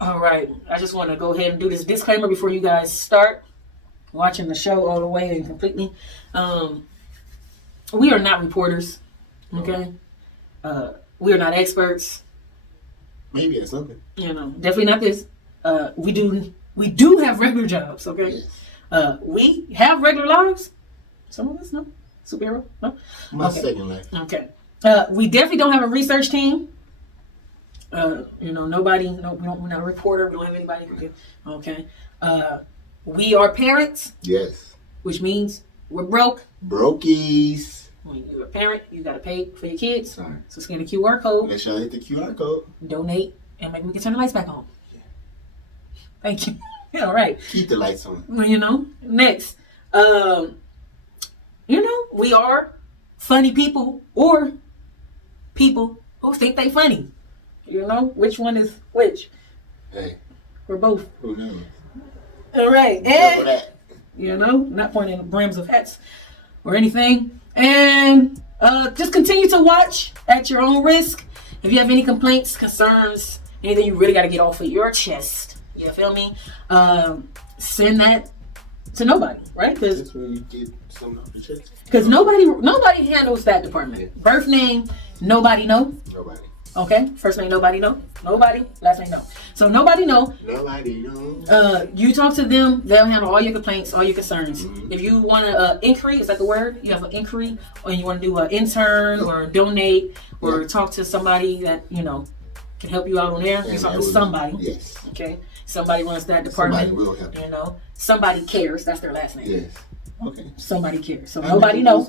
All right. I just want to go ahead and do this disclaimer before you guys start watching the show all the way and completely. We are not reporters. Okay. We are not experts. Maybe it's something. You know, definitely not this. We do have regular jobs. Okay. Yes. We have regular lives. Some of us, no. Superhero, no. My second life. Okay. We definitely don't have a research team. You know, nobody. No, we're not a reporter. We don't have anybody. Okay. We are parents. Yes. Which means we're broke. Brokies. When you're a parent, you gotta pay for your kids. Sorry. So scan the QR code. Make sure I hit the QR code. Donate, and maybe we can turn the lights back on. Yeah. Thank you. All right. Keep the lights on. Well, you know. Next, you know, we are funny people or people who think they funny. You know, which one is which? Hey. We're both. Who knows? All right. And, you know, not pointing at brims of hats or anything. And just continue to watch at your own risk. If you have any complaints, concerns, anything you really got to get off of your chest, you feel me? Send that to nobody, right? That's where you get something off the chest. Because nobody handles that department. Birth name, nobody know. Nobody. Okay, first name nobody know. Nobody, last name no. So nobody know. Nobody know. You talk to them, they'll handle all your complaints, all your concerns. Mm-hmm. If you want to inquiry, is that the word? You have an inquiry, or you want to do an intern or donate or talk to somebody that, you know, can help you out on there. You talk to somebody. Yes. Okay. Somebody runs that department. Somebody will help you. You know. Somebody cares. That's their last name. Yes. Okay. Somebody cares. So nobody knows.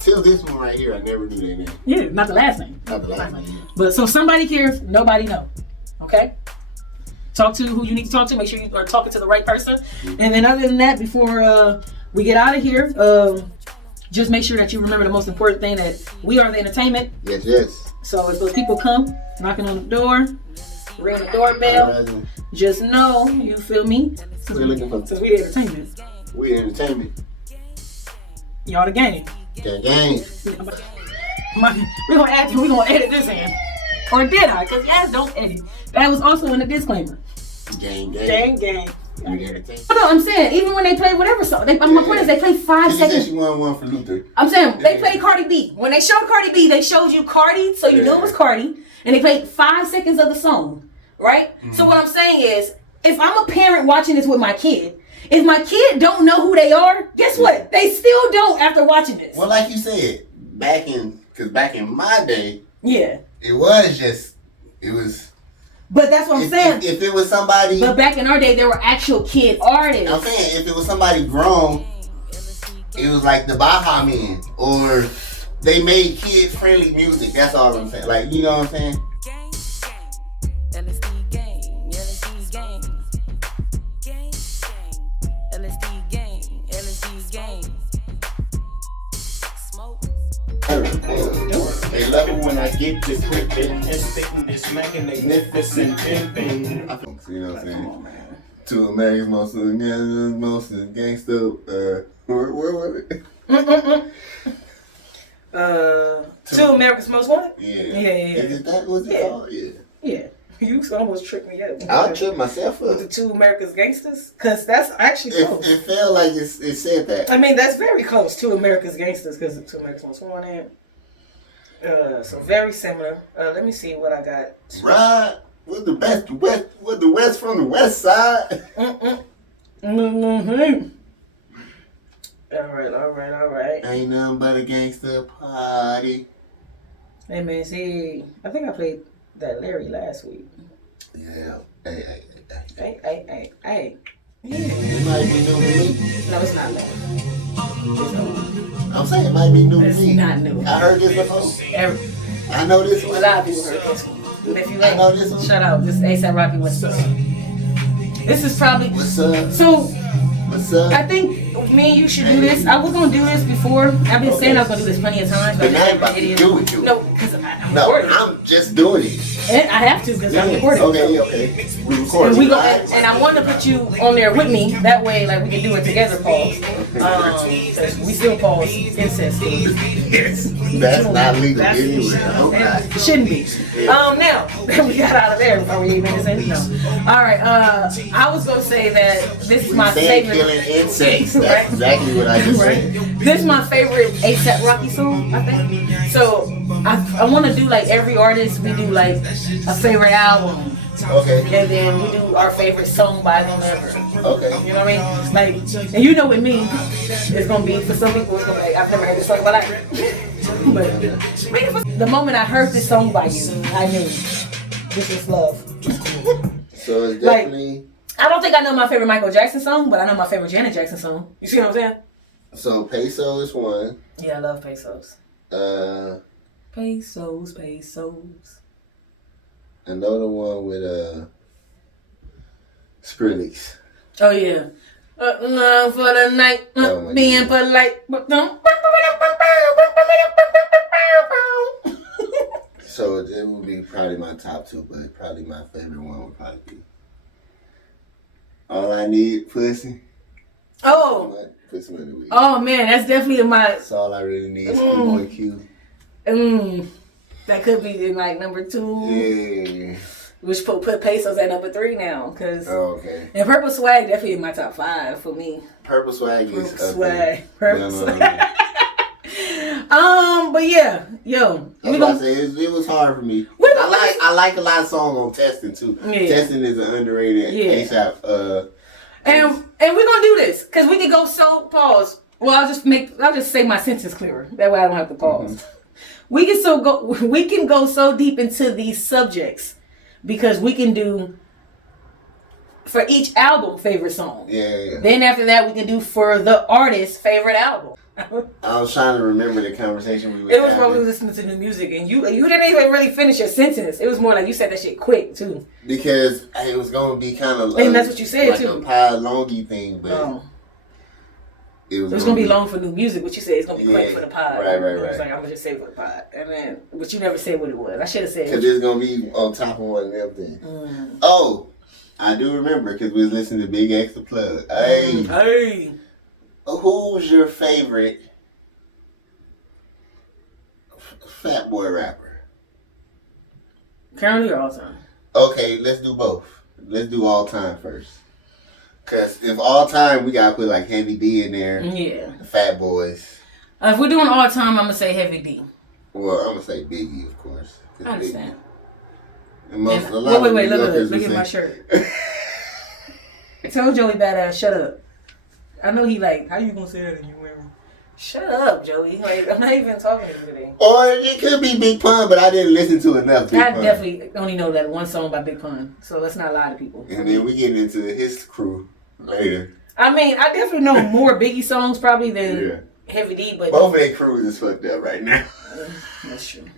Till this one right here, I never knew their name. Yeah, not the last name. Not the last name. But so somebody cares, nobody know. Okay? Talk to who you need to talk to. Make sure you are talking to the right person. And then other than that, before we get out of here, just make sure that you remember the most important thing, that we are the entertainment. Yes, yes. So if those people come knocking on the door, ring the doorbell, just know, you feel me? We're looking for. Since we the entertainment. We the entertainment. Y'all the gang. Gang. We're gonna edit this in. Or did I? Because yes, don't edit. That was also in the disclaimer. Gang. We the entertainment. No, No, I'm saying, even when they play whatever song, my point is they play 5 seconds. She won one for Luther. I'm saying, they played Cardi B. When they showed Cardi B, they showed you Cardi, so you knew it was Cardi. And they played 5 seconds of the song, right? Mm-hmm. So what I'm saying is, if I'm a parent watching this with my kid, if my kid don't know who they are, guess what? They still don't after watching this. Well, like you said, back in my day, yeah, it was. But that's what I'm saying. If it was somebody, but back in our day, there were actual kid artists. I'm saying if it was somebody grown, it was like the Baja Men, or they made kid friendly music. That's all I'm saying. Like, you know what I'm saying? They love it when I get this whipping and spitting this magnificent pimping. You know what I'm saying? Two America's most gangster. Where was it? Two America's Most Wanted? Yeah. Is it that? Was it called? Yeah. You almost tricked me up. I'll trip myself up. With the Two America's Gangsters? Because that's actually close. It felt like it said that. I mean, that's very close. Two America's Gangsters, because the Two America's Most Wanted. So very similar. Let me see what I got. Right. With the West from the West Side. Mm-hmm. All right. Ain't nothing but a gangster party. Hey man, see, I think I played that Larry last week. Yeah. Hey. Yeah. It might be new to me. No, it's not new. I'm saying it might be new to me. It's not new. I heard this before. I know this one. A lot of people heard this one. But if you I know this one. Shut up. This is A$AP Rocky. What's up? This is probably. What's up? So. What's up? I think me and you should do this. I was gonna do this before. I've been saying I was gonna do this plenty of times. But now I'm about to do it, you. No, because I'm no, recording. I'm just doing it. And I have to because I'm recording. Okay, okay. We recording. And I want to put you on there with me. That way, like, we can do it together, pause. We still pause incest. Yes. That's not legal anywhere. Okay. It shouldn't be. Now that we got out of there, are we even saying no? All right. I was gonna say that this is my favorite. Killing insects. That's exactly what I just said. This is my favorite ASAP Rocky song, I think. So I want to do like every artist. We do like a favorite album. Okay. And then we do our favorite song by them ever. Okay. You know what I mean? Like, and you know with me, it's gonna be for some people. It's gonna be like, I've never heard this song in my life. But the moment I heard this song by you, I knew this is love. So it's definitely. Like, I don't think I know my favorite Michael Jackson song, but I know my favorite Janet Jackson song. You see what I'm saying? So Peso is one. Yeah, I love pesos. Pesos. Another one with Skrillex. Oh yeah. For the night, being polite. So it would be probably my top two, but probably my favorite one would probably be All I Need, Pussy. Oh. Pussy with the weed. Oh man, that's definitely my. That's all I really need. Boy Q. That could be in like number 2. Yeah. Which put pesos at number 3 now, cause. Oh, okay. And Purple Swag definitely in my top 5 for me. Purple Swag is Purple Swag. Purple Swag. No. But yeah, yo. It was hard for me. I like a lot of songs on Testing too. Yeah. Testing is an underrated ASAP. And we're gonna do this because we can go so pause. Well, I'll just say my sentence clearer. That way I don't have to pause. Mm-hmm. We can go so deep into these subjects because we can do for each album favorite song. Yeah. Then after that we can do for the artist favorite album. I was trying to remember the conversation we were having. It was when we were listening to new music and you didn't even really finish your sentence. It was more like you said that shit quick too. Because it was gonna be kind of and that's what you said like too. A pie longy thing, but it was gonna be long for new music. What you said, it's gonna be quick for the pod. Right. I was like, I'm gonna just say for the pod, and then but you never said what it was. I should have said. Because it's gonna be on top of one of them things. Oh, I do remember because we was listening to Big X the Plug. Hey. Who's your favorite Fat Boy rapper? Currently or all time? Okay, let's do both. Let's do all time first. Because if all time, we got to put like Heavy D in there. Yeah. The Fat Boys. If we're doing all time, I'm going to say Heavy D. Well, I'm going to say Biggie, of course. I understand. Wait, look at my shirt. Tell Joey Badass, shut up. I know he like, how you going to say that and you wearing? Shut up, Joey. Like, I'm not even talking to you today. Or it could be Big Pun, but I didn't listen to enough Big Pun. I definitely only know that one song by Big Pun, so let's not lie to people. And then we get into his crew later. I mean, I definitely know more Biggie songs probably than Heavy D, but both of their crews is fucked up right now. That's true.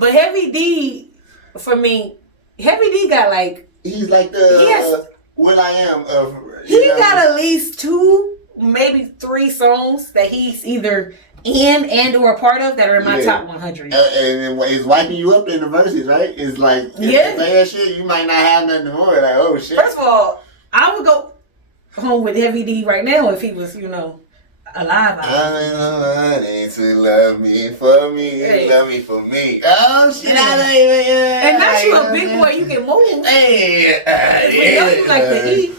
But Heavy D, for me, Heavy D got like he's like the Will I Am of. He got at least 2. Maybe 3 songs that he's either in and or a part of that are in my top 100. And it's wiping you up in the verses, right? It's like, that shit, you might not have nothing more. Like, oh shit. First of all, I would go home with Heavy D right now if he was, alive. I need to love me for me, love me for me. Oh shit, I don't even. And not you a big boy, you can move. Hey, you like to eat.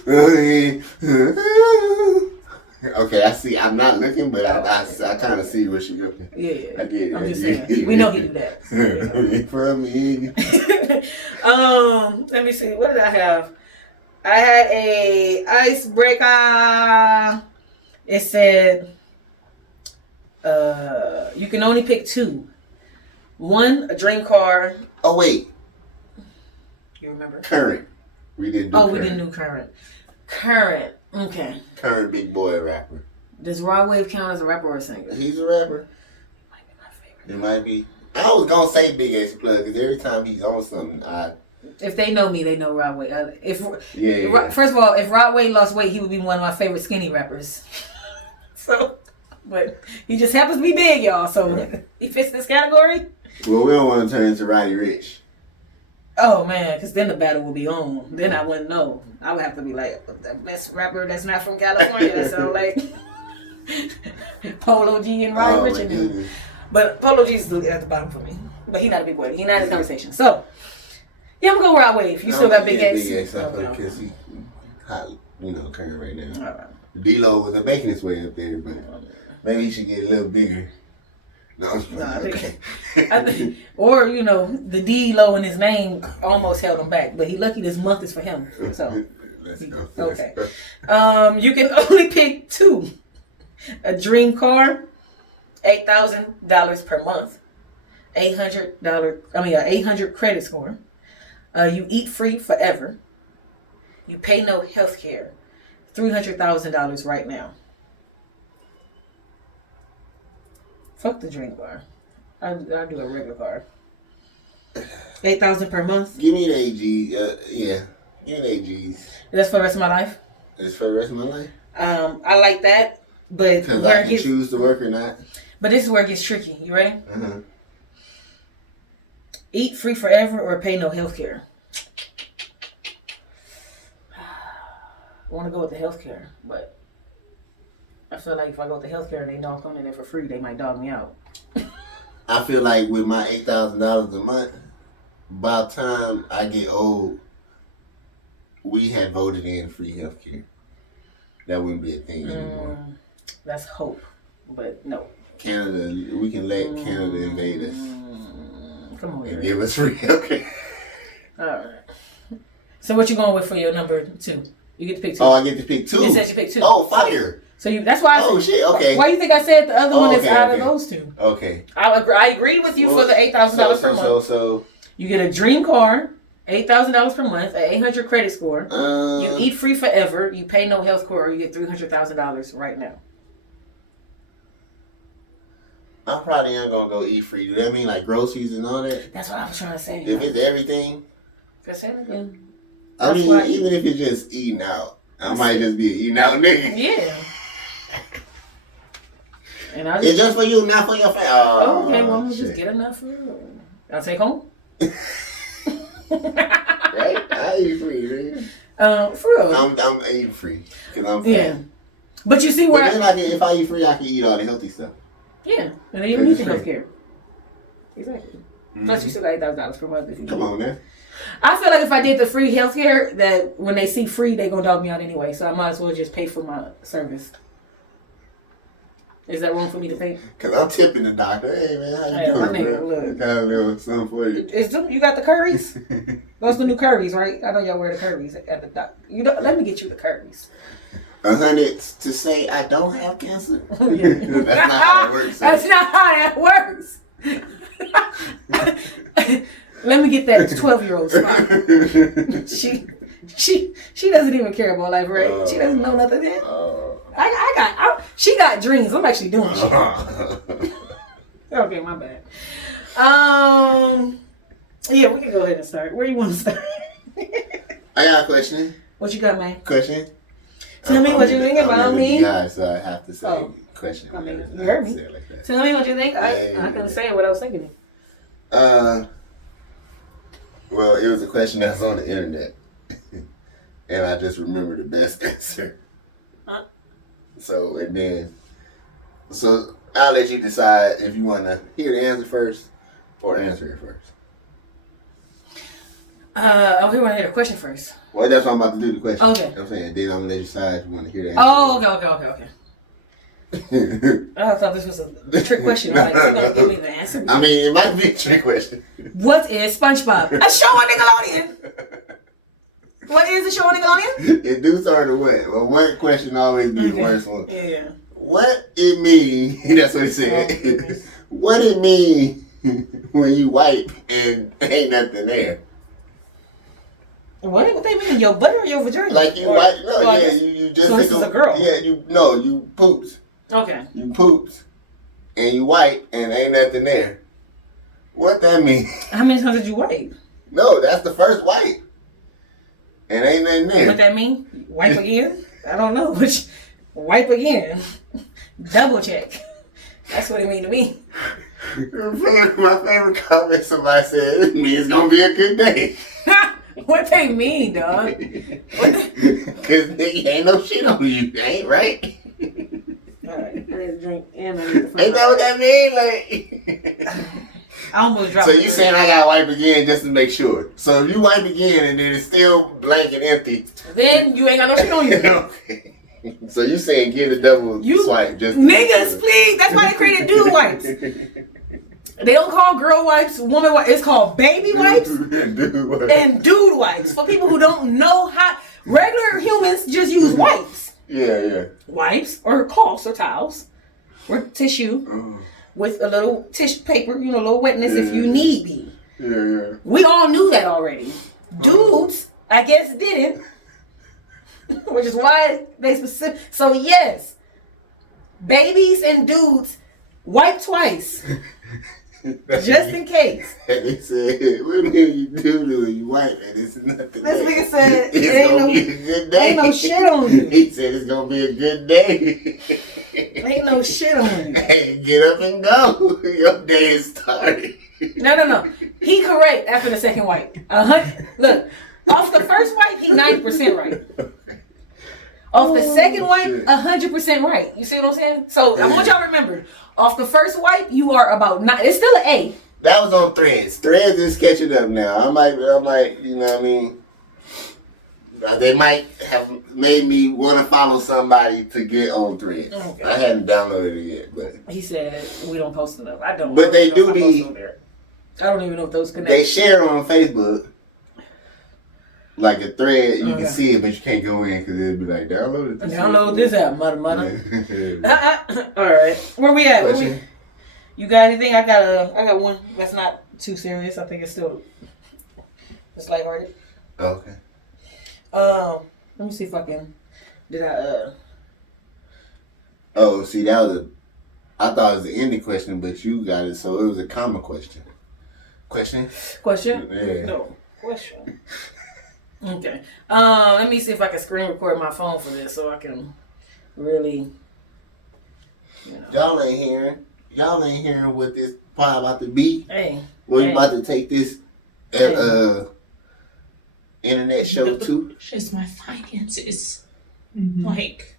Okay, I see. I'm not looking, but I kind of see where she's looking. Yeah, I get it. I'm just saying. We know he do that. For me. Let me see. What did I have? I had a icebreaker. It said, you can only pick 2. 1, a dream car. Oh wait. You remember? Current. We didn't do current. We didn't do current. Current. Okay. Current Big Boy Rapper. Does Rod Wave count as a rapper or a singer? He's a rapper. He might be my favorite. It might be. I was gonna say Big X Plug because every time he's on something, if they know me, they know Rod Wave. First of all, if Rod Wave lost weight, he would be one of my favorite skinny rappers. So, but he just happens to be big, y'all. So he fits this category. Well, we don't want to turn into Roddy Ricch. Oh man, because then the battle will be on. Then I wouldn't know. I would have to be like the best rapper that's not from California. So like Polo G and Roddy Ricch and them. But Polo G's at the bottom for me. But he's not a big boy. He's not in the conversation. So yeah, I'm gonna go Rod Wave. You still got Big X. Big X, because he hot, current right now. All right. D-Lo was making his way up there, but maybe he should get a little bigger. No, I think, or the D-Lo in his name almost held him back, but he lucky this month is for him. So let's go. okay. You can only pick two: a dream car, $8,000 per month, $800 credit score. You eat free forever. You pay no health care. $300,000 right now. Fuck the dream car. I'll do a regular car. $8,000 per month. Give me the AG. Yeah. Give me the AGs. That's for the rest of my life? That's for the rest of my life? I like that, but because I can choose to work or not. But this is where it gets tricky. You ready? Uh-huh. Eat free forever or pay no health care. I want to go with the health care, but I feel like if I go with the health care and they know I'm coming in there for free, they might dog me out. I feel like with my $8,000 a month, by the time I get old, we had voted in free health care. That wouldn't be a thing anymore. That's hope, but no. Canada, we can let Canada invade us. Come on, and give us free health care. All right. So what you going with for your number 2? You get to pick 2. Oh, I get to pick 2? It says you pick 2. Oh, fire. So that's why I said, shit, okay. Why you think I said the other one is out of those 2? Okay. I agree with you for the $8,000 per month. So you get a dream car, $8,000 per month, an $800 credit score. You eat free forever. You pay no health care. You get $300,000 right now. I'm probably not gonna go eat free. Do that mean like groceries and all that? That's what I was trying to say. If it's everything. If it's everything. I mean, even if it's just eating out, I might just be an eating out nigga. Yeah. And it's just for you, not for your family. Oh, okay, well, I'm gonna just get enough food. I'll take home. Right? I eat free, man. For real. I'm eating free because I'm fat. Yeah. But you see where if I eat free, I can eat all the healthy stuff. Yeah, and then you don't need the health care. Exactly. Plus, you still got $8,000 per month. If you Come on, man. I feel like if I did the free health care, that when they see free, they gonna dog me out anyway. So I might as well just pay for my service. Is that wrong for me to think? Cause I'm tipping the doctor. Hey man, how you doing, bro? Look. Got a little something for you. You got the curries? Those the new curries, right? I know y'all wear the curries at the doctor. Let me get you the curries. 100 to say I don't have cancer. That's not how it works. That's not how that works. Let me get that 12-year-old spot. She doesn't even care about life, right? She doesn't know nothing. She got dreams. I'm actually doing shit. Okay, my bad. Yeah, we can go ahead and start. Where you want to start? I got a question. What you got, man? Question. Tell me what you think about me. Yeah, so I have to say question. I mean, you heard me. Like tell me what you think. I couldn't say what I was thinking. Well, it was a question that was on the internet, and I just remember the best answer. So I'll let you decide if you want to hear the answer first or answer it first. We want to hear the question first. Well, that's why I'm about to do the question. Okay. You know what I'm saying? Then I'm going to let you decide if you want to hear the answer. Oh, okay. I thought this was a trick question. I'm like, you're going to give me the answer? I mean, it might be a trick question. What is SpongeBob? A show on Nickelodeon. What is the show on Nickelodeon? It do start with what? Well, one question always be the worst one. Yeah. What it mean? That's what it said. What it mean when you wipe and ain't nothing there? What they mean? Your butt or your vagina? Like you wipe? No, yeah, you just. So this is a girl. Yeah, you pooped. Okay. You pooped and you wipe and ain't nothing there. What that mean? How many times did you wipe? No, that's the first wipe. And ain't nothing there. What that mean? Wipe again? I don't know. Which wipe again? Double check. That's what it mean to me. My favorite comment, somebody said, it means it's gonna be a good day. What they mean, dog? Because nigga ain't no shit on you, ain't right? Alright, I need a drink and I need to find Ain't that what that mean? Like, I almost dropped so you saying I gotta wipe again just to make sure? So if you wipe again and then it's still blank and empty, then you ain't got no shit on you. Okay. So you saying give a double swipe just niggas, please. That's why they created dude wipes. They don't call girl wipes woman wipes. It's called baby wipes and dude wipes. For people who don't know how, regular humans just use wipes. Yeah. Wipes or cloths or towels or tissue with a little tissue paper, you know, a little wetness if you need be. Yeah. We all knew that already. Dudes, I guess, didn't. Which is why they specific. So yes, babies and dudes wipe twice. Just in case. And they said, what do you do when you wipe and it's nothing? This nigga said, it's gonna be a good day. Ain't no shit on you. He said it's gonna be a good day. Ain't no shit on you. Hey, get up and go. Your day is started. No. He correct after the second wipe. Look, off the first wipe, he 90% right. Off the second wipe, 100% right. You see what I'm saying? So I want y'all to remember, off the first wipe, you are about 9. It's still an A. That was on Threads. Threads is catching up now. I might, you know what I mean? They might have made me want to follow somebody to get on Threads. Okay. I hadn't downloaded it yet, but he said we don't post enough. I don't. But they do be. I don't even know if those connect. They share on Facebook. Like a thread, you can see it, but you can't go in because it'll be like, download this app, mother. All right, where we at? You got anything? I got one that's not too serious. I think it's still it's lighthearted. Okay. Let me see if I can. Oh, see, that was I thought it was the ending question, but you got it, so it was a comma question. Question? Yeah. No question. Okay. Let me see if I can screen record my phone for this so I can really, Y'all ain't hearing what this part about to be. Hey. We about to take this internet show too. Just my finances. Like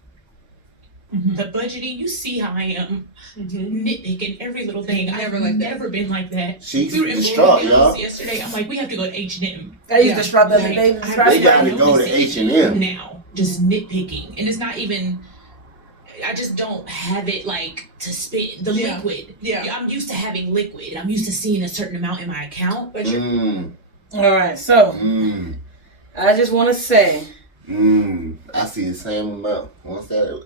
the budgeting, you see how I am nitpicking every little thing. I've never been like that. She's distraught, y'all. Yesterday, I'm like, we have to go to H&M. I used to distraught the other day. They got to go to H&M now. Just nitpicking, and it's not even. I just don't have it like to spend the liquid. Yeah, I'm used to having liquid. I'm used to seeing a certain amount in my account. But all right, so I just want to say, I see the same amount. Once that.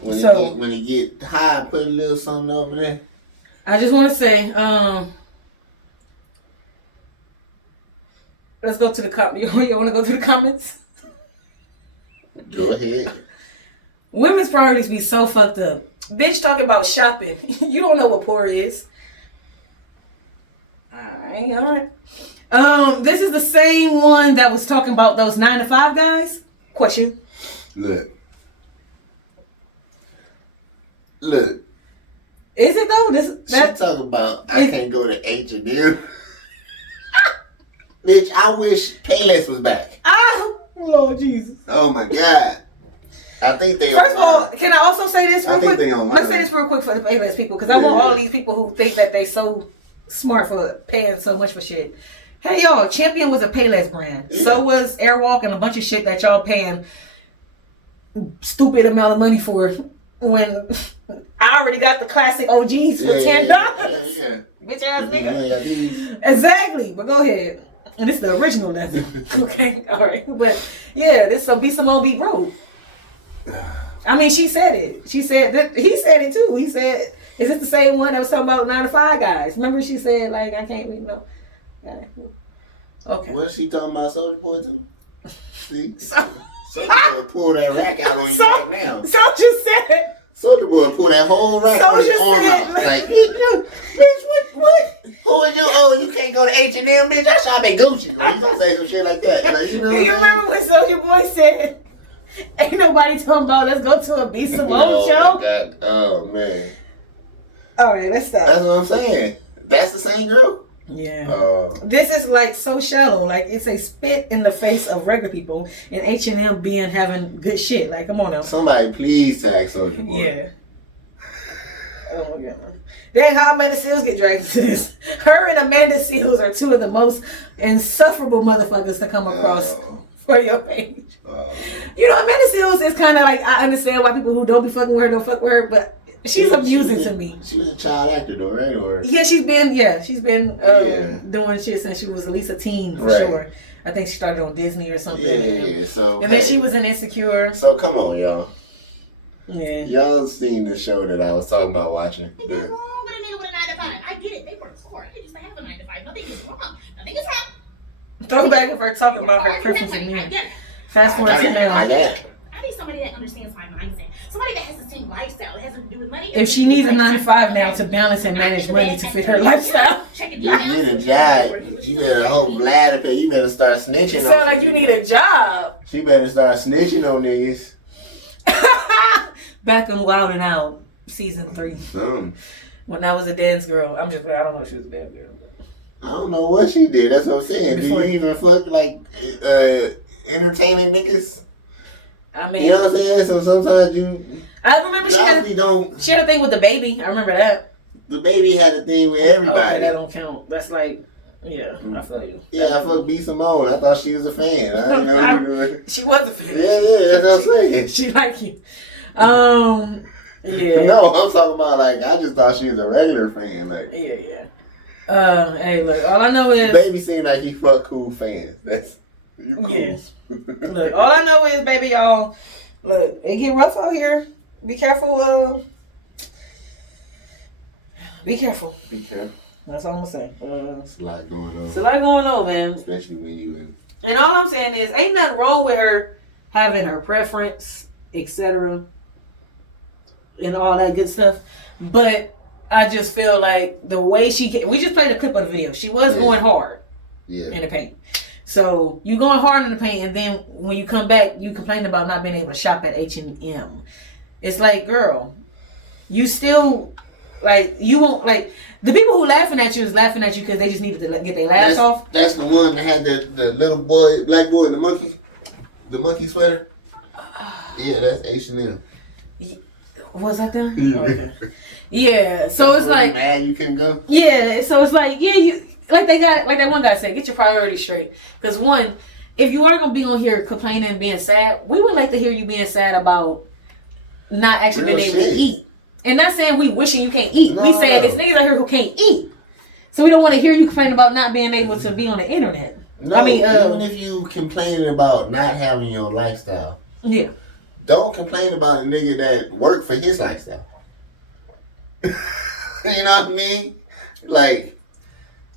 When it get high, put a little something over there. I just want to say, let's go to the comments. You want to go to the comments? Go ahead. Women's priorities be so fucked up. Bitch talking about shopping. You don't know what poor is. All right. This is the same one that was talking about those 9-to-5 guys. Question. Look. Is it though? She talking about I can't go to H&M. Bitch, I wish Payless was back. Lord Jesus. Oh my God. I think they. First of all, can I also say this real quick? Let's say this real quick for the Payless people, because I want all these people who think that they so smart for paying so much for shit. Hey y'all, Champion was a Payless brand. Yeah. So was Airwalk and a bunch of shit that y'all paying stupid amount of money for. When I already got the classic OGs for $10. Yeah. Bitch ass nigga. Exactly. But go ahead. And this is the original lesson. Okay. All right. But yeah, this some bsimone be broke. I mean, she said it. She said that he said it too. He said, "Is this the same one that was talking about 9-to-5 guys?" Remember, she said like, "I can't read no." Okay. What's she talking about, Soulja Boy too? See. Soulja Boy pull that rack out on you right now. Soulja said. Soulja Boy pull that whole rack on your arm out. Like, bitch, what? Who is you? Oh, you can't go to H&M, bitch. I shop at Gucci. You gonna say some shit like that? Like, you remember when Soulja Boy said Ain't nobody talking about let's go to a bsimone show. God. Oh man. All right, let's stop. That's what I'm saying. That's the same girl. Yeah. This is like so shallow. Like it's a spit in the face of regular people, and H&M being having good shit. Like, come on now. Somebody please tag Social Boy. Yeah. Oh my god. Dang, how Amanda Seals get dragged into this? Her and Amanda Seals are two of the most insufferable motherfuckers to come across for your page. You know, Amanda Seals is kind of like, I understand why people who don't be fucking with her don't fuck with her, but she's amusing to me. She was a child actor though, right? Or yeah, she's been doing shit since she was at least a teen for sure. I think she started on Disney or something. Yeah. So and then she was in Insecure. So come on, y'all. Yeah. Y'all seen the show that I was talking about watching? Nothing is wrong with a nigga with a 9 to 5. I get it. They work hard. I used to have a 9 to 5. Nothing is wrong. Nothing is wrong. Throw back of her talking about her preference in men. Fast forward to now. I need somebody that understands my mindset. Somebody that has the same lifestyle. It has to do with money. If she needs a 9 to 5 now to balance and manage money to fit her lifestyle. You need a job. You better hope bladder. You better start snitching. You sound like you need a job. She better start snitching on niggas. Back in Wild and Out, season 3. When I was a dance girl. I don't know if she was a dance girl. I don't know what she did. That's what I'm saying. Do you even fuck like entertaining niggas? I mean, you know what I'm saying? So sometimes you. I remember she had a thing with the baby. I remember that. The baby had a thing with everybody. Okay, that don't count. That's like, yeah, I feel you. Yeah, I fucked bsimone. I thought she was a fan. I didn't know she was a fan. Yeah, that's what I'm saying. She like you. Yeah. No, I'm talking about like I just thought she was a regular fan. Like yeah. Hey, look, all I know is baby seemed like he fuck cool fans. That's cool. Yeah. Look, all I know is, baby, y'all. Look, it get rough out here. Be careful. Be careful. Be careful. That's all I'm gonna say. It's a lot going on. It's a lot going on, man. Especially when you in. And all I'm saying is, ain't nothing wrong with her having her preference, etc., and all that good stuff. But I just feel like the way we just played a clip of the video. She was going hard in the paint. So you going hard in the paint, and then when you come back, you complain about not being able to shop at H&M. It's like, girl, you still like you won't like the people who laughing at you is laughing at you because they just needed to get their laughs off. That's the one that had the little boy, black boy, the monkey sweater. Yeah, that's H&M. Was that them? Okay. Yeah. So it's like, man, you can go. Yeah. So it's like, yeah, you like that one guy said, get your priorities straight. Because one, if you are gonna be on here complaining and being sad, we would like to hear you being sad about not actually being able to eat. And not saying we wishing you can't eat. We saying there's niggas out here who can't eat. So we don't want to hear you complain about not being able to be on the internet. No, I mean, even if you complaining about not having your lifestyle. Yeah. Don't complain about a nigga that worked for his lifestyle. You know what I mean? Like,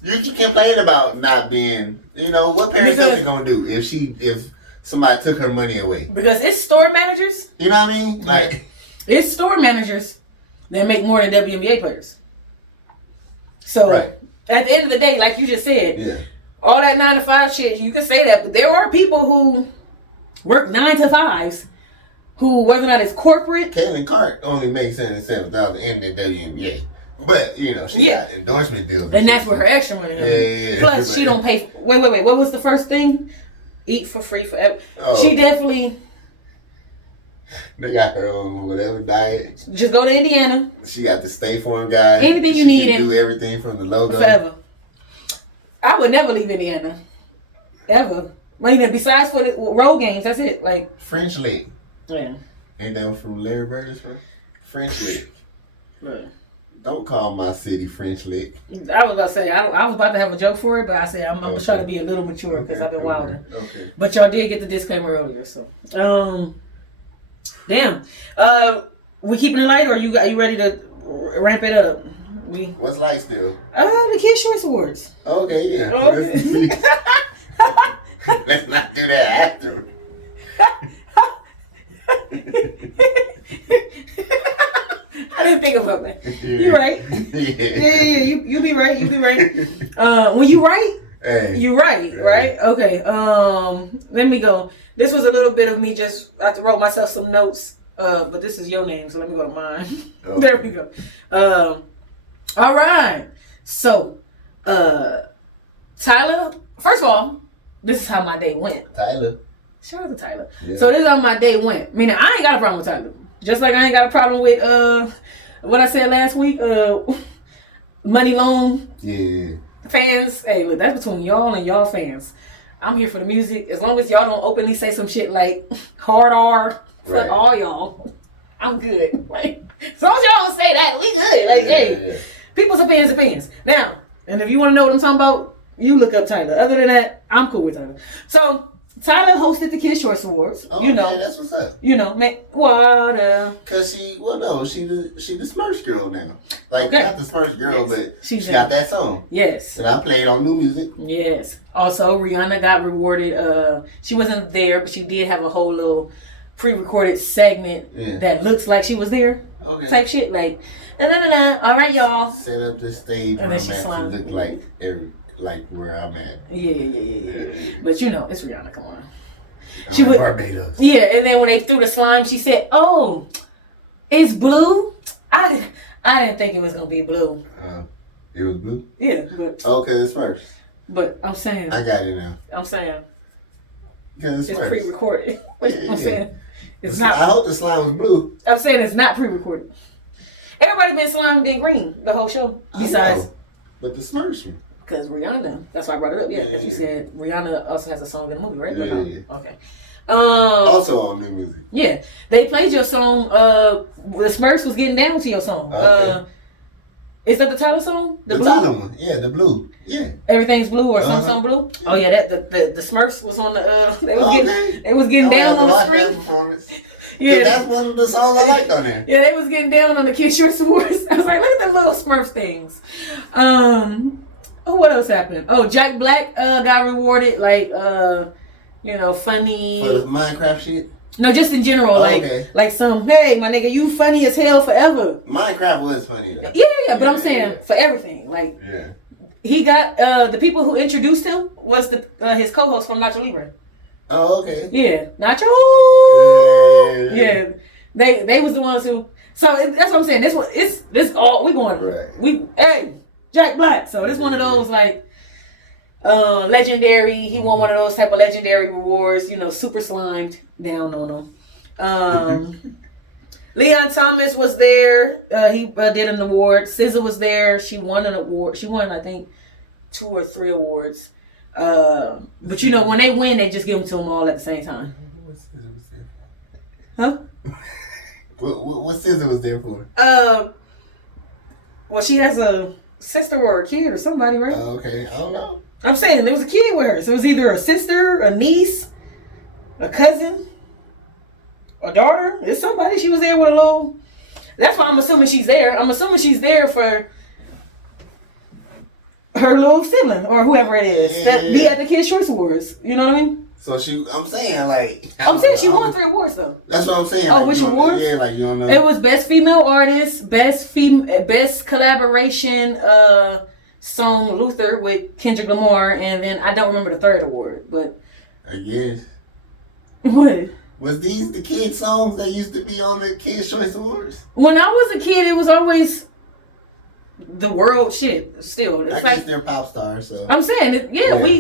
you can complain about not being, what parents are gonna do if somebody took her money away? Because it's store managers. You know what I mean? Like, it's store managers that make more than WNBA players. So at the end of the day, like you just said, all that 9 to 5 shit, you can say that, but there are people who work 9 to 5s. Who, whether or not it's corporate. Caitlin Clark only makes $77,000 in the WNBA. But, she got endorsement deals. And that's where her extra money is. Yeah. Plus, she don't pay. Wait. What was the first thing? Eat for free forever. Oh. She definitely. They got her own whatever diet. Just go to Indiana. She got the Stay Farm guy. Anything you need. She can do everything from the logo. Forever. I would never leave Indiana. Ever. Besides for the road games, that's it. Like French Lick. Yeah. Ain't that from Larry Bird's French Lick? Right. Don't call my city French Lick. I was about to say, I was about to have a joke for it, but I said I'm going to try to be a little mature because I've been wilding. Okay. But y'all did get the disclaimer earlier, so. Damn. We keeping it light, or are you ready to ramp it up? What's light still? The Kids' Choice Awards. Okay, yeah. Okay. Let's not do that after. I didn't think about that. You're right. Yeah. You be right. When you right, Hey. You right? Okay. Let me go. This was a little bit of me just. I wrote myself some notes. But this is your name, so let me go to mine. Okay. There we go. All right. So, Tyler. First of all, this is how my day went. Tyler. Shout out to Tyler. Yeah. So this is how my day went. Meaning I ain't got a problem with Tyler. Just like I ain't got a problem with what I said last week. Money Loan. Yeah. Fans. Hey, look, that's between y'all and y'all fans. I'm here for the music. As long as y'all don't openly say some shit like hard R. Fuck all y'all. I'm good. Like, as long as y'all don't say that, we good. Like, hey, people's opinions. Now, and if you want to know what I'm talking about, you look up Tyler. Other than that, I'm cool with Tyler. So, Tyler hosted the Kids' Choice Awards. Oh, you know, yeah, that's what's up. You know, man, water. Cause she the Smurfs girl now. Like not the Smurfs girl, but she got that song. Yes. That I played on New Music. Yes. Also, Rihanna got rewarded. She wasn't there, but she did have a whole little pre-recorded segment that looks like she was there. Okay. Type shit like, All right, y'all. Set up the stage and then she look like where I'm at. Yeah. But you know, it's Rihanna. Come on. She was Barbados. Yeah, and then when they threw the slime, she said, "Oh, it's blue." I didn't think it was gonna be blue. It was blue. Yeah, but okay, it's first. But I'm saying I got it now. I'm saying because it's pre-recorded. I'm saying it's not. I hope the slime was blue. I'm saying it's not pre-recorded. Everybody been slimed in green the whole show. Besides, but the Smurfs. Because Rihanna, that's why I brought it up. Yeah, because you said Rihanna also has a song in the movie, right? Yeah. Okay. Also on New Music. Yeah, they played your song. The Smurfs was getting down to your song. Okay. Is that the title song? The title one. Yeah, the blue. Yeah. Everything's blue or some blue. Oh yeah, that the Smurfs was on the. They was getting down on the screen. Yeah, that's one of the songs I liked on there. Yeah, they was getting down on the Kids' Choice Awards. I was like, look at the little Smurfs things. Oh, what else happened? Oh, Jack Black got rewarded, like, funny. For the Minecraft shit? No, just in general, like some, hey, my nigga, you funny as hell forever. Minecraft was funny, though. Yeah, but I'm saying for everything. Like, he got, the people who introduced him was his co-host from Nacho Libre. Oh, okay. Yeah, Nacho. Yeah. They was the ones who, so that's what I'm saying. This all, we going, hey. Jack Black. So this one of those like legendary. He won one of those type of legendary rewards. You know, super slimed down on him. Leon Thomas was there. He did an award. SZA was there. She won an award. She won, I think, 2 or 3 awards. But you know, when they win, they just give them to them all at the same time. Huh? What SZA was there for? Well, she has a sister or a kid or somebody, right? Okay, I don't know. I'm saying there was a kid with her. So it was either a sister, a niece, a cousin, a daughter. It's somebody. She was there with a little. That's why I'm assuming she's there. I'm assuming she's there for her little sibling or whoever it is that be at the Kids' Choice Awards. You know what I mean? So I'm saying like. She won 3 awards though. That's what I'm saying. Oh, which awards? Yeah, like you don't know. It was Best Female Artist, Best Collaboration Song Luther with Kendrick Lamar, and then I don't remember the 3rd award, but. I guess. What? Was these the kids' songs that used to be on the Kids' Choice Awards? When I was a kid, it was always the world shit. Still, it's I guess they're pop stars. So I'm saying,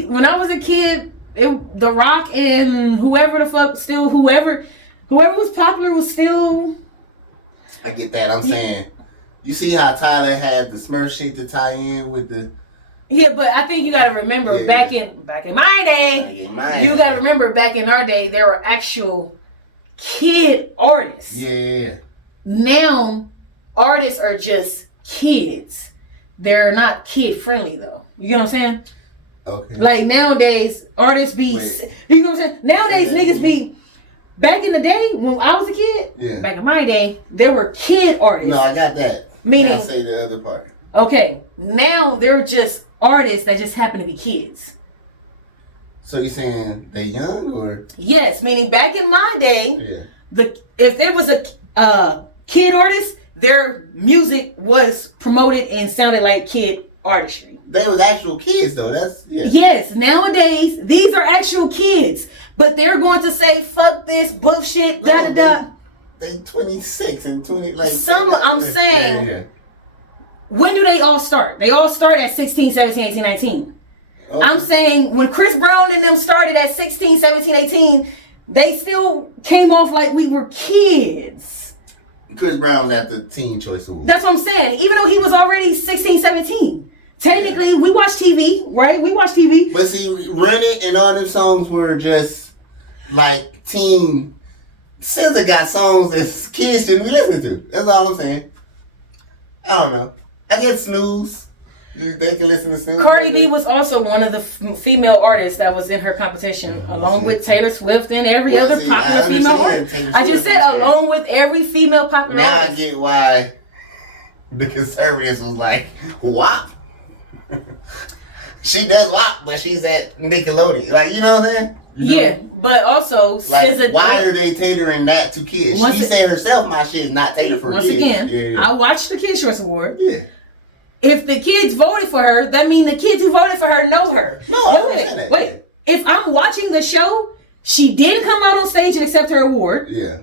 when I was a kid. The Rock and whoever the fuck still whoever was popular was still. I get that. I'm saying, you see how Tyler had the Smurf shit to tie in with the. Yeah, but I think you gotta remember back in my day. You gotta remember back in our day there were actual kid artists. Yeah. Now artists are just kids. They're not kid friendly though. You get what I'm saying? Okay. Like nowadays, artists be, you know what I'm saying? Nowadays, niggas be, back in the day, when I was a kid, back in my day, there were kid artists. No, I got that. Meaning, I'll say the other part. Okay. Now, they're just artists that just happen to be kids. So you saying they young or? Yes, meaning back in my day, if there was a kid artist, their music was promoted and sounded like kid artistry. they was actual kids though. That's Yes, nowadays these are actual kids, but they're going to say fuck this bullshit. Da da da. They 26 and 20. Like I'm saying. When do they all start? They all start at 16, 17, 18, 19. Okay. I'm saying when Chris Brown and them started at 16, 17, 18, they still came off like we were kids. Chris Brown was at the Teen Choice Awards. That's what I'm saying. Even though he was already 16, 17. Technically, we watch TV, right? We watch TV. But see, Run It and all them songs were just like teen. SZA got songs that kids shouldn't be listening to. That's all I'm saying. I don't know. I get Snooze. They can listen to Snooze. Cardi B was also one of the female artists that was in her competition, along with Taylor Swift and every other popular female artist. I just said along with every female popular artist. Now I get why the conservatives was like, WAP. She does WAP, but she's at Nickelodeon. Like, you know what I'm saying? Yeah, but also, like, why are they catering that to kids? She said herself, my shit is not tailored for kids. Once again, I watched the Kids' Choice Award. Yeah. If the kids voted for her, that means the kids who voted for her know her. No, wait. If I'm watching the show, she didn't come out on stage and accept her award. Yeah.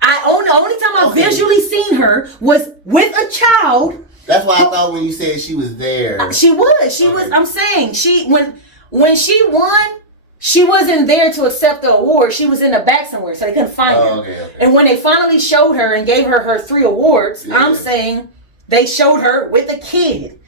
The only time I visually seen her was with a child. That's why I thought when you said she was there. She was. I'm saying when she won, she wasn't there to accept the award. She was in the back somewhere, so they couldn't find her. Okay. And when they finally showed her and gave her 3 awards, I'm saying they showed her with a kid.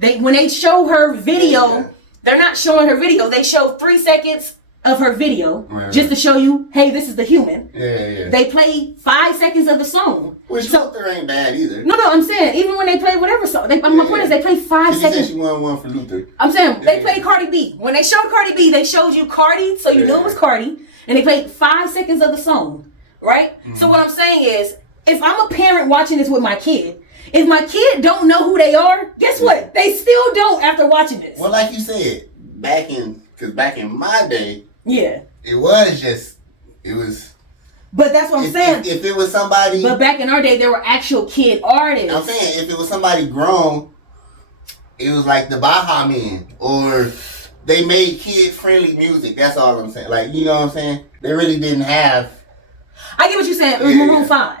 When they show her video, they're not showing her video. They show 3 seconds of her video just to show you, hey, this is the human. Yeah. They play 5 seconds of the song. Which Luther ain't bad either. No, I'm saying even when they play whatever song, my point is they play 5 seconds. You said she won one for Luther. I'm saying they played Cardi B. When they showed Cardi B, they showed you Cardi, so you knew it was Cardi, and they played 5 seconds of the song, right? Mm-hmm. So what I'm saying is, if I'm a parent watching this with my kid, if my kid don't know who they are, guess what? They still don't after watching this. Well, like you said, back in my day, it was. But that's what I'm saying. If it was somebody... But back in our day, there were actual kid artists. I'm saying, if it was somebody grown, it was like the Baha Men. Or they made kid-friendly music. That's all I'm saying. Like, you know what I'm saying? They really didn't have... I get what you're saying. It was Maroon 5.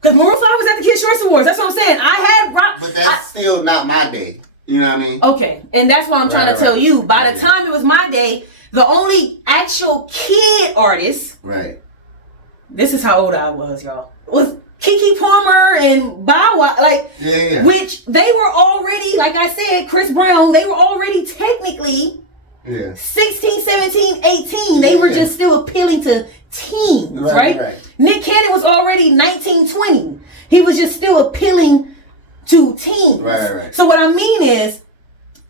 Because Maroon 5 was at the Kids' Choice Awards. That's what I'm saying. I had rock... But that's still not my day. You know what I mean? Okay. And that's what I'm trying to tell you. By the time it was my day... The only actual kid artist, this is how old I was, y'all, was Keke Palmer and Bow Wow, which they were already, like I said, Chris Brown, they were already technically 16, 17, 18. They were just still appealing to teens, right? Nick Cannon was already 19, 20. He was just still appealing to teens. So what I mean is,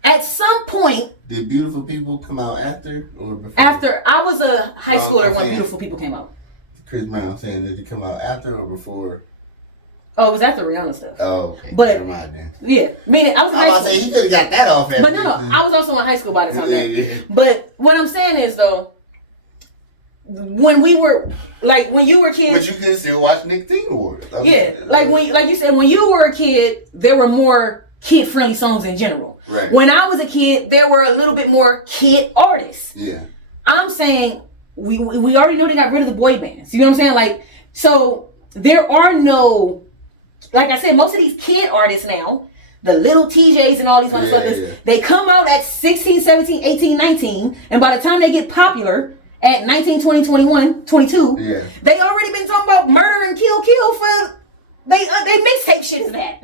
at some point... Did Beautiful People come out after or before? After. I was a high schooler when Beautiful People came out. Chris Brown saying, did it come out after or before? Oh, it was after Rihanna stuff. Oh, okay. But, never mind then. Yeah. Meaning, I was in high school. He could have got that off. But no, I was also in high school by the time But what I'm saying is, though, when we were, like, when you were kids... But you can still watch Nick Teen Awards. Like you said, when you were a kid, there were more kid-friendly songs in general. Right. When I was a kid, there were a little bit more kid artists. Yeah. I'm saying we already know they got rid of the boy bands. You know what I'm saying? Like, so there are no, like I said, most of these kid artists now, the little TJs and all these motherfuckers, they come out at 16, 17, 18, 19, and by the time they get popular at 19, 20, 21, 22, they already been talking about murder and kill for they mixtape shit is that.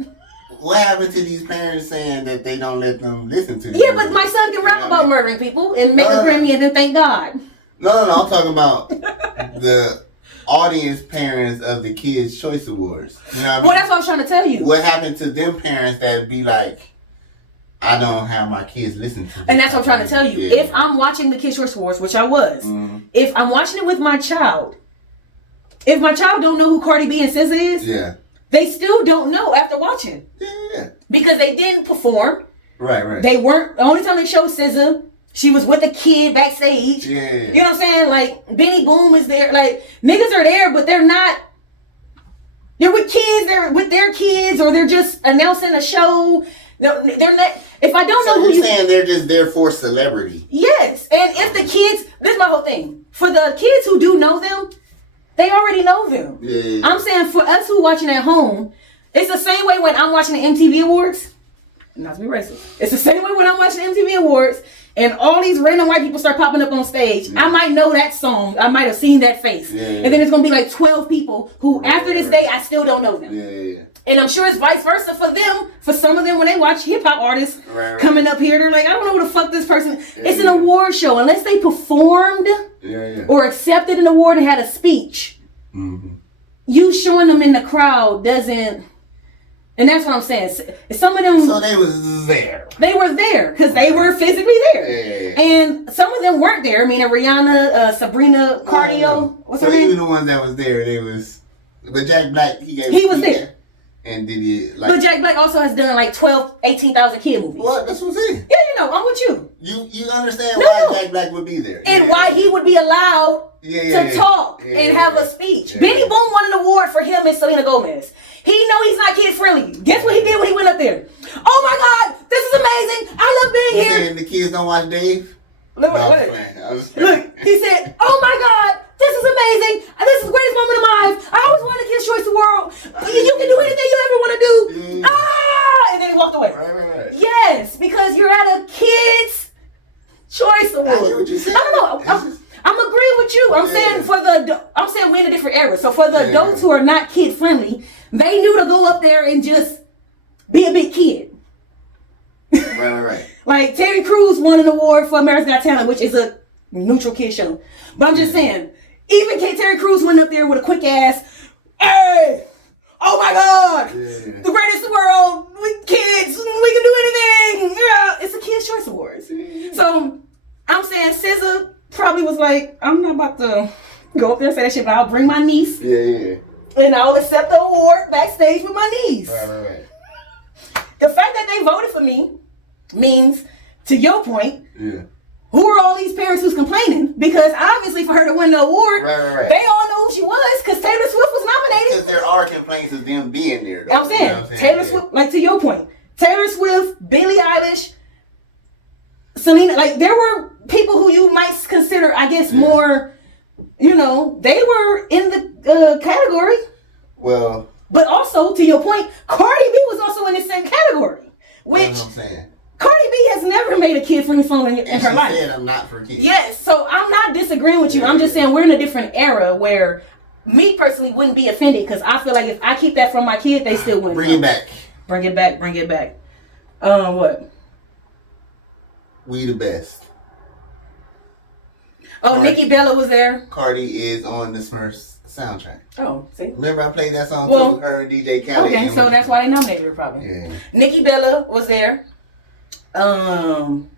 What happened to these parents saying that they don't let them listen to you? Yeah, but my son can rap about murdering people and make a Grammy and then thank God. No, I'm talking about the audience parents of the Kids' Choice Awards. You know what I mean? Well, that's what I'm trying to tell you. What happened to them parents that be like, I don't have my kids listen to this. And that's what I'm trying to tell you. Yeah. If I'm watching the Kids' Choice Awards, which I was, if I'm watching it with my child, if my child don't know who Cardi B and SZA is, they still don't know after watching. Yeah. Because they didn't perform. Right. They weren't, the only time they showed SZA, she was with a kid backstage. Yeah. You know what I'm saying? Like, Benny Boom is there. Like, niggas are there, but they're not, they're with kids, they're with their kids, or they're just announcing a show. No, they're not. If I don't know who you're saying they're just there for celebrity. Yes, and if the kids, this is my whole thing. For the kids who do know them, they already know them. Yeah. I'm saying for us who watching at home, it's the same way when I'm watching the MTV Awards. Not to be racist. It's the same way when I'm watching the MTV Awards and all these random white people start popping up on stage. Yeah. I might know that song. I might have seen that face. Yeah. And then there's going to be like 12 people who after this day, I still don't know them. Yeah. And I'm sure it's vice versa for them. For some of them, when they watch hip-hop artists coming up here, they're like, I don't know who the fuck this person is. It's an award show. Unless they performed or accepted an award and had a speech, you showing them in the crowd doesn't... And that's what I'm saying. Some of them... So they was there. They were there because they were physically there. Yeah. And some of them weren't there. I mean, Rihanna, Sabrina Cardio. What's her name? So even the ones that was there, they was... But Jack Black, he was there. And did it like... But Jack Black also has done like 18,000 kid movies. What? That's what I'm saying. Yeah, you know, I'm with you. You understand why Jack Black would be there. And why he would be allowed to talk and have a speech. Benny Boom won an award for him and Selena Gomez. He know he's not kid friendly. Guess what he did when he went up there? Oh my God, this is amazing. I love being here. And the kids don't watch Dave? Look, he said, oh my God, this is amazing. This is the greatest moment of my life. I always wanted a Kids' Choice Award. You can do anything you ever want to do. And then he walked away. Right. Yes, because you're at a Kids' Choice Award. I hear what you're saying. I'm agreeing with you. I'm saying we're in a different era. So for the adults who are not kid friendly, they knew to go up there and just be a big kid. Right. Like Terry Crews won an award for America's Got Talent, which is a neutral kid show. But I'm just saying, even Terry Crews went up there with a quick ass, hey, oh my God, the greatest world, we kids, we can do anything. Yeah, it's a Kids' Choice Awards. So I'm saying SZA probably was like, I'm not about to go up there and say that shit, but I'll bring my niece. Yeah. And I'll accept the award backstage with my niece. Right. The fact that they voted for me means, to your point, who are all these parents who's complaining? Because obviously for her to win the award, they all know who she was because Taylor Swift was nominated. Because there are complaints of them being there, though. I'm saying, Taylor Swift, like to your point, Taylor Swift, Billie Eilish, Selena, like there were people who you might consider, I guess, more, you know, they were in the category. Well. But also, to your point, Cardi B was also in the same category. Which, that's what I'm saying. Cardi B has never made a kid-friendly song in her life. She said I'm not for kids. Yes, so I'm not disagreeing with you. I'm just saying we're in a different era where me personally wouldn't be offended because I feel like if I keep that from my kid, they still wouldn't. Bring it back. Bring it back. What? We the best. Oh, Cardi. Nikki Bella was there. Cardi is on the Smurfs soundtrack. Oh, see? Remember I played that song too? Her and DJ Khaled. Okay, so that's why they nominated her probably. Yeah. Nikki Bella was there. And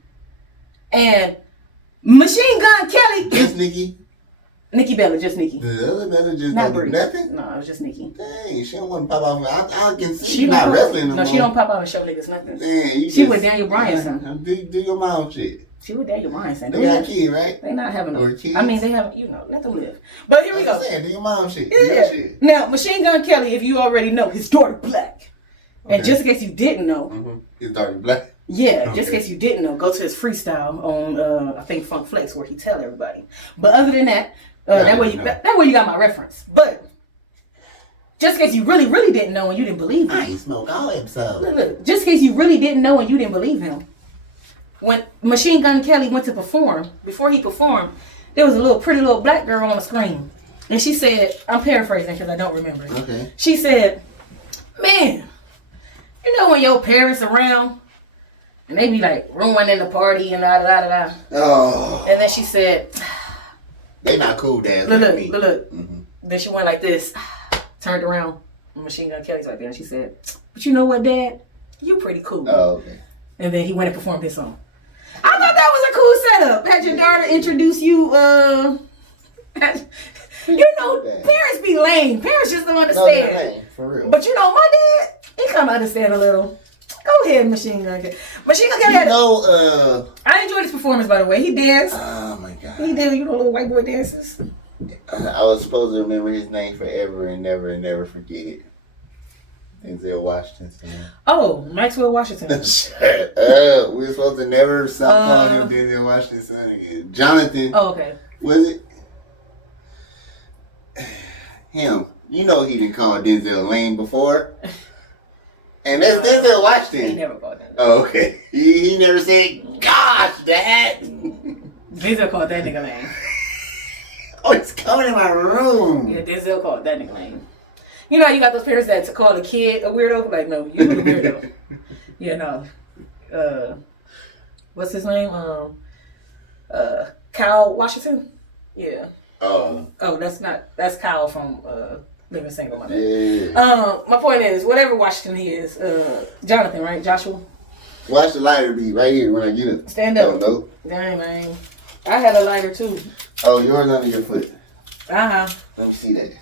Machine Gun Kelly. Just Nikki? Nikki Bella, just Nikki. The other Bella just not don't do nothing? No, it was just Nikki. Dang, she don't want to pop off. I can see she's not wrestling no more. No, she don't pop out and show niggas nothing. Dang, she with Daniel Bryan's son. Do your mom shit. She with Daniel Bryan's son. They got a kid, right? They not having or kids. I mean, they have, you know, let them live. But here we go. Do your mom shit. Yeah. Shit. Now, Machine Gun Kelly, if you already know, his daughter black. Okay. And just in case you didn't know. His daughter black? Yeah, just in case you didn't know, go to his freestyle on, I think, Funk Flex, where he tell everybody. But other than that, that way you got my reference. But just in case you really, really didn't know and you didn't believe him. I ain't smoke all episodes. Look, just in case you really didn't know and you didn't believe him. When Machine Gun Kelly went to perform, before he performed, there was a pretty little black girl on the screen. And she said, I'm paraphrasing because I don't remember. Okay. She said, man, you know when your parents around and they be like ruining the party and da. Oh. And then she said, they not cool dancing. Look. Then she went like this, turned around, and Machine Gun Kelly's right there, and she said, but you know what, Dad? You pretty cool. Oh, okay. And then he went and performed his song. I thought that was a cool setup. Had your daughter introduce you, you know, parents be lame. Parents just don't understand. No, they're lame, for real. But you know, my dad, he kind of understand a little. Go ahead, Machine Gun Kelly. Machine Gun Kelly I enjoyed his performance, by the way. He danced. Oh, my God. He did, you know, little white boy dances. I was supposed to remember his name forever and never forget it. Denzel Washington. Oh, Maxwell Washington. Shut up. We're supposed to never stop calling him Denzel Washington's son again. Jonathan. Oh, okay. Was it? Him. You know he didn't call Denzel lame before. And that's Denzel Washington. He never called that. Oh, okay. He never said, gosh, Dad. Denzel called that nigga lame. Oh, it's coming in my room. Yeah, Denzel called that nigga lame. You know how you got those parents that call a kid a weirdo? Like, no, you're a weirdo. Yeah, no. What's his name? Kyle Washington? Yeah. Oh, that's Kyle from Living Single, my bad. yeah. My point is, whatever Washington he is, Jonathan, right? Joshua? Watch the lighter be right here when I get it. Stand up. Oh, no. Dang, man. I had a lighter too. Oh, yours under your foot. Uh-huh. Let me see that.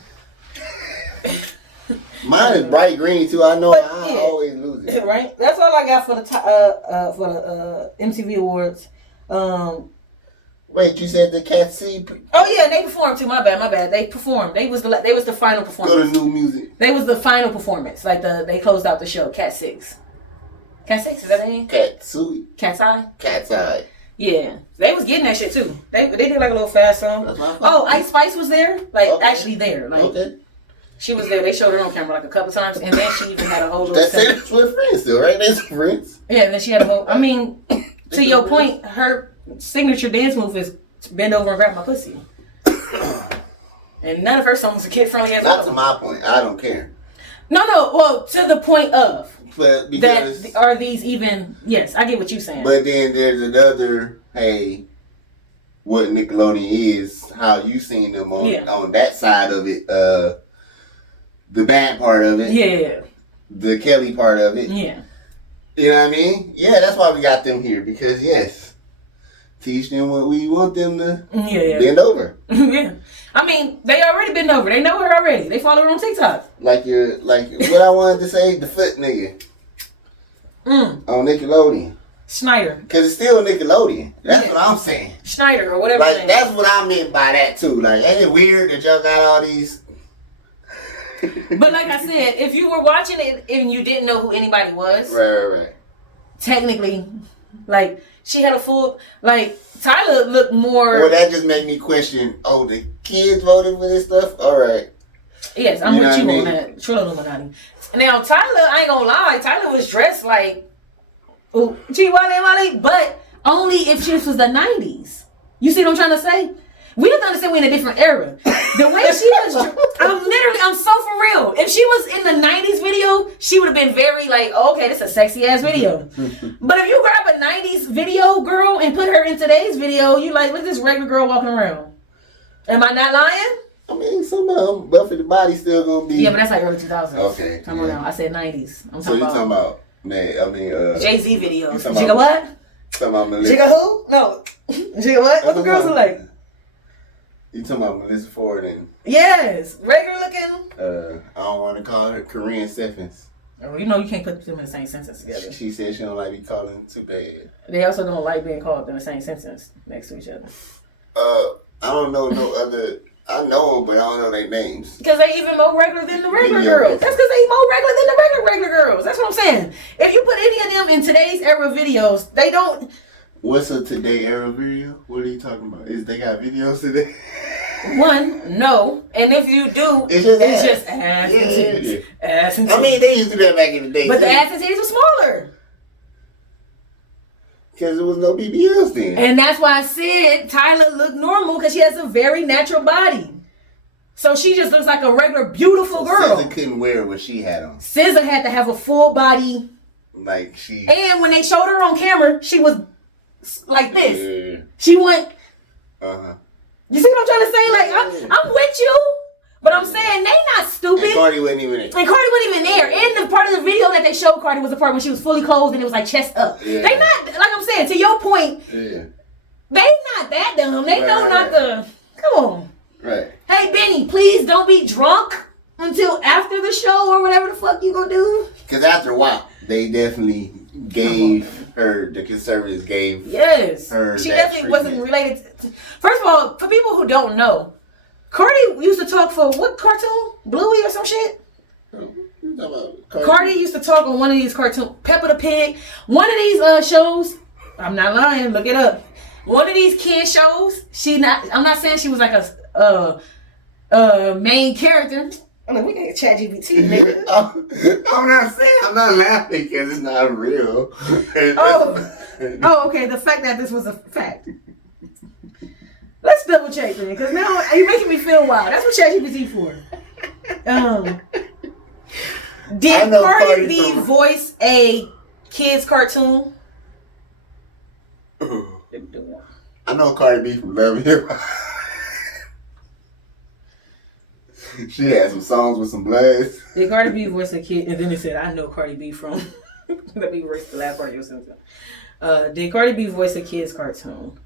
Mine is bright green too. I know I always lose it. Right? That's all I got for the MTV Awards. Wait, you said the Cat C? Oh yeah, they performed too. My bad. They performed. They was the final performance. Go to new music. They was the final performance. Like they closed out the show. Cat 6. Cat 6 is that the name? Cat Suey. Cat's Eye. Cat's Eye. Yeah, they was getting that shit too. They did like a little fast song. Oh, Ice Spice was there. Actually there. Like she was there. They showed her on camera like a couple times, and then she even had a whole little. That's with friends still, right? That's friends. Yeah, and then she had a whole. I mean, to your point, her signature dance move is bend over and grab my pussy. And none of her songs are kid friendly as well. Not to my point. I don't care. No. Well, to the point of. But because that are these even? Yes, I get what you're saying. But then there's another. Hey, what Nickelodeon is? How you seen them on that side of it? The bad part of it. Yeah. The Kelly part of it. Yeah. You know what I mean? Yeah, that's why we got them here because teach them what we want them to bend over. Yeah. I mean, they already been over. They know her already. They follow her on TikTok. Like what I wanted to say, the foot nigga. On Nickelodeon. Schneider. Because it's still Nickelodeon. That's what I'm saying. Schneider or whatever. Like, that's what I meant by that too. Like, ain't it weird that y'all got all these... But like I said, if you were watching it and you didn't know who anybody was... Right. Technically, like, she had a full... Like, Tyler looked more... Well, that just made me question, the kids voted for this stuff? All right. Yes, I'm with you on that. Trill Illuminati. Now, Tyler, I ain't gonna lie, Tyler was dressed like... Ooh, but only if this was the 90s. You see what I'm trying to say? We have to understand we're in a different era. The way she was... I'm so for real. If she was in the 90s video, she would have been very like, okay, this is a sexy ass video. But if you grab a 90s video girl and put her in today's video, you like, look at this regular girl walking around. Am I not lying? I mean, some of them, but for the body still gonna be... Yeah, but that's like early 2000s. Okay. Come on now. I said 90s. So you're talking about... Jay-Z videos. Jigga what? Talking about Melissa. Jigga who? No. Jigga what? What the girls look like? You talking about Melissa Ford and... Yes. Regular looking. I don't want to call her Korean Stephens. Oh, you know you can't put them in the same sentence together. She said she don't like be calling too bad. They also don't like being called in the same sentence next to each other. I don't know no other... I know them, but I don't know their names. Because they even more regular than the regular girls. That's because they more regular than the regular girls. That's what I'm saying. If you put any of them in today's era videos, they don't... What's a today era video? What are you talking about? They got videos today? One, no. And if you do, it's just ass and titties. Ass and titties. I mean, they used to do that back in the day. But the ass and titties were smaller. Because there was no BBLs then. And that's why I said Tyler looked normal because she has a very natural body. So she just looks like a regular beautiful girl. SZA couldn't wear what she had on. SZA had to have a full body. Like she... And when they showed her on camera, she was like this. Yeah. She went... Uh-huh. You see what I'm trying to say? Like, I'm with you. But I'm saying they not stupid. And Cardi wasn't even there. And Cardi wasn't even there. And the part of the video that they showed Cardi was the part when she was fully clothed and it was like chest up. Yeah. They not, like I'm saying, to your point, they not that dumb. They know not the, come on. Right. Hey, Benny, please don't be drunk until after the show or whatever the fuck you gonna do. Because after a while, they definitely gave her, the conservatives gave her she definitely wasn't related to, first of all, for people who don't know, Cardi used to talk for what cartoon? Bluey or some shit? You talking Cardi used to talk on one of these cartoons, Peppa the Pig. One of these shows, I'm not lying, look it up. One of these kid shows, I'm not saying she was like a main character. I'm like, we got ChatGPT, nigga. I'm not laughing because it's not real. Oh, okay. The fact that this was a fact. Let's double check, man, because now you're making me feel wild. That's what ChatGPT for. Did Cardi B voice a kids cartoon? I know Cardi B from Love and Hip Hop. She had some songs with some bloods. Did Cardi B voice a kid? And then it said, I know Cardi B from... Let me erase the last part or something. Did Cardi B voice a kid's cartoon?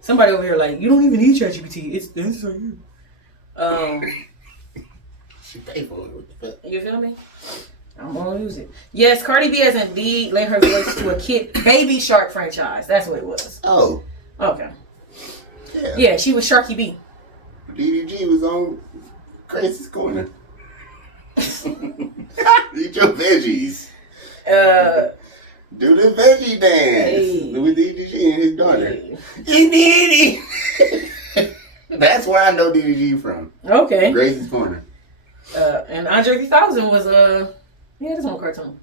Somebody over here like, you don't even need ChatGPT. This on you. She paid for it. You feel me? I'm gonna use it. Yes, Cardi B has indeed lent her voice to a kid Baby Shark franchise. That's what it was. Oh. Okay. Yeah, she was Sharky B. DDG was on Crazy's Corner. Eat your veggies. Do the veggie dance with DDG and his daughter. Hey. That's where I know DDG from. Okay. Gracie's Corner. And Andre3000 was he had his own cartoon.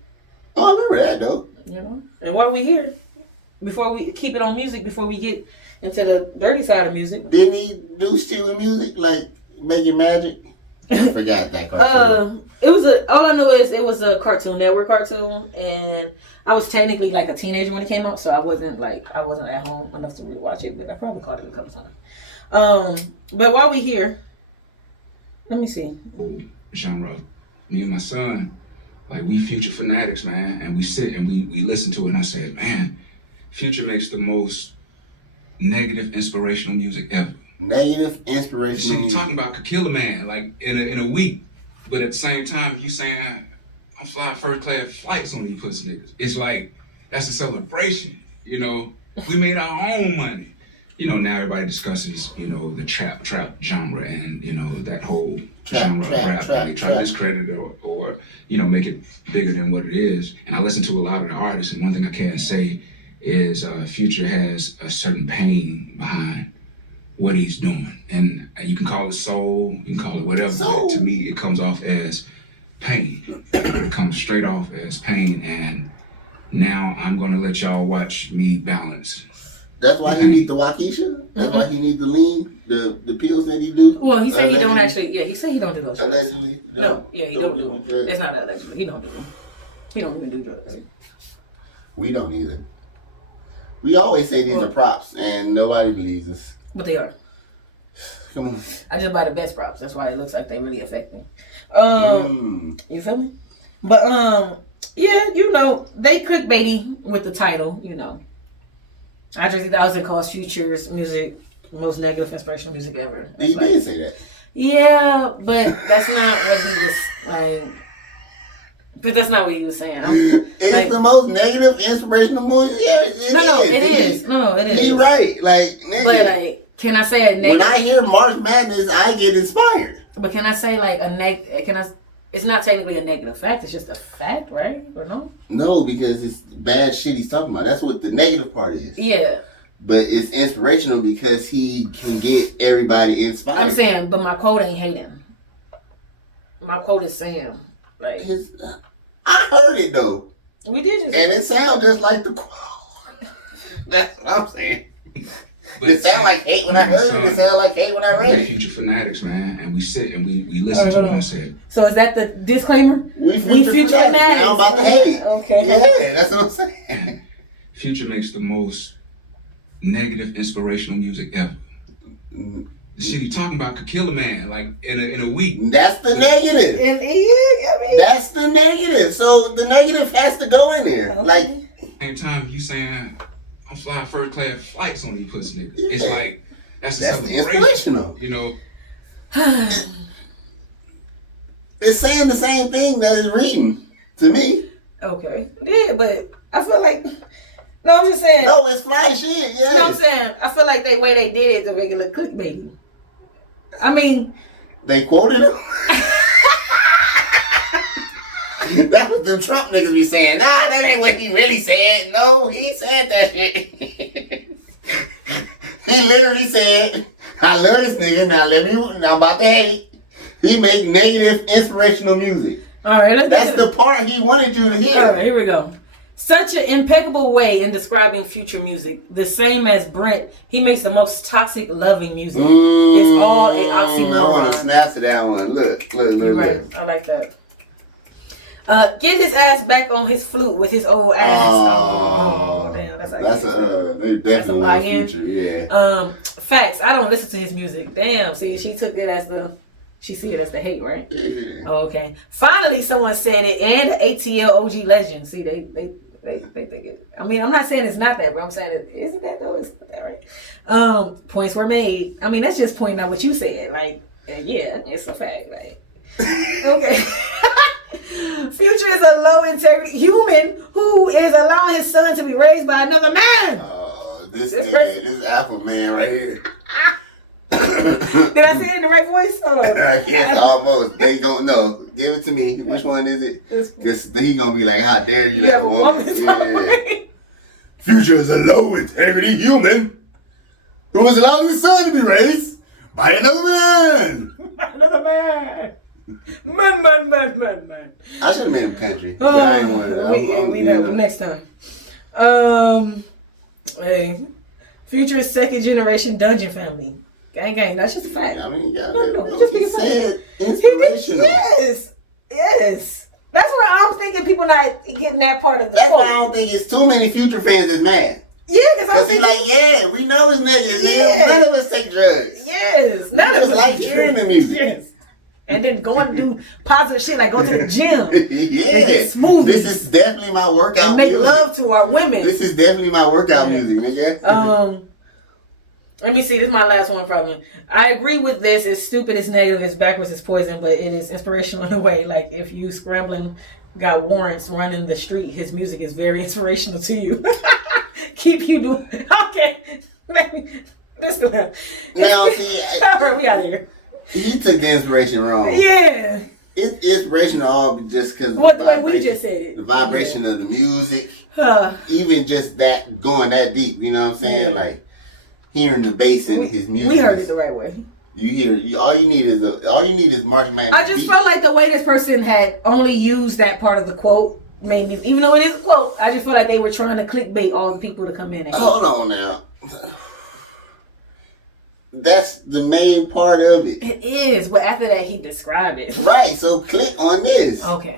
Oh, I remember that though. You know. And while we here, before we keep it on music, before we get into the dirty side of music, didn't he do shit with music like Making Magic? I forgot that cartoon. It was all I know is it was a Cartoon Network cartoon, and I was technically like a teenager when it came out, so I wasn't at home enough to really watch it, but I probably caught it a couple times. But while we here, let me see. Genre. Me and my son, like, we Future fanatics, man, and we sit and we listen to it, and I said, man, Future makes the most negative inspirational music ever. Negative inspirational music. Talking about could kill a man like in a week, but at the same time, you saying I'm flying first class flights on these pussy niggas. It's like that's a celebration, you know. We made our own money. You know, now everybody discusses, you know, the trap genre and, you know, that whole genre of rap. They try to discredit it or, you know, make it bigger than what it is. And I listen to a lot of the artists, and one thing I can say is Future has a certain pain behind what he's doing. And you can call it soul, you can call it whatever, but to me, it comes off as pain. It comes straight off as pain, and now I'm going to let y'all watch me balance. That's why he need the Waukesha? That's why he need the lean? The pills that he do? Well, he said he don't actually, he said he don't do those drugs. Allegedly? No, he don't do them. It's not allegedly. He don't do them. He don't even do drugs. We don't either. We always say these are props, and nobody believes us. But they are. Come on. I just buy the best props. That's why it looks like they really affect me. You feel me? But, yeah, you know, they clickbaity with the title, you know. Andre3000 calls Future's music most negative inspirational music ever. He did say that. Yeah, but that's not what he was like. But that's not what he was saying. It's like, the most negative inspirational music. Yeah, it is. No, it is. He's right. Like, nigga. But like, can I say a negative? When I hear March Madness, I get inspired. But can I say like it's not technically a negative fact. It's just a fact, right? Or no? No, because it's bad shit he's talking about. That's what the negative part is. Yeah. But it's inspirational because he can get everybody inspired. I'm saying, but my quote ain't hating. My quote is saying, like... I heard it, though. We did just... And it sounds just like the quote. That's what I'm saying. But it sound like hate when I heard it. It sound like hate when I read it. Future fanatics, man. And we sit and we listen to what I said. So is that the disclaimer? We future fanatics. I'm about to hate. Okay. Yeah, that's what I'm saying. Future makes the most negative inspirational music ever. The shit he talking about could kill a man like in a week. That's the negative. That's the negative. So the negative has to go in there. Okay. Like, same time you saying I'm flying first class flights on these pussy niggas. Yeah. It's like that's inspirational. You know. It's saying the same thing that it's reading to me. Okay. Yeah, but I feel like. No, I'm just saying. No, it's fly shit. Yeah. You know what I'm saying? I feel like the way they did it to make it look clickbaity. I mean, they quoted him. That's what them Trump niggas be saying. Nah, that ain't what he really said. No, he ain't said that shit. He literally said, I love this nigga, now I'm about to hate. He make negative, inspirational music. All right, that's the part he wanted you to hear. All right, here we go. Such an impeccable way in describing Future music. The same as Brent, he makes the most toxic, loving music. It's all an oxymoron. I want to snap to that one. Look. Right. I like that. Get his ass back on his flute with his old ass. Oh damn, that's definitely one Future. Yeah. Facts. I don't listen to his music. Damn. See, she took it as she see it as the hate, right? Yeah. Oh, okay. Finally, someone saying it, and the ATL OG legend. See, they think it. I mean, I'm not saying it's not that, but I'm saying it isn't that though. It's not that, right? Points were made. I mean, that's just pointing out what you said. Like, yeah, it's a fact. Like, okay. Future is a low integrity human who is allowing his son to be raised by another man. Oh, this Apple man right here. Did I say it in the right voice? Hold on. Yes, almost. They don't know. Give it to me. Which one is it? Because he gonna be like, how dare you let a woman? Yeah. Future is a low integrity human who is allowing his son to be raised by another man. Another man. Man. I should have made him country. I ain't we next time. Hey, Future is second generation Dungeon family. Gang. That's just a fact. I mean, he said inspirational. Yes. That's where I'm thinking people not getting that part of the That's quote. why I don't think it's too many Future fans that's mad. Yeah, because he's like, yeah, we know his niggas. Yeah. None of us take drugs. Yes. None of us like hearing the music. Yes. And then go and do positive shit, like go to the gym. Yeah. And get smoothies. This is definitely my workout and make music. love to our women. This is definitely my workout music, nigga. Let me see. This is my last one, probably. I agree with this. It's stupid, it's negative, it's backwards, it's poison, but it is inspirational in a way. Like, if you scrambling, got warrants running the street, his music is very inspirational to you. Keep you doing... Okay. This one. Now, see... All right, we out of here. He took the inspiration wrong. Yeah. It's inspirational all just because the way we just said it. The vibration of the music. Even just that, going that deep, you know what I'm saying? Yeah. Like, hearing the bass in his music. We heard it the right way. You hear all you need is Marshall Mathers. I just felt like the way this person had only used that part of the quote made me, even though it is a quote, I just feel like they were trying to clickbait all the people to come in and hold on now. That's the main part of it. It is, but after that he described it. Right, so click on this. Okay.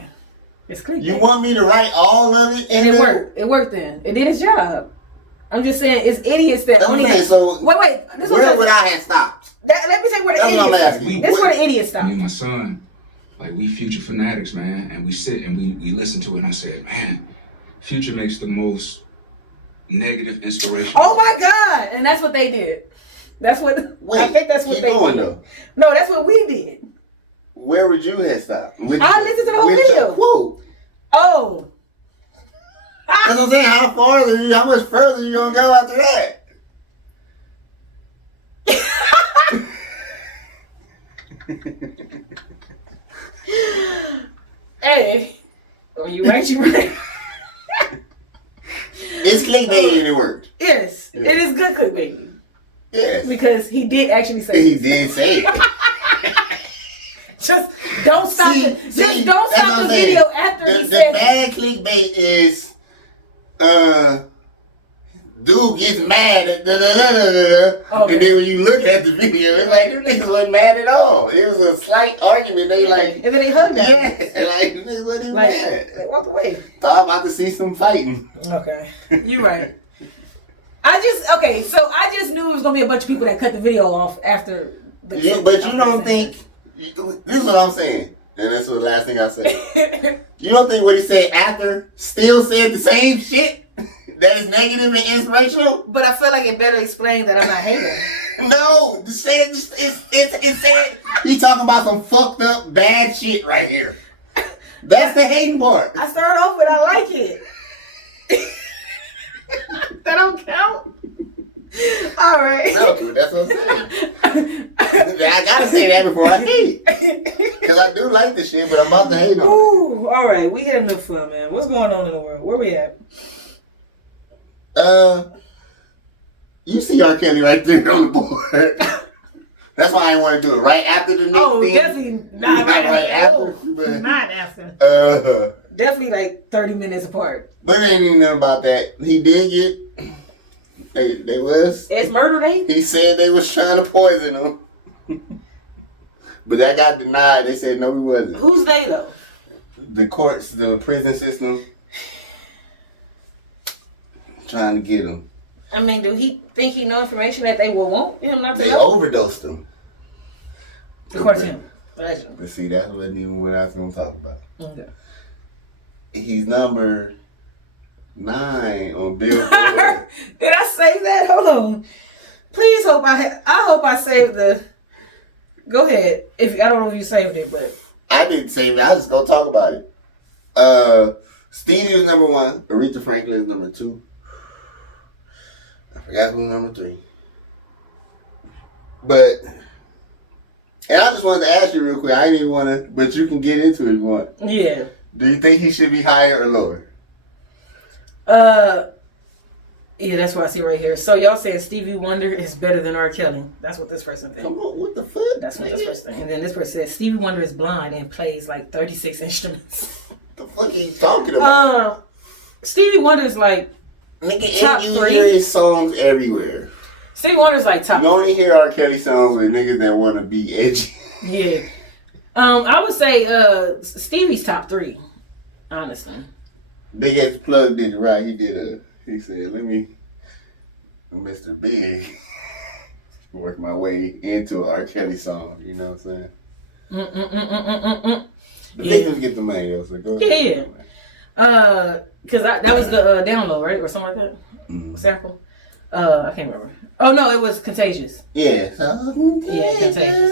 It's clickbait. You want me to write all of it? And it worked. It worked then. It did its job. I'm just saying, it's idiots that only have... So wait. Where would I have stopped? Let me tell you where the idiots stopped. That's where the idiots stopped. Me and my son, like, we Future fanatics, man. And we sit and we listen to it. And I said, man, Future makes the most negative inspiration. Oh, my God. And that's what they did. That's what... I think that's what they did. Though. No, that's what we did. Where would you have stopped? I listened to the whole video. Whoa. Oh. That's what I'm saying. How much further you gonna go after that? Hey, you right. It's clickbait and it worked. Yes, it is good clickbait. Yes, because he did actually say. He did say it. Just don't stop. Don't stop the video after he said. The bad clickbait is. Dude gets mad at okay. And then when you look at the video, it's like them niggas wasn't mad at all. It was a slight argument. They like, and then they hugged him. Yeah, like niggas wasn't even mad. They walked away. Thought I'm about to see some fighting. Okay, you're right. So I just knew it was gonna be a bunch of people that cut the video off after. But you don't think? This is what I'm saying, and that's the last thing I said. You don't think what he said after still said the same shit? That is negative and inspirational? But I feel like it better explain that I'm not hating. No, it said he talking about some fucked up bad shit right here. That's the hating part. I started off with I like it. That don't count? Alright. No, dude, that's what I'm saying. I gotta say that before I hate. Because I do like the shit, but I'm about to hate on it. Ooh, all right, we had enough fun, man. What's going on in the world? Where we at? You see R. Kelly right there on the board. That's why I didn't want to do it right after the next thing. Definitely not right after. But, not after. Definitely like 30 minutes apart. But it ain't even nothing about that. He did get. They was. It's murder day? He said they was trying to poison him. But that got denied. They said no, he wasn't. Who's they though? The courts, the prison system. Trying to get him. I mean, do he think he know information that they will want him not to They know? overdosed him. Of course, him. Allegedly. But see, that wasn't even what I was going to talk about. Okay. He's number 9 on Billboard. Did I say that? Hold on. Please hope I hope I saved the. Go ahead. If I don't know if you saved it, but I didn't save it. I was just going to talk about it. Stevie was number 1. Aretha Franklin is number 2. I forgot who number 3. But, and I just wanted to ask you real quick. I didn't even want to, but you can get into it if you want. Yeah. Do you think he should be higher or lower? Yeah, that's what I see right here. So y'all saying Stevie Wonder is better than R. Kelly. That's what this person thinks. Come on, what the fuck? That's what this person thinks. And then this person says Stevie Wonder is blind and plays like 36 instruments. The fuck are you talking about? Stevie Wonder is like nigga, top you 3. hear his songs everywhere. Stevie Wonder's like top. You only hear R. Kelly songs with niggas that want to be edgy. Yeah. I would say Stevie's top 3. Honestly. Big X Plug did it right. He said, let me, Mr. Big, work my way into an R. Kelly song. You know what I'm saying? The victims get the money though, so go ahead. Yeah. Because that was the download, right? Or something like that? Sample? I can't remember. Oh, no, it was Contagious. Yeah. Yeah, Contagious.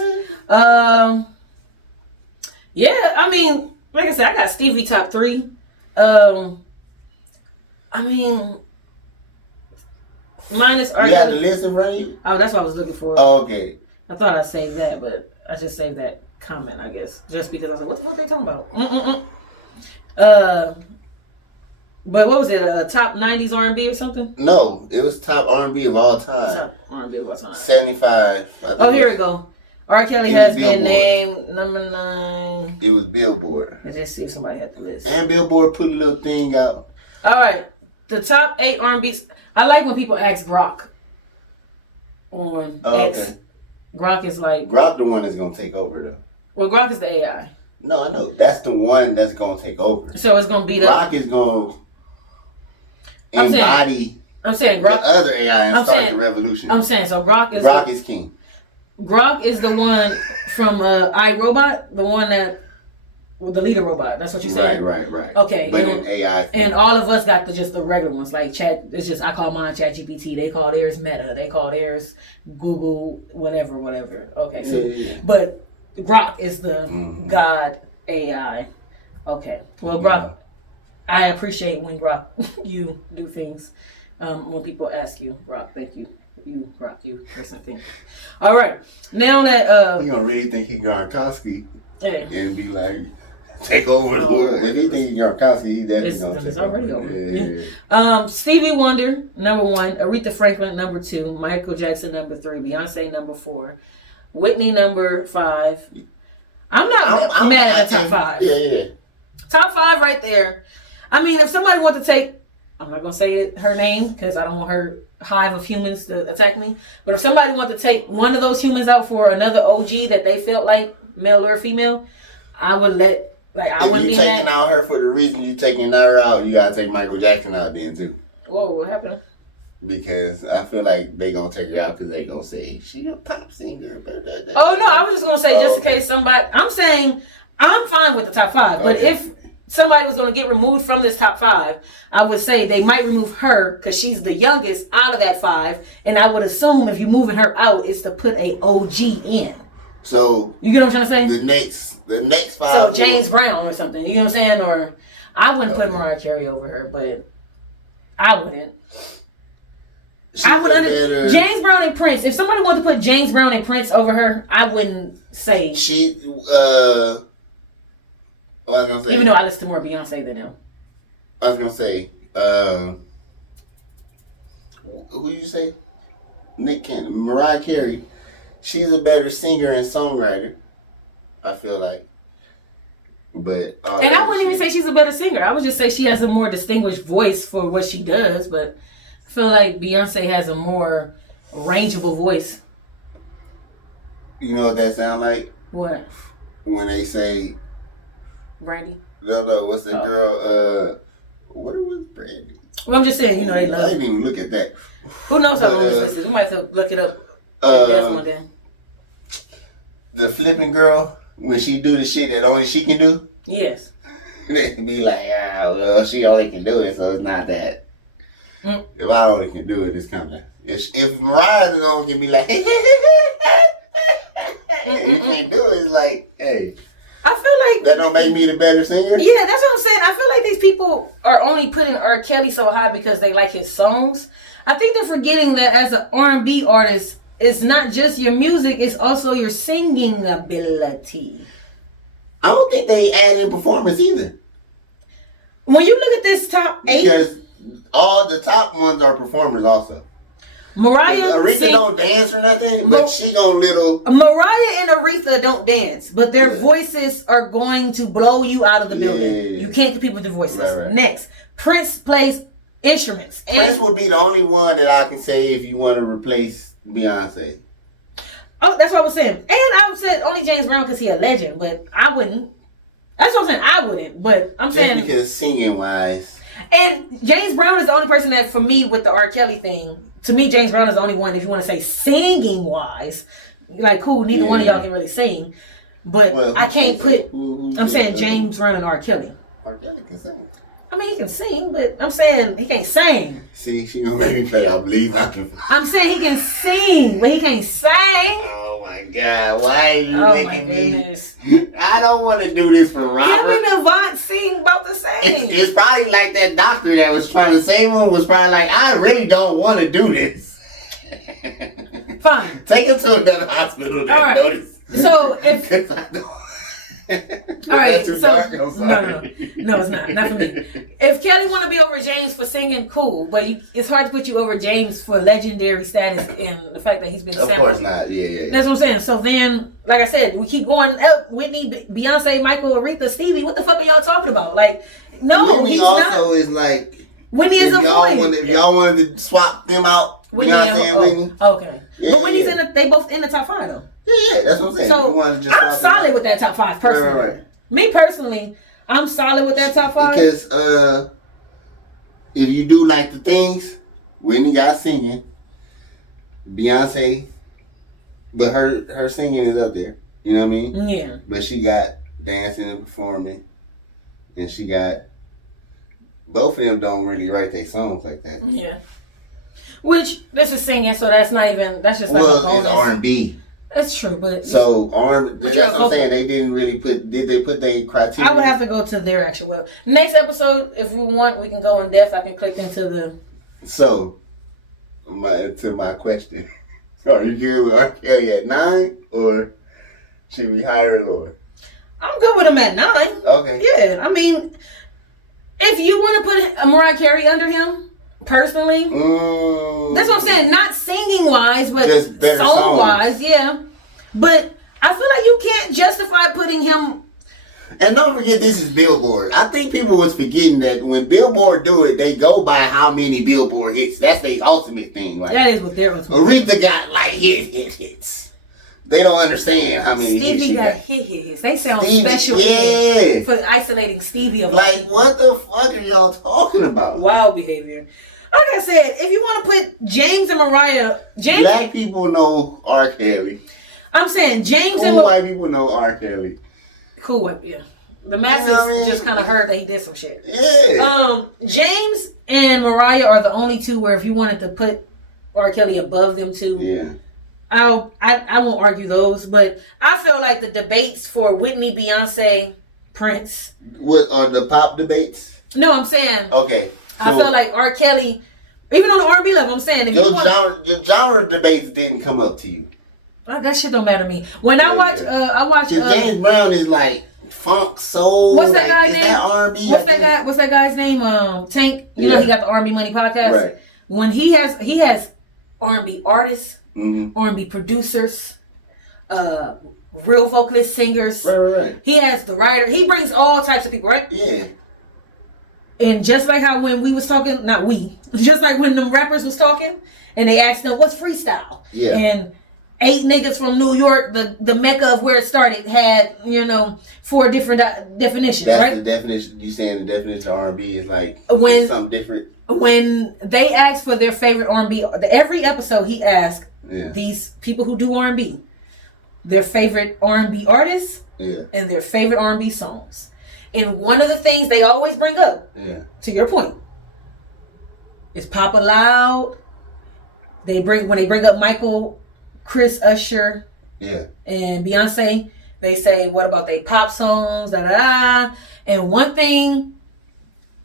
Yeah, I mean, like I said, I got Stevie top 3. I mean, minus R. You got Kelly. the list in front of you? Oh, that's what I was looking for. Oh, okay. I thought I saved that, but I just saved that comment, I guess. Just because I was like, what the fuck are they talking about? But what was it? Top 90s R&B or something? No, it was top R&B of all time. Top R&B of all time. 75. Oh, here we go. R. Kelly has been named number 9. It was Billboard. Let's just see if somebody had the list. And Billboard put a little thing out. All right. The top 8 R&B's. I like when people ask Grok on X. Okay. Grok is like... Grok the one that's going to take over, though. Well, Grok is the AI. No, I know. That's the one that's going to take over. So it's going to be the... Grok is going to embody I'm saying Grok... the other AI and start the revolution. I'm saying, so Grok is king. Grok is the one from iRobot, the one that... Well, the leader robot. That's what you said? Right. Okay. But in AI. And all of us got just the regular ones. Like Chat, it's just, I call mine ChatGPT. They call theirs Meta. They call theirs Google, whatever. Okay. So, yeah. But Grok is the God AI. Okay. Well, Grok, I appreciate when Grok, you do things. When people ask you, Grok, thank you. You, Grok, you, person, thing. All right. Now that... You don't really think he Gronkowski hey. and be like... Take over the world. If he thinks Gronkowski, he definitely gonna take already over. over. Yeah. Stevie Wonder, number 1. Aretha Franklin, number 2. Michael Jackson, number 3. Beyonce, number 4. Whitney, number 5. I'm not mad at the top 5. Yeah. Top 5 right there. I mean, if somebody wants to take, I'm not gonna say her name because I don't want her hive of humans to attack me. But if somebody wants to take one of those humans out for another OG that they felt like, male or female, I would let. Like, I wouldn't be mad. If you taking out her for the reason you taking her out, you gotta take Michael Jackson out then too. Whoa, what happened? Because I feel like they gonna take her out because they gonna say she a pop singer. Oh no, I was just gonna say just in case somebody. I'm saying I'm fine with the top 5, but if somebody was gonna get removed from this top 5, I would say they might remove her because she's the youngest out of that 5, and I would assume if you're moving her out, it's to put a OG in. So you get what I'm trying to say? The next 5. So James Brown or something. You know what I'm saying? Or I wouldn't put Mariah Carey over her, but I wouldn't. I would James Brown and Prince. If somebody wanted to put James Brown and Prince over her, I wouldn't say she. I was gonna say. Even though I listen to more Beyonce than him. I was gonna say. Who you say? Nick Cannon, Mariah Carey. She's a better singer and songwriter. I feel like. But and I wouldn't even say she's a better singer. I would just say she has a more distinguished voice for what she does. But I feel like Beyonce has a more rangeable voice. You know what that sound like? What? When they say Brandy? No, what's the girl? What was Brandy? Well, I'm just saying, they love. I didn't even look at that. Who knows how long this is? We might have to look it up. One day. The flipping girl, when she do the shit that only she can do. Yes. They be like, well, she only can do it, so it's not that. If I only can do it, it's kind of. If Mariah's gonna give me like, you can't do it, it's like, hey. I feel like that don't make me the better singer. Yeah, that's what I'm saying. I feel like these people are only putting R. Kelly so high because they like his songs. I think they're forgetting that as an R&B artist, it's not just your music; it's also your singing ability. I don't think they add in performance either. When you look at this top 8, because all the top ones are performers also. Mariah, Aretha don't dance or nothing, but she gonna little. Mariah and Aretha don't dance, but their voices are going to blow you out of the building. You can't compete with their voices. Right. Next, Prince plays instruments. Prince would be the only one that I can say if you want to replace Beyonce. Oh, that's what I was saying. And I would say only James Brown because he's a legend, but I wouldn't. That's what I'm saying. I wouldn't, but I'm saying just because singing wise. And James Brown is the only person that, for me, with the R. Kelly thing. To me, James Brown is the only one, if you want to say singing wise, like, cool, neither one of y'all can really sing. But I can't put, I'm saying James Brown and R. Kelly. R. Kelly can sing. I mean, he can sing, but I'm saying he can't sing. See, she gonna make me play I Believe I Can. I'm saying he can sing, but he can't sing. Oh my God, why are you making goodness. me? I don't want to do this for Robert. Him and Avant sing about the same. It's probably like that doctor that was trying to save him was probably like, I really don't want to do this. Fine. Take him to another hospital. All right. Notice. So if all right, so no, it's not for me. If Kelly want to be over James for singing, cool, but it's hard to put you over James for legendary status and the fact that he's been sampled. Of course not, yeah. That's what I'm saying. So then, like I said, we keep going up. Whitney, Beyonce, Michael, Aretha, Stevie. What the fuck are y'all talking about? Like, no, Whitney he's also not. Is like Whitney is a voice. If y'all wanted to swap them out, Whitney Beyonce and Whitney. Okay, yeah, but Whitney's they both in the top 5 though. Yeah, that's what I'm saying. So I'm solid with that top 5 personally. Right. Me personally, I'm solid with that top 5. Because if you do like the things, Whitney got singing, Beyonce, but her singing is up there. You know what I mean? Yeah. But she got dancing and performing, and she got both of them don't really write their songs like that. Yeah. Which this is singing, so that's not even. That's just like a bonus. It's R&B. That's true, but so that's what I'm saying. They didn't really put. Did they put their criteria? I would have to go to their actual web. Next episode, if we want, we can go in depth. I can click into the. So, to my question, are you good with R. Kelly at 9, or should we higher or lower? I'm good with him at 9. Okay. Yeah, I mean, if you want to put Mariah Carey under him. Personally, that's what I'm saying. Not singing wise, but song wise, yeah. But I feel like you can't justify putting him. And don't forget, this is Billboard. I think people was forgetting that when Billboard do it, they go by how many Billboard hits. That's their ultimate thing. Like, that is what their ultimate. Aretha got like hits. They don't understand how many hits she got. hits. They sound special for isolating Stevie. Like, what the fuck are y'all talking about? Wild behavior. Like I said, if you want to put James and Mariah... Black people know R. Kelly. I'm saying James and... white people know R. Kelly. Cool, yeah. The masses just kind of heard that he did some shit. Yeah. James and Mariah are the only two where if you wanted to put R. Kelly above them two... Yeah. I won't argue those, but I feel like the debates for Whitney, Beyonce, Prince... What, are the pop debates? No, I'm saying... Okay. I feel like R. Kelly, even on the R&B level, I'm saying... Your genre debates didn't come up to you. That shit don't matter to me. When I watch... James Brown is like funk, soul. What's that guy is name? That R&B? What's that guy's name? Tank. You know he got the R&B Money podcast. Right. When he has R&B artists, R&B producers, real vocalist singers. Right. He has the writer. He brings all types of people, right? Yeah. And just like how when we was talking, just like when them rappers was talking, and they asked them, what's freestyle? Yeah. And 8 niggas from New York, the mecca of where it started, had, 4 different definitions, That's right? the definition. You saying the definition of R&B is like something different? When they asked for their favorite R&B, every episode he asked these people who do R&B, their favorite R&B artists and their favorite R&B songs. And one of the things they always bring up, to your point, is Papa Loud. When they bring up Michael, Chris, Usher, and Beyonce, they say, what about they pop songs, And one thing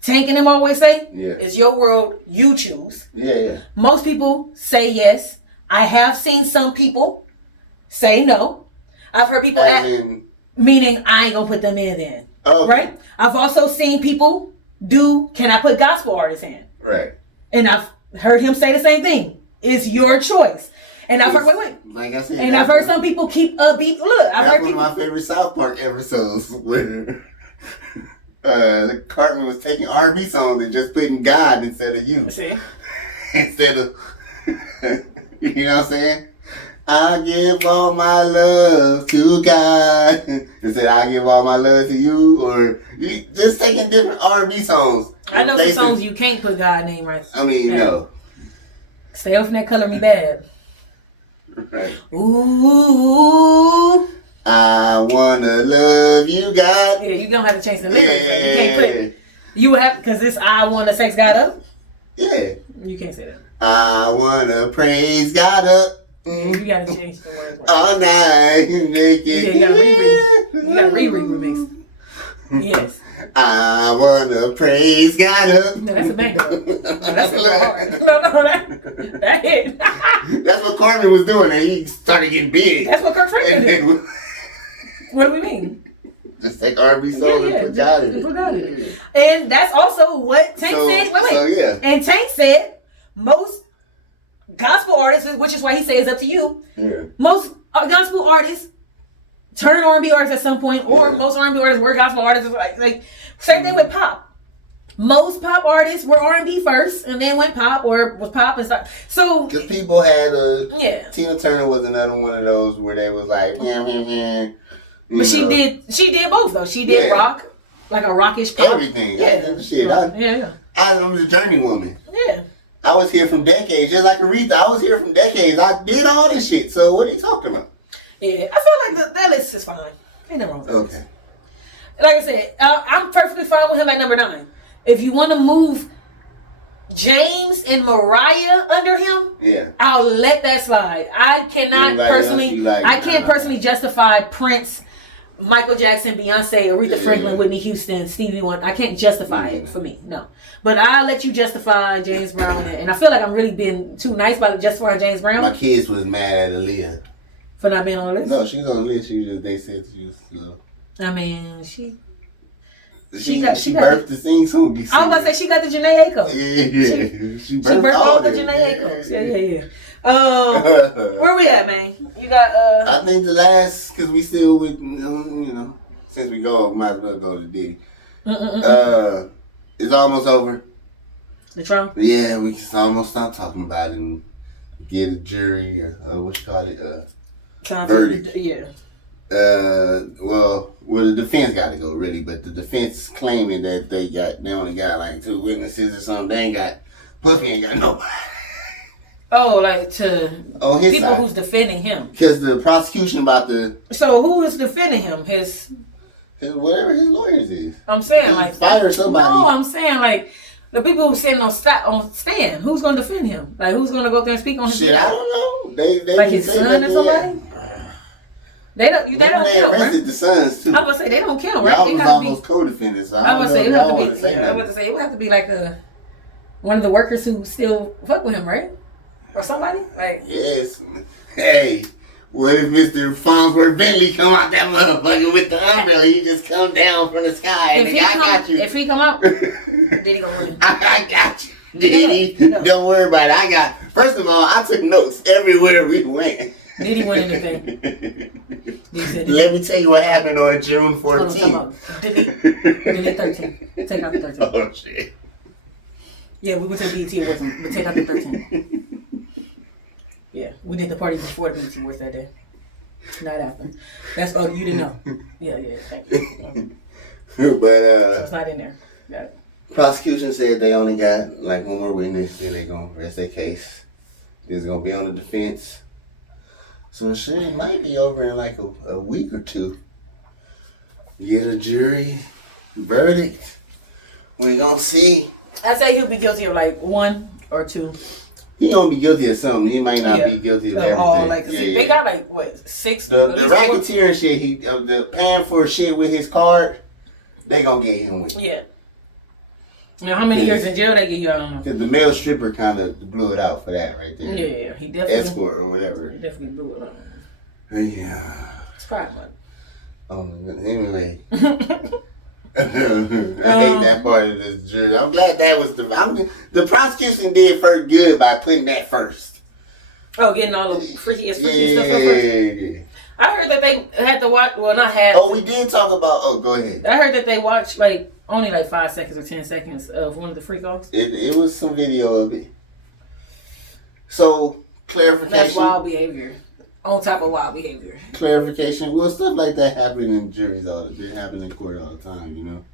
Tank and them always say is your world, you choose. Most people say yes. I have seen some people say no. I've heard people meaning I ain't gonna put them in then. Okay. Right? I've also seen people can I put gospel artists in? Right. And I've heard him say the same thing. It's your choice. And I've heard, like I said, and I've heard some people keep a beat. Look, I've heard people. One of my favorite South Park episodes where Cartman was taking R&B songs and just putting God instead of you. See? Instead of, you know what I'm saying? I give all my love to God. Instead, I give all my love to you, or you just taking different R&B songs. I know some songs you can't put God name right. I mean, no. Stay off from that Color Me Bad. Right. Ooh. I wanna love you, God. Yeah, you don't have to change the lyrics. Yeah. You can't put it. You would have, because this I wanna sex God up. Yeah. You can't say that. I wanna praise God up. You gotta change the words. All night, naked. Yeah, you gotta remix. Yes. I wanna praise God up. No, that's a banger. No, that's a little hard. No, that hit. That's what Cartman was doing, and he started getting big. That's what Kirk Franklin did. What do we mean? Just take R&B songs and put God in it. And that's also what Tank said. Wait. And Tank said most gospel artists, which is why he says it's up to you. Yeah. Most gospel artists turn R&B artists at some point, or most R&B artists were gospel artists. Like same thing with pop. Most pop artists were R&B first, and then went pop, or was pop and stuff. So because people had Tina Turner was another one of those where they was like, But she did both though. She did rock, like a rockish pop. Everything. I'm the journey woman. Yeah. I was here from decades, just like Aretha. I was here from decades. I did all this shit. So what are you talking about? Yeah, I feel like that list is fine. Ain't nothing wrong with that. Okay. Like I said, I'm perfectly fine with him at number 9. If you want to move James and Mariah under him, I'll let that slide. I cannot personally justify Prince, Michael Jackson, Beyonce, Aretha Franklin, Whitney Houston, Stevie Wonder. I can't justify it for me. No. But I'll let you justify James Brown. And I feel like I'm really being too nice by justifying James Brown. My kids was mad at Aaliyah. For not being on the list? No, she's on the list. They said she was slow. I mean, she birthed the sing song. I was about to say she got the Janae Aiko. Yeah. She birthed all the Janae Aikos. Yeah. Where we at, man? You got I think the last, because we still with, since we go, might as well go to Diddy. It's almost over. The trial? Yeah, we can almost stop talking about it and get a jury, or what you call it, verdict. Yeah. Well, the defense got to go, really, but the defense claiming that they only got like 2 witnesses or something. Puffy ain't got nobody. Oh, like to his people side. Who's defending him. Because the prosecution about the... So who is defending him? His whatever his lawyers is. I'm saying like... Fire somebody. No, I'm saying like... The people who sitting on stand, who's going to defend him? Like, who's going to go up there and speak on his behalf? I don't know. They like his son or somebody? They don't count, right? The sons too. I was gonna say they don't count, right? Y'all was almost co-defendants. So I was gonna say it would have to be like one of the workers who still fuck with him, right? Or somebody like. Yes. Hey, What if Mr. Farnsworth Bentley come out that motherfucker with the umbrella? He just come down from the sky and I got you. If he come out, then he gonna win. I got you, Diddy. No. Don't worry about it. First of all, I took notes everywhere we went. Did he win anything? Let me tell you what happened on June 14th. Delete 13. Take out the 13. Oh, shit. Yeah, we went to the BET Awards, but take out the 13. Yeah, we did the party before the BET Awards that day. Not after. That's all you didn't know. Yeah, thank you. But, so it's not in there. Got it. Prosecution said they only got like one more witness, then they gonna rest their case. This is gonna be on the defense. So shit, it might be over in like a week or two. Get a jury verdict. We gonna see. I say he'll be guilty of like 1 or 2. He gonna be guilty of something. He might not be guilty of everything. All, like, they got like what 6? The racketeering shit. The paying for shit with his card. They gonna get him with. Yeah. Now, how many years in jail they get you? I don't know. Cause the male stripper kind of blew it out for that right there. Yeah, he definitely escort or whatever. He definitely blew it out. Yeah. It's pride money. Oh my god. Anyway. I hate that part of this jury. I'm glad that was the prosecution did first good by putting that first. Oh, getting all the freaky stuff first. Yeah. I heard that they had to watch. Well, not had. Oh, we did talk about. Oh, go ahead. I heard that they watched like only like 5 seconds or 10 seconds of one of the freak offs. It was some video of it. So clarification. That's wild behavior. On top of wild behavior. Clarification. Well, stuff like that happen in juries it happen in court all the time. You know,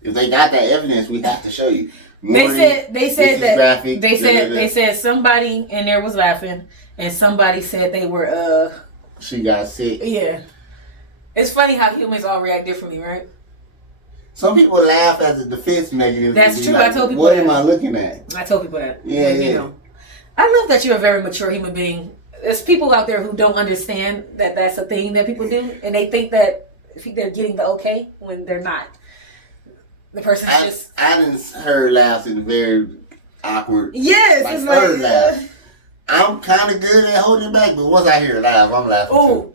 if they got that evidence, we have to show you. They said somebody in there was laughing, and somebody said they were She got sick. Yeah. It's funny how humans all react differently, right? Some people laugh as a defense mechanism. That's true. Like, I told people what that. Am I looking at? I told people that. Yeah, like, you know. I love that you're a very mature human being. There's people out there who don't understand that that's a thing that people do, and they think that they're getting the okay when they're not. The person's I didn't heard laughs in very awkward. Yes, like, it's like laugh. I'm kind of good at holding it back, but once I hear a laugh, I'm laughing too.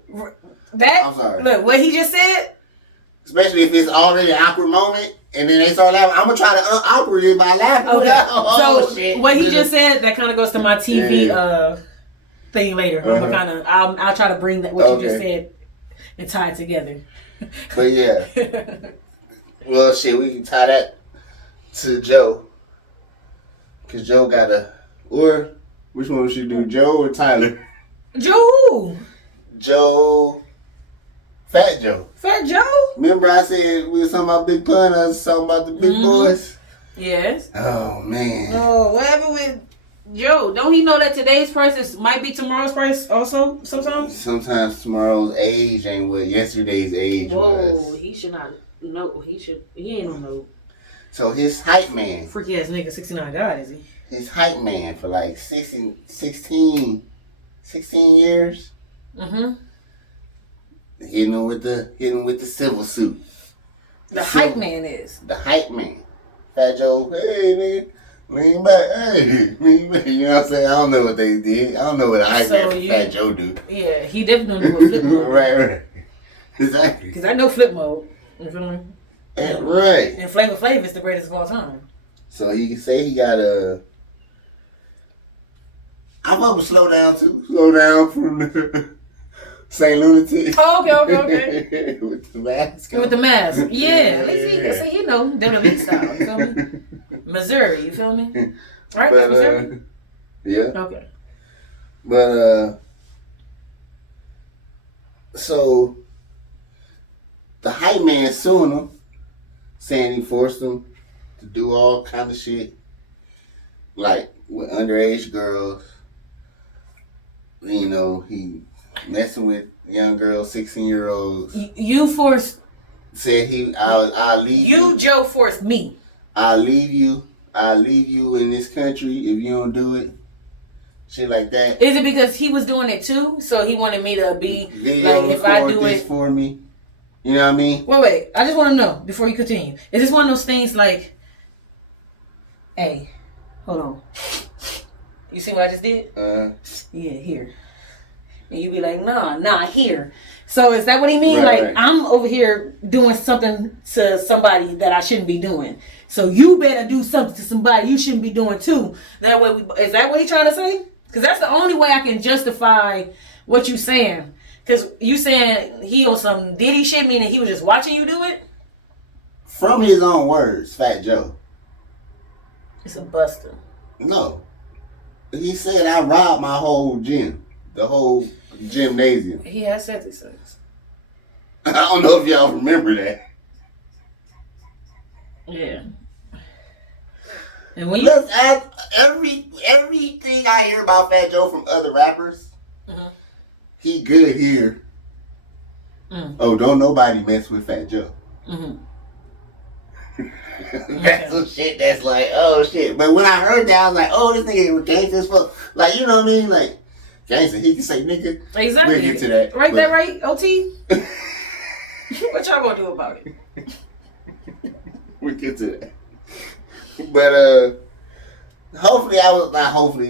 That. I'm sorry. Look, what he just said. Especially if it's already an awkward moment, and then they start laughing. I'm gonna try to un-awkward it by laughing. Okay. Shit. What he just said that kind of goes to my TV thing later. I'll try to bring that what you just said and tie it together. But yeah. Well, shit, we can tie that to Joe. Because Joe got or which one should she do, Joe or Tyler? Joe. Fat Joe. Fat Joe? Remember I said we were talking about Big Pun, I was talking about the big boys? Yes. Oh, man. Oh, what happened with Joe? Don't he know that today's price might be tomorrow's price also sometimes? Sometimes tomorrow's age ain't what yesterday's age was. Whoa, he should not know. He ain't on no. So his hype man. Freaky ass nigga 69 God, is he? His hype man for like 16 years. Mm-hmm. Hitting him with the civil suit. The hype man is. The hype man. Fat Joe, hey nigga, lean back, hey, lean back. You know what I'm saying? I don't know what they did. I don't know what a hype man for Fat Joe do. Yeah, he definitely knew what flip mode. Right. Exactly. Because I know flip mode. You feel me? Right. And Flavor Flav is the greatest of all time. So he say he got a. I'm up with Slow Down too. Slow Down from the St. Lunatic. Oh, okay. With the mask. With the mask. Yeah. At least he can say, you know, WWE style. You feel me? Missouri, you feel me? Right? But, Missouri? Yeah. Okay. But, so, the hype man suing him, saying he forced him to do all kind of shit, like with underage girls. You know, he messing with young girls, 16-year-olds. You forced. Said I'll leave you. Joe forced me. I'll leave you in this country if you don't do it. Shit like that. Is it because he was doing it too? So he wanted me to be video like, if I do it for me. You know what I mean? Wait. I just want to know before you continue. Is this one of those things like, hey, hold on. You see what I just did? Yeah, here. And you be like, nah, not here. So is that what he mean? Right, like, I'm over here doing something to somebody that I shouldn't be doing. So you better do something to somebody you shouldn't be doing too. That way, is that what he trying to say? Because that's the only way I can justify what you saying. Because you saying he on some Diddy shit, meaning he was just watching you do it? From his own words, Fat Joe. It's a buster. No. He said I robbed my whole gym. The whole gymnasium. He has said these things. I don't know if y'all remember that. Yeah. And when you everything I hear about Fat Joe from other rappers, he good here. Oh, don't nobody mess with Fat Joe. That's some shit that's like, oh shit. But when I heard that, I was like, oh, this nigga was gangster as fuck. Like, you know what I mean? Like, gangster, he can say nigga. Exactly. We'll get to that. Right, that right, OT? What y'all gonna do about it? We'll get to that. But hopefully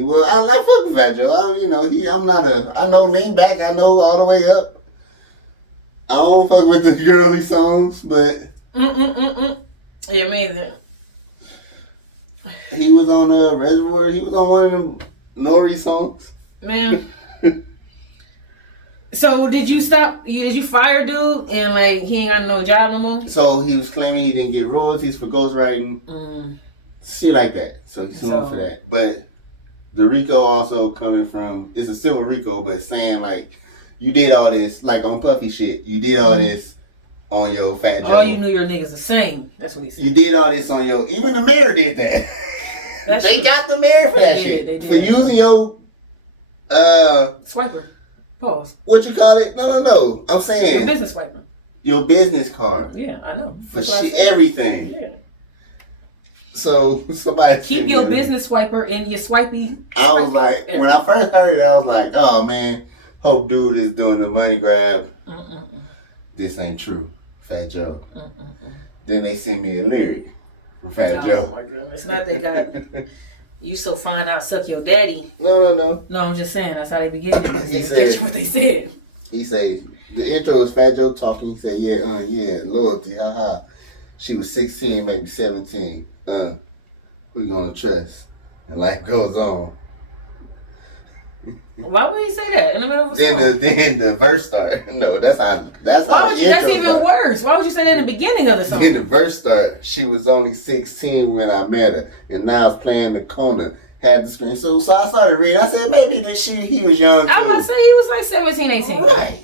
well, I like fuck with Fat Joe. I know lean back, I know all the way up. I don't fuck with the girly songs, but Yeah, amazing. He was on Reservoir. He was on one of them Nori songs. Man. So did you stop? Did you fire dude and like he ain't got no job no more? So he was claiming he didn't get royalties for ghostwriting. Shit like that. So he's suing for that. But the RICO also coming from, it's a civil RICO, but saying like, you did all this, like on Puffy shit, you did all this on your Fat Joe. All you knew your niggas the same. That's what he said. You did all this on your, even the mayor did that. They true. got the mayor for that shit. They did. For using your, Swiper. Pause. what you call it? No. I'm saying. Your business swiper. Your business card. Yeah, I know. For shit, everything. Yeah. So somebody keep your business swiper in your swipey. I was like, when I first heard it, I was like, oh man, hope dude is doing the money grab. This ain't true, Fat Joe. Then they sent me a lyric from Fat Joe. Oh my goodness, it's not that guy. You so fine, I'll suck your daddy. No. No, I'm just saying that's how they begin. He said what they said. He said the intro was Fat Joe talking. He said, yeah, loyalty, haha. She was 16, maybe 17. Who you gonna trust? And life goes on. Why would he say that in the middle of a song? Then the verse start. No, that's how. Why would you? That's even worse. Why would you say that in the beginning of the song? Then the verse start. She was only 16 when I met her, and now it's playing the corner. Had the screen. So I started reading. I said maybe he was young too. I was gonna say he was like 17, 18. Right.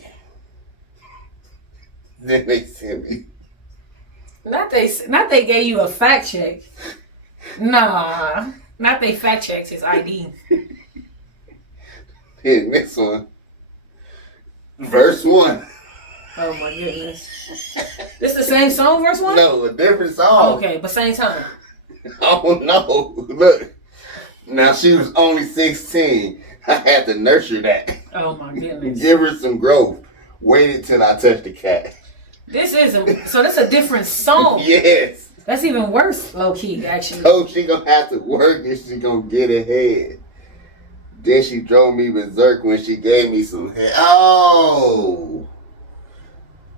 Then they sent me. Not they gave you a fact check. Nah. Not they fact checked his ID. Here, next one. Verse 1. Oh my goodness. This the same song, verse 1? No, a different song. Oh, okay, but same time. Oh no. Look. Now she was only 16. I had to nurture that. Oh my goodness. Give her some growth. Waited till I touched the cat. So that's a different song. Yes. That's even worse, low key, actually. Oh, she gonna have to work and she gonna get ahead. Then she drove me berserk when she gave me some head. Oh.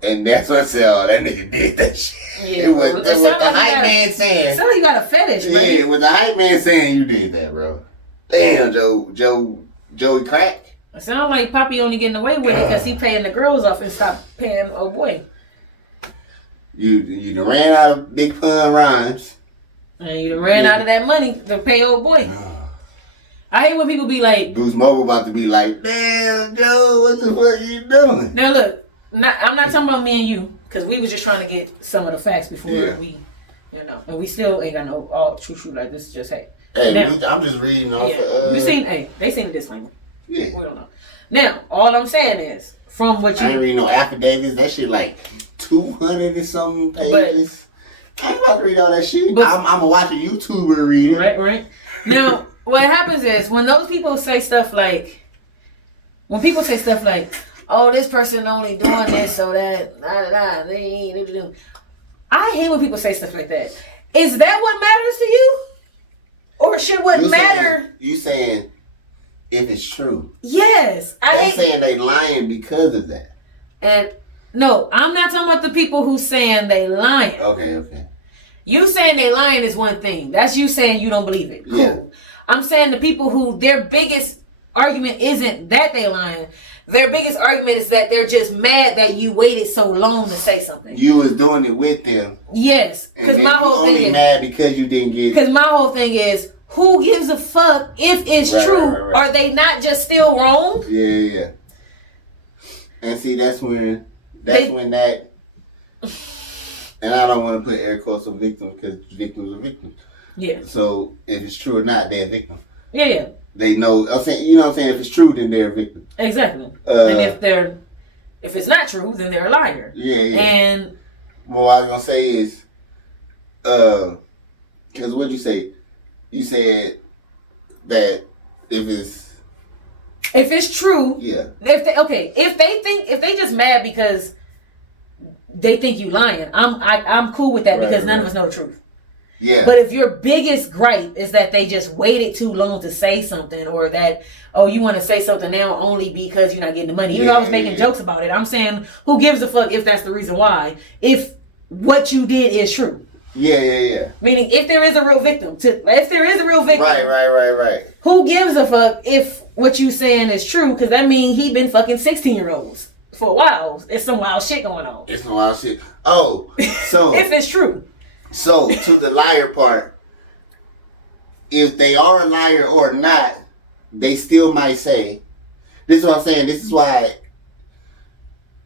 And that's what I said, oh, that nigga did that shit. Yeah, it was the hype man saying. Sound like you got a fetish, man. Yeah, with the hype man saying you did that, bro. Damn, Joey Crack. It sound like Poppy only getting away with it because he paying the girls off and stopped paying old boy. You done ran out of big pun rhymes. And you done ran out of that money to pay old boy. I hate when people be like, Goose Mobile about to be like, damn, Joe, what the fuck you doing? Now look, I'm not talking about me and you, because we was just trying to get some of the facts before we, and we still ain't got no all true like this. Is just hey. Now, I'm just reading off. You seen? Hey, they seen the disclaimer. Yeah. We don't know. Now, all I'm saying is, from what you, I ain't reading no affidavits. That shit like 200 and something pages. I ain't about to read all that shit. But I'm gonna watch a YouTuber read it. Right. Now, what happens is when those people say stuff like, oh, this person only doing this so that, I hate when people say stuff like that. Is that what matters to you? Or should what matter? You saying if it's true. Yes. I'm saying they lying because of that. And no, I'm not talking about the people who saying they lying. Okay. You saying they lying is one thing. That's you saying you don't believe it. Cool. Yeah. I'm saying the people who their biggest argument isn't that they lying. Their biggest argument is that they're just mad that you waited so long to say something. You was doing it with them. Yes. Because my whole thing is mad because you didn't get it. Because my whole thing is, who gives a fuck if it's true? Right. Are they not just still wrong? Yeah. And see, that's when that. And I don't want to put air quotes on victims because victims are victims. Yeah. So if it's true or not, they're a victim. Yeah. They know. I'm saying, you know what I'm saying? If it's true, then they're a victim. Exactly. And if it's not true, then they're a liar. Yeah. And what I was gonna say is, because what'd you say? You said that if it's true, yeah. If they just mad because they think you lying, I'm cool with that because none of us know the truth. Yeah. But if your biggest gripe is that they just waited too long to say something, or that you want to say something now only because you're not getting the money. Even though I was making jokes about it, I'm saying who gives a fuck if that's the reason why? If what you did is true. Yeah. Meaning, if there is a real victim, Right. Who gives a fuck if what you saying is true? Because that means he been fucking 16-year-olds for a while. It's some wild shit going on. It's some wild shit. Oh, so if it's true. So to the liar part, if they are a liar or not, they still might say, "This is what I'm saying. This is why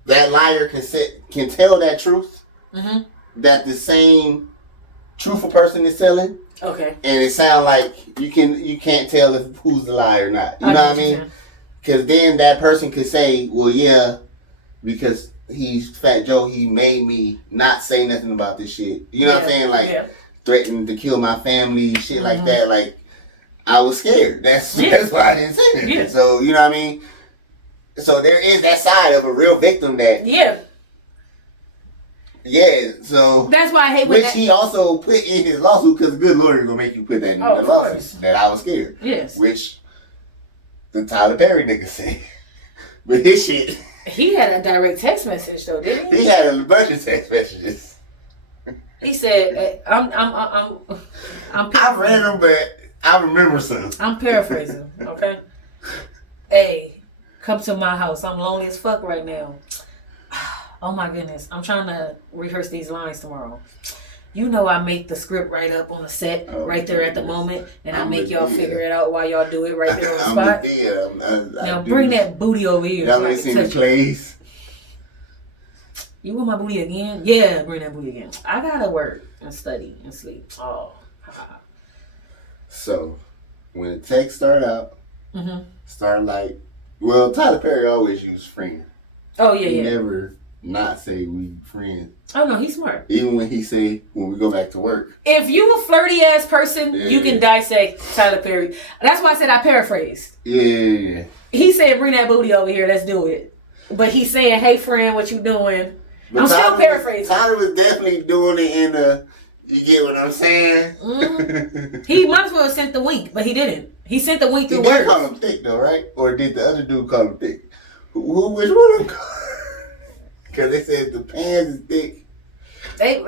that liar can tell that truth that the same truthful person is telling." Okay. And it sounds like you can't tell if who's the liar or not. You know what I mean? Because then that person could say, "Well, yeah, because he's Fat Joe, he made me not say nothing about this shit." You know what I'm saying? Like threatened to kill my family, shit like that. Like I was scared. That's why I didn't say anything. Yeah. So you know what I mean? So there is that side of a real victim that so that's why I hate which he also put in his lawsuit, because a good lawyer gonna make you put that in the lawsuit that I was scared. Yes. Which the Tyler Perry nigga said. But his shit, he had a direct text message though, didn't he? He had a bunch of text messages. He said, "I'm I read them, but I remember some. I'm paraphrasing, okay? Hey, come to my house. I'm lonely as fuck right now. Oh my goodness, I'm trying to rehearse these lines tomorrow. You know I make the script right up on the set, right there at the moment, and I make y'all figure it out while y'all do it right there on the spot. Now bring that booty over here. Y'all ain't seen the plays? You want my booty again? Yeah, bring that booty again. I gotta work and study and sleep. Oh. So, when the text start out, start like, well, Tyler Perry always used friend. Oh, yeah, He never not say we friends. Oh, no, he's smart. Even when he say, when we go back to work. If you a flirty ass person, you can dissect Tyler Perry. That's why I said I paraphrased. Yeah. He said, bring that booty over here, let's do it. But he's saying, hey friend, what you doing? But I'm still paraphrasing. Tyler was definitely doing it in the, you get what I'm saying? He might as well have sent the wink, but he didn't. He sent the wink through words. He did call him thick though, right? Or did the other dude call him thick? Which one of them? Because they said the pants is thick. And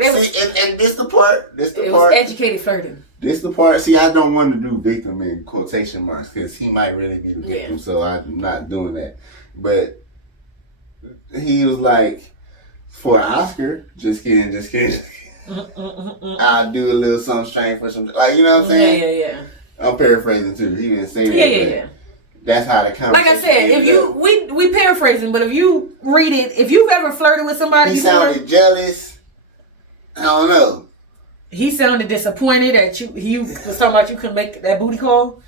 this the part. It was educated flirting. This the part. See, I don't want to do victim in quotation marks because he might really be the victim, so I'm not doing that. But he was like, for an Oscar, just kidding. I'll do a little something strange for some, like, you know what I'm saying? Yeah. I'm paraphrasing too. He didn't say that. Yeah. That's how the conversation. Like I said, if we paraphrasing, but if you read it, if you've ever flirted with somebody, he sounded jealous. I don't know. He sounded disappointed that he was talking about you couldn't make that booty call.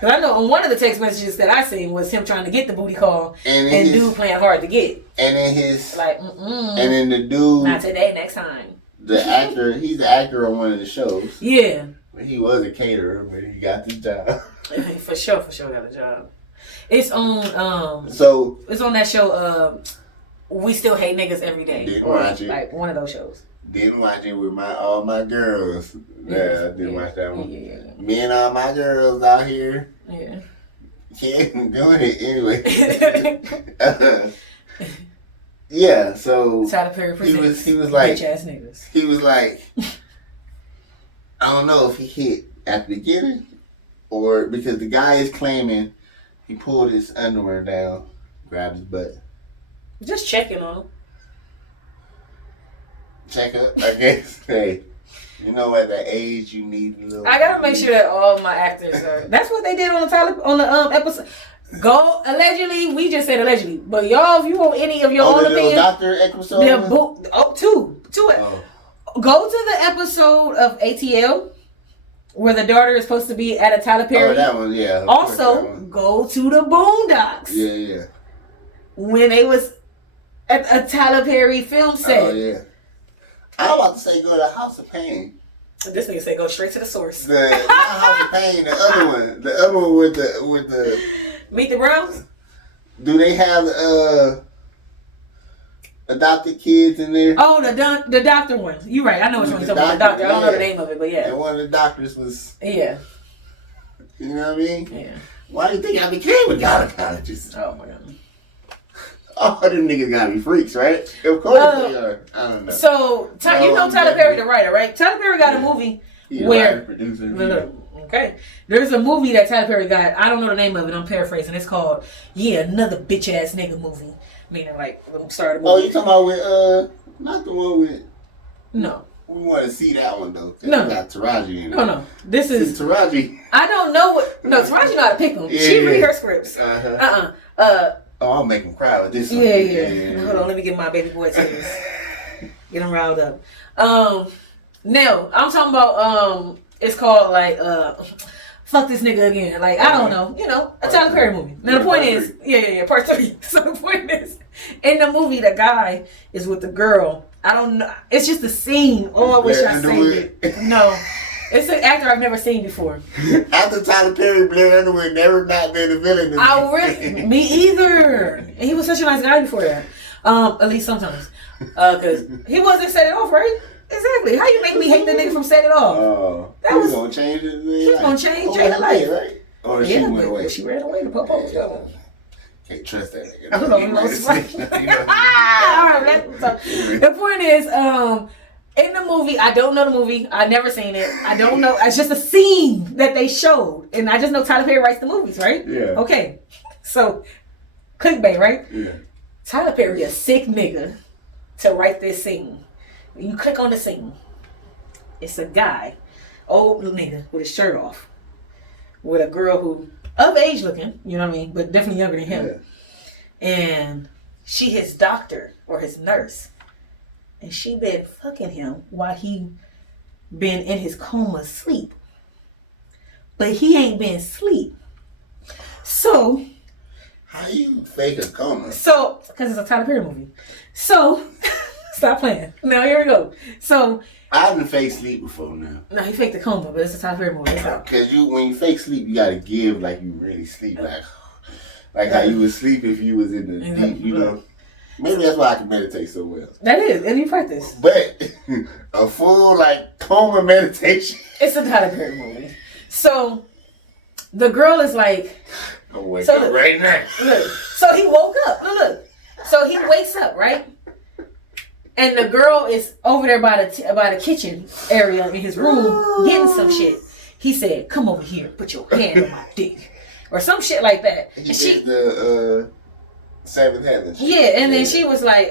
Because I know on one of the text messages that I seen was him trying to get the booty call and dude playing hard to get. And then his like, and then the dude, not today, next time. The actor, he's the actor on one of the shows. Yeah. He was a caterer, but he got the job. For sure got a job. It's on it's on that show We Still Hate Niggas Every Day. Didn't watch it. Like one of those shows. Didn't watch it with all my girls. Yeah, I didn't watch that one. Yeah. Me and all my girls out here. Yeah. Can't do it anyway. Yeah, so Tyler Perry presents he was like, bitch ass niggas. He was like, I don't know if he hit at the beginning or because the guy is claiming he pulled his underwear down, grabbed his butt. Just checking on him. Check up, I guess. Hey, you know at that age you need a little. I gotta make sure that all my actors are. That's what they did on the episode. Go allegedly. We just said allegedly, but y'all, if you want any of your own opinion, doctor episode. Two. Oh. Go to the episode of ATL where the daughter is supposed to be at a Tyler Perry. Oh, that one, yeah. Also, go to the Boondocks. Yeah. When they was at a Tyler Perry film set. Oh yeah. I was about to say go to House of Pain. This nigga say go straight to the source. Not House of Pain, the other one with the Meet the Browns. Do they have adopted kids in there? Oh, the doctor one. You right. I know which one you're talking about. The doctor. I don't know the name of it, but yeah. And one of the doctors was. Yeah. You know what I mean? Yeah. Why do you think I became a gynecologist? Oh my god. All them niggas gotta be freaks, right? Of course they are. I don't know. So you know Tyler Perry, the writer, right? Tyler Perry got a movie where. Producer. Okay. There's a movie that Tyler Perry got. I don't know the name of it. I'm paraphrasing. It's called another bitch ass nigga movie. Meaning like I'm sorry. Oh, you talking about with not the one with. No. We want to see that one though. No. We got Taraji in it. No. This is Taraji. I don't know what. No, Taraji know how to pick them. Yeah, She read her scripts. Oh, I'll make him cry with this one. Yeah. Hold on, let me get my baby boy tears. Get him riled up. Now I'm talking about it's called like fuck this nigga again. Like I don't know, a Tyler Perry movie. Now the point is, part 3. So the point is, in the movie, the guy is with the girl. I don't know. It's just a scene. Oh, I wish I saved it. No. It's an actor I've never seen before. After Tyler Perry, Blair Underwood never not been a villain. Me either. And he was such a nice guy before that. At least sometimes. Because he wasn't Set It Off, right? Exactly. How you make me hate the nigga from Set It Off? Oh. That was gonna change it. He was gonna change Jay's life. Right? Or she went away. She ran away to Popo. Can't trust that nigga. I don't know. The point is, in the movie, I don't know the movie. I never seen it. I don't know. It's just a scene that they showed. And I just know Tyler Perry writes the movies, right? Yeah. Okay. So, clickbait, right? Yeah. Tyler Perry, a sick nigga, to write this scene. You click on the scene. It's a guy, old nigga, with his shirt off. With a girl who, of age looking, you know what I mean? But definitely younger than him. Yeah. And she his doctor or his nurse. And she been fucking him while he been in his coma sleep. But he ain't been asleep. So. How you fake a coma? So, because it's a Tyler Perry movie. So, stop playing. Now, here we go. So. I haven't faked sleep before now. No, he faked the coma, but it's a Tyler Perry movie. Because when you fake sleep, you got to give like you really sleep. Like how you would sleep if you was in the deep, Maybe that's why I can meditate so well. That is, and you practice. But a full coma meditation. It's a Tyler Perry movie. So the girl is like, I'm waking up right now. Look, so he woke up. Look. So he wakes up, right? And the girl is over there by the kitchen area in his room getting some shit. He said, "Come over here, put your hand on my dick," or some shit like that. And she the Seventh Heaven. Yeah, and then she was like,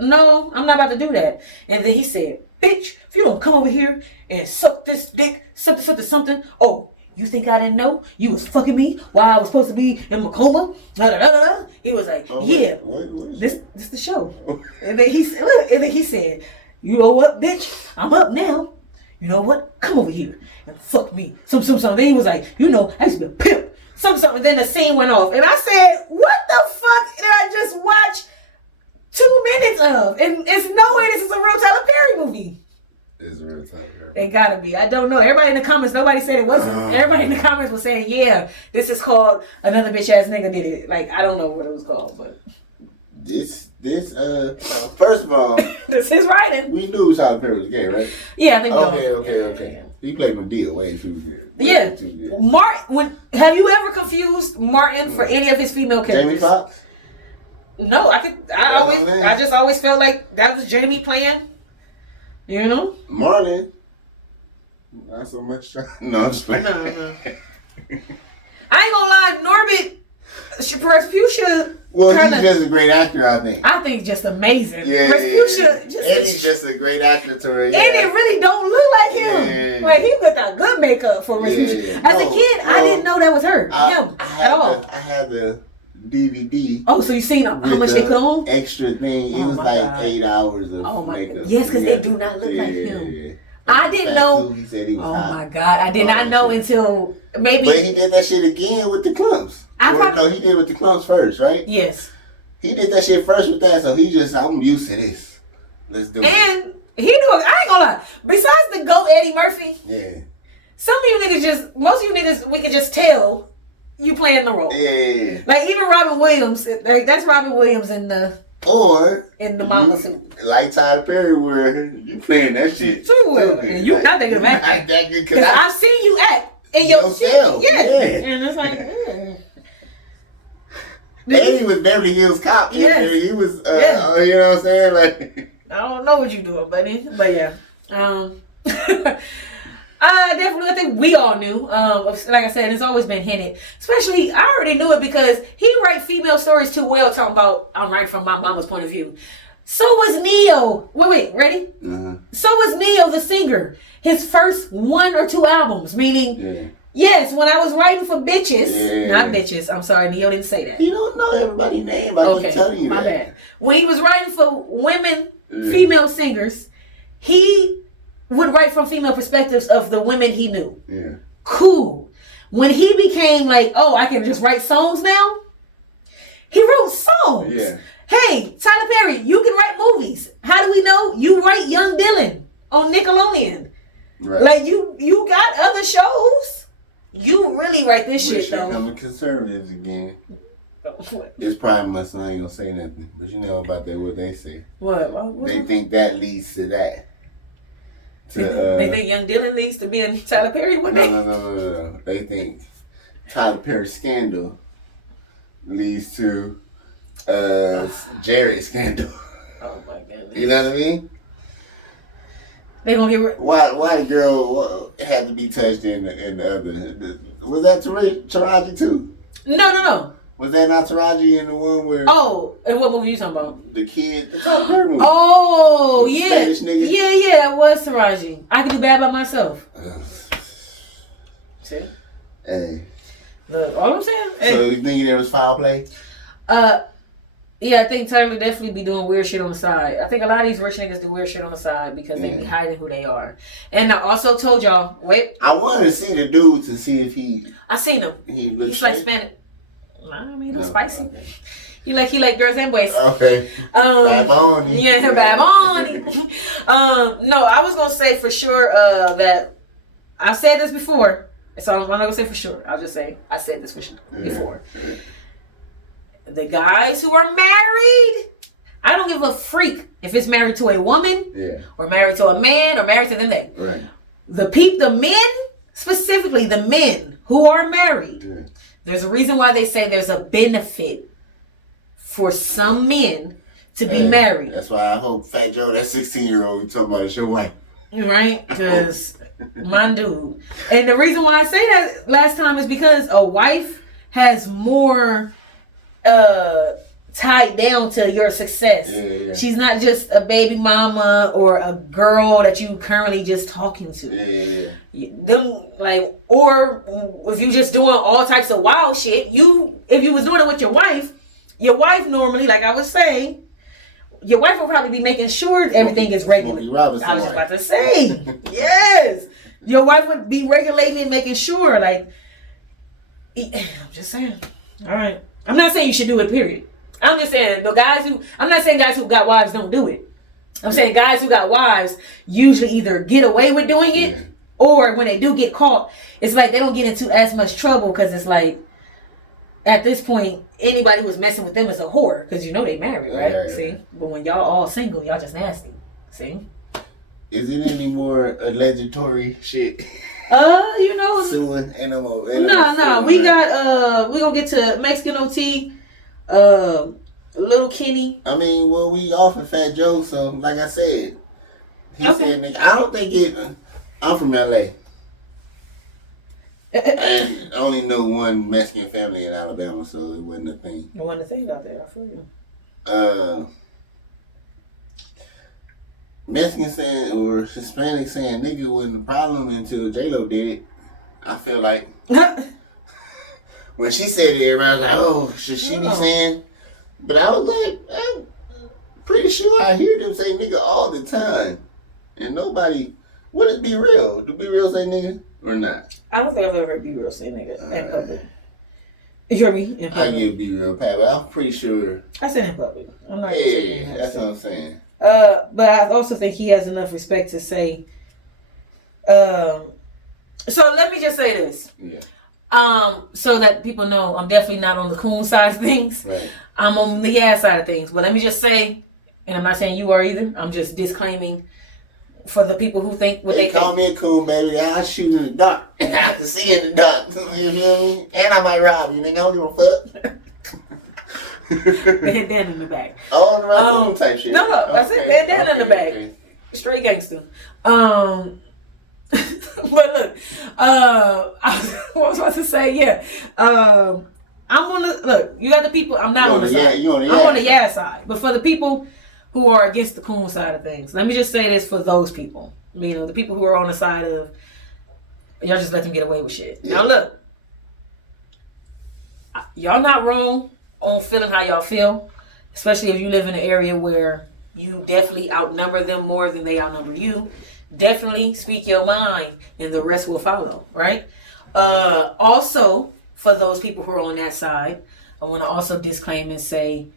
no, I'm not about to do that. And then he said, "Bitch, if you don't come over here and suck this dick, something. Oh, you think I didn't know? You was fucking me while I was supposed to be in my coma?" He was like, what this the show. And then he said, "You know what, bitch? I'm up now. You know what? Come over here and fuck me." Some. Then he was like, I used to be a pimp. Something. And then the scene went off. And I said, what the fuck did I just watch 2 minutes of? And it's no way this is a real Tyler Perry movie. It's a real Tyler Perry. It gotta be. I don't know. Everybody in the comments, nobody said it wasn't. Everybody in the comments was saying, yeah, this is called Another Bitch Ass Nigga Did It. Like, I don't know what it was called, but. First of all. This is writing. We knew Tyler Perry was gay, right? Yeah, I think Okay. He played Medea way too good. Yeah. Martin. Have you ever confused Martin for any of his female characters? Jamie Foxx? No, I just always felt like that was Jamie playing. You know? Martin. Not so much. No, I'm just playing. No. I ain't gonna lie, Norbit Rasputia. Well, he's just a great actor, I think. I think just amazing. Yeah, Rasputia, and he's just a great actor to her. And it really don't look like him. Yeah. Like he got that good makeup for Rasputia. Yeah. As a kid, I didn't know that was her. Him at all. I had the DVD. Oh, so you seen how much they put on? Extra thing. It was like God. 8 hours of makeup. Yes, because they do not look like him. Yeah. I didn't know. He said he was hot. My God, I did not know until maybe. But he did that shit again with the clumps. No, he did with the clumps first, right? Yes. He did that shit first with that, so he just, I'm used to this. Let's do it. And he knew. I ain't gonna lie. Besides the GOAT Eddie Murphy, yeah. Some of you niggas most of you niggas, we can just tell you playing the role. Yeah. Like even Robin Williams, that's Robin Williams in the mama suit. Like Tyler Perry, where you playing that shit. Too. And you not that good of acting. Because I've seen you act in your shit. Yeah. And it's like, Eddie was Beverly Hills Cop. Yes. He was, you know what I'm saying? Like, I don't know what you doing, buddy. But yeah. Definitely, I think we all knew. Like I said, it's always been hinted. Especially, I already knew it because he write female stories too well, talking about, I'm writing from my mama's point of view. So was Neo. Wait, ready? Uh-huh. So was Neo, the singer. His first 1 or 2 albums, meaning, yes, when I was writing for bitches, not bitches, I'm sorry, Neo didn't say that. You don't know everybody's name, I keep telling you my that. bad. When he was writing for women, female singers, he would write from female perspectives of the women he knew. Yeah. Cool. When he became like, oh, I can just write songs now, he wrote songs. Yeah. Hey, Tyler Perry, you can write movies. How do we know? You write Young Dylan on Nickelodeon. Right. Like you got other shows. You really write this shit though. I'm conservatives again. It's probably my son ain't gonna say nothing, but you know about what they say. What they think that leads to that. They think Young Dylan leads to being Tyler Perry one day? No. They think Tyler Perry's scandal leads to Jared's scandal. Oh my goodness. You know what I mean? They gonna get why the girl had to be touched in the other? Was that Taraji too? No. Was that not Taraji in the one where? Oh, and what movie you talking about? The kid, the Tyler Perry movie. Oh, yeah. Spanish nigga. Yeah, that was Taraji. I Can Do Bad by Myself. See? Hey. Look, all I'm saying. So you think there was foul play? Yeah, I think Tyler definitely be doing weird shit on the side. I think a lot of these rich niggas do weird shit on the side because they be hiding who they are. And I also told y'all, I wanted to see the dude to see if he. I seen him. He's like Spanish. I mean, he's spicy. Okay. He like girls and boys. Okay. Baboni. Yeah, Baboni. No, I was gonna say for sure that I've said this before, so I'm not gonna say for sure. I'll just say I said this for sure before. The guys who are married, I don't give a freak if it's married to a woman, or married to a man, or married to them. Right. The men, specifically the men who are married. Yeah. There's a reason why they say there's a benefit for some men to be married. That's why I hope Fat Joe, that 16-year-old, you talking about is your wife. Right? Because my dude. And the reason why I say that last time is because a wife has more tied down to your success. Yeah. She's not just a baby mama or a girl that you currently just talking to. Or if you just doing all types of wild shit, if you was doing it with your wife normally, like I was saying, your wife will probably be making sure everything is regular. I was just about to say, yes, your wife would be regulating and making sure. Like, I'm just saying. All right, I'm not saying you should do it. Period. I'm just saying I'm not saying guys who got wives don't do it. I'm saying guys who got wives usually either get away with doing it, or when they do get caught, it's like they don't get into as much trouble because it's like at this point anybody who's messing with them is a whore because they married, right? See, but when y'all all single, y'all just nasty. See, is it any more allegatory shit? You know. Suing, ain't no more. No. We gonna get to Mexican OT, Little Kenny. I mean, well, we off of Fat Joe, so like I said, he said, nigga, I don't think it. I'm from LA. I only know one Mexican family in Alabama, so it wasn't a thing. It wasn't a thing out there, I feel you. Mexican saying or Hispanic saying nigga wasn't a problem until J-Lo did it. I feel like when she said it, everybody was like, oh, should she be saying? But I was like, I'm pretty sure I hear them say nigga all the time. And nobody, would it be real? Do Be Real say nigga or not? I don't think I've ever heard Be Real say nigga in public. You hear me? In public. I give Be Real pat, but I'm pretty sure. I said in public. I'm not Yeah, that's what I'm saying. But I also think he has enough respect to say. So let me just say this. Yeah. So that people know I'm definitely not on the coon side of things. Right. I'm on the ass side of things. But let me just say, and I'm not saying you are either. I'm just disclaiming for the people who think what they call me a coon, baby. I shoot in the dark. I have to see in the dark. You feel me? And I might rob you, nigga. I don't give a fuck. Bandana in the back. Oh, the right type shit. No, I said bandana in the back. Okay. Straight gangster. But look, I was about to say, yeah. I'm on the look. You got the people. I'm not on the side. I'm on the yeah side. But for the people who are against the coon side of things, let me just say this for those people. You know, the people who are on the side of y'all just let them get away with shit. Yeah. Now look, y'all not wrong on feeling how y'all feel, especially if you live in an area where you definitely outnumber them more than they outnumber you. Definitely speak your mind and the rest will follow, right? Also, for those people who are on that side, I want to also disclaim and say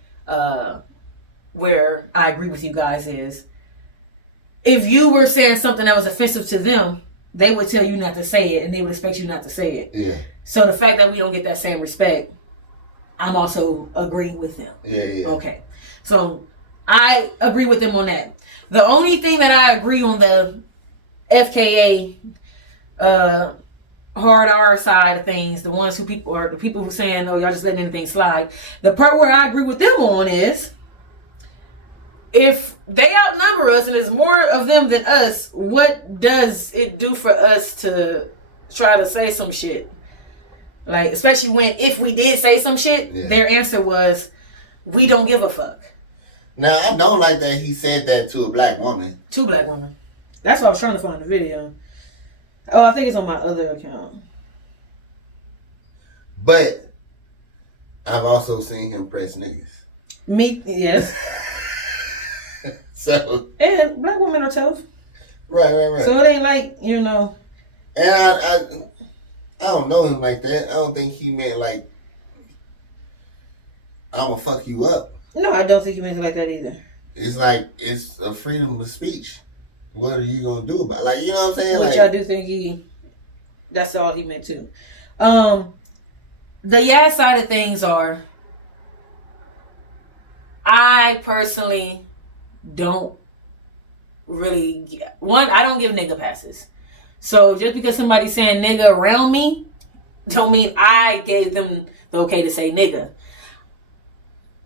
where I agree with you guys is if you were saying something that was offensive to them, they would tell you not to say it and they would expect you not to say it. Yeah. So the fact that we don't get that same respect, I'm also agreeing with them. Yeah. Okay. So I agree with them on that. The only thing that I agree on the FKA hard R side of things, the ones who people or the people who saying, "Oh, y'all just letting anything slide." The part where I agree with them on is if they outnumber us and there's more of them than us, what does it do for us to try to say some shit? Like, especially when if we did say some shit, their answer was, "We don't give a fuck." Now, I don't like that he said that to a black woman. To black woman. That's what I was trying to find the video. Oh, I think it's on my other account. But I've also seen him press niggas. Me, yes. So. And black women are tough. Right. So it ain't like, you know. And I don't know him like that. I don't think he meant like, I'm gonna fuck you up. No, I don't think he meant it like that either. It's like, it's a freedom of speech. What are you gonna do about it? Like, you know what I'm saying? Which like, I do think that's all he meant too. The yeah side of things are, I personally don't really, I don't give nigga passes. So just because somebody's saying nigga around me, don't mean I gave them the okay to say nigga.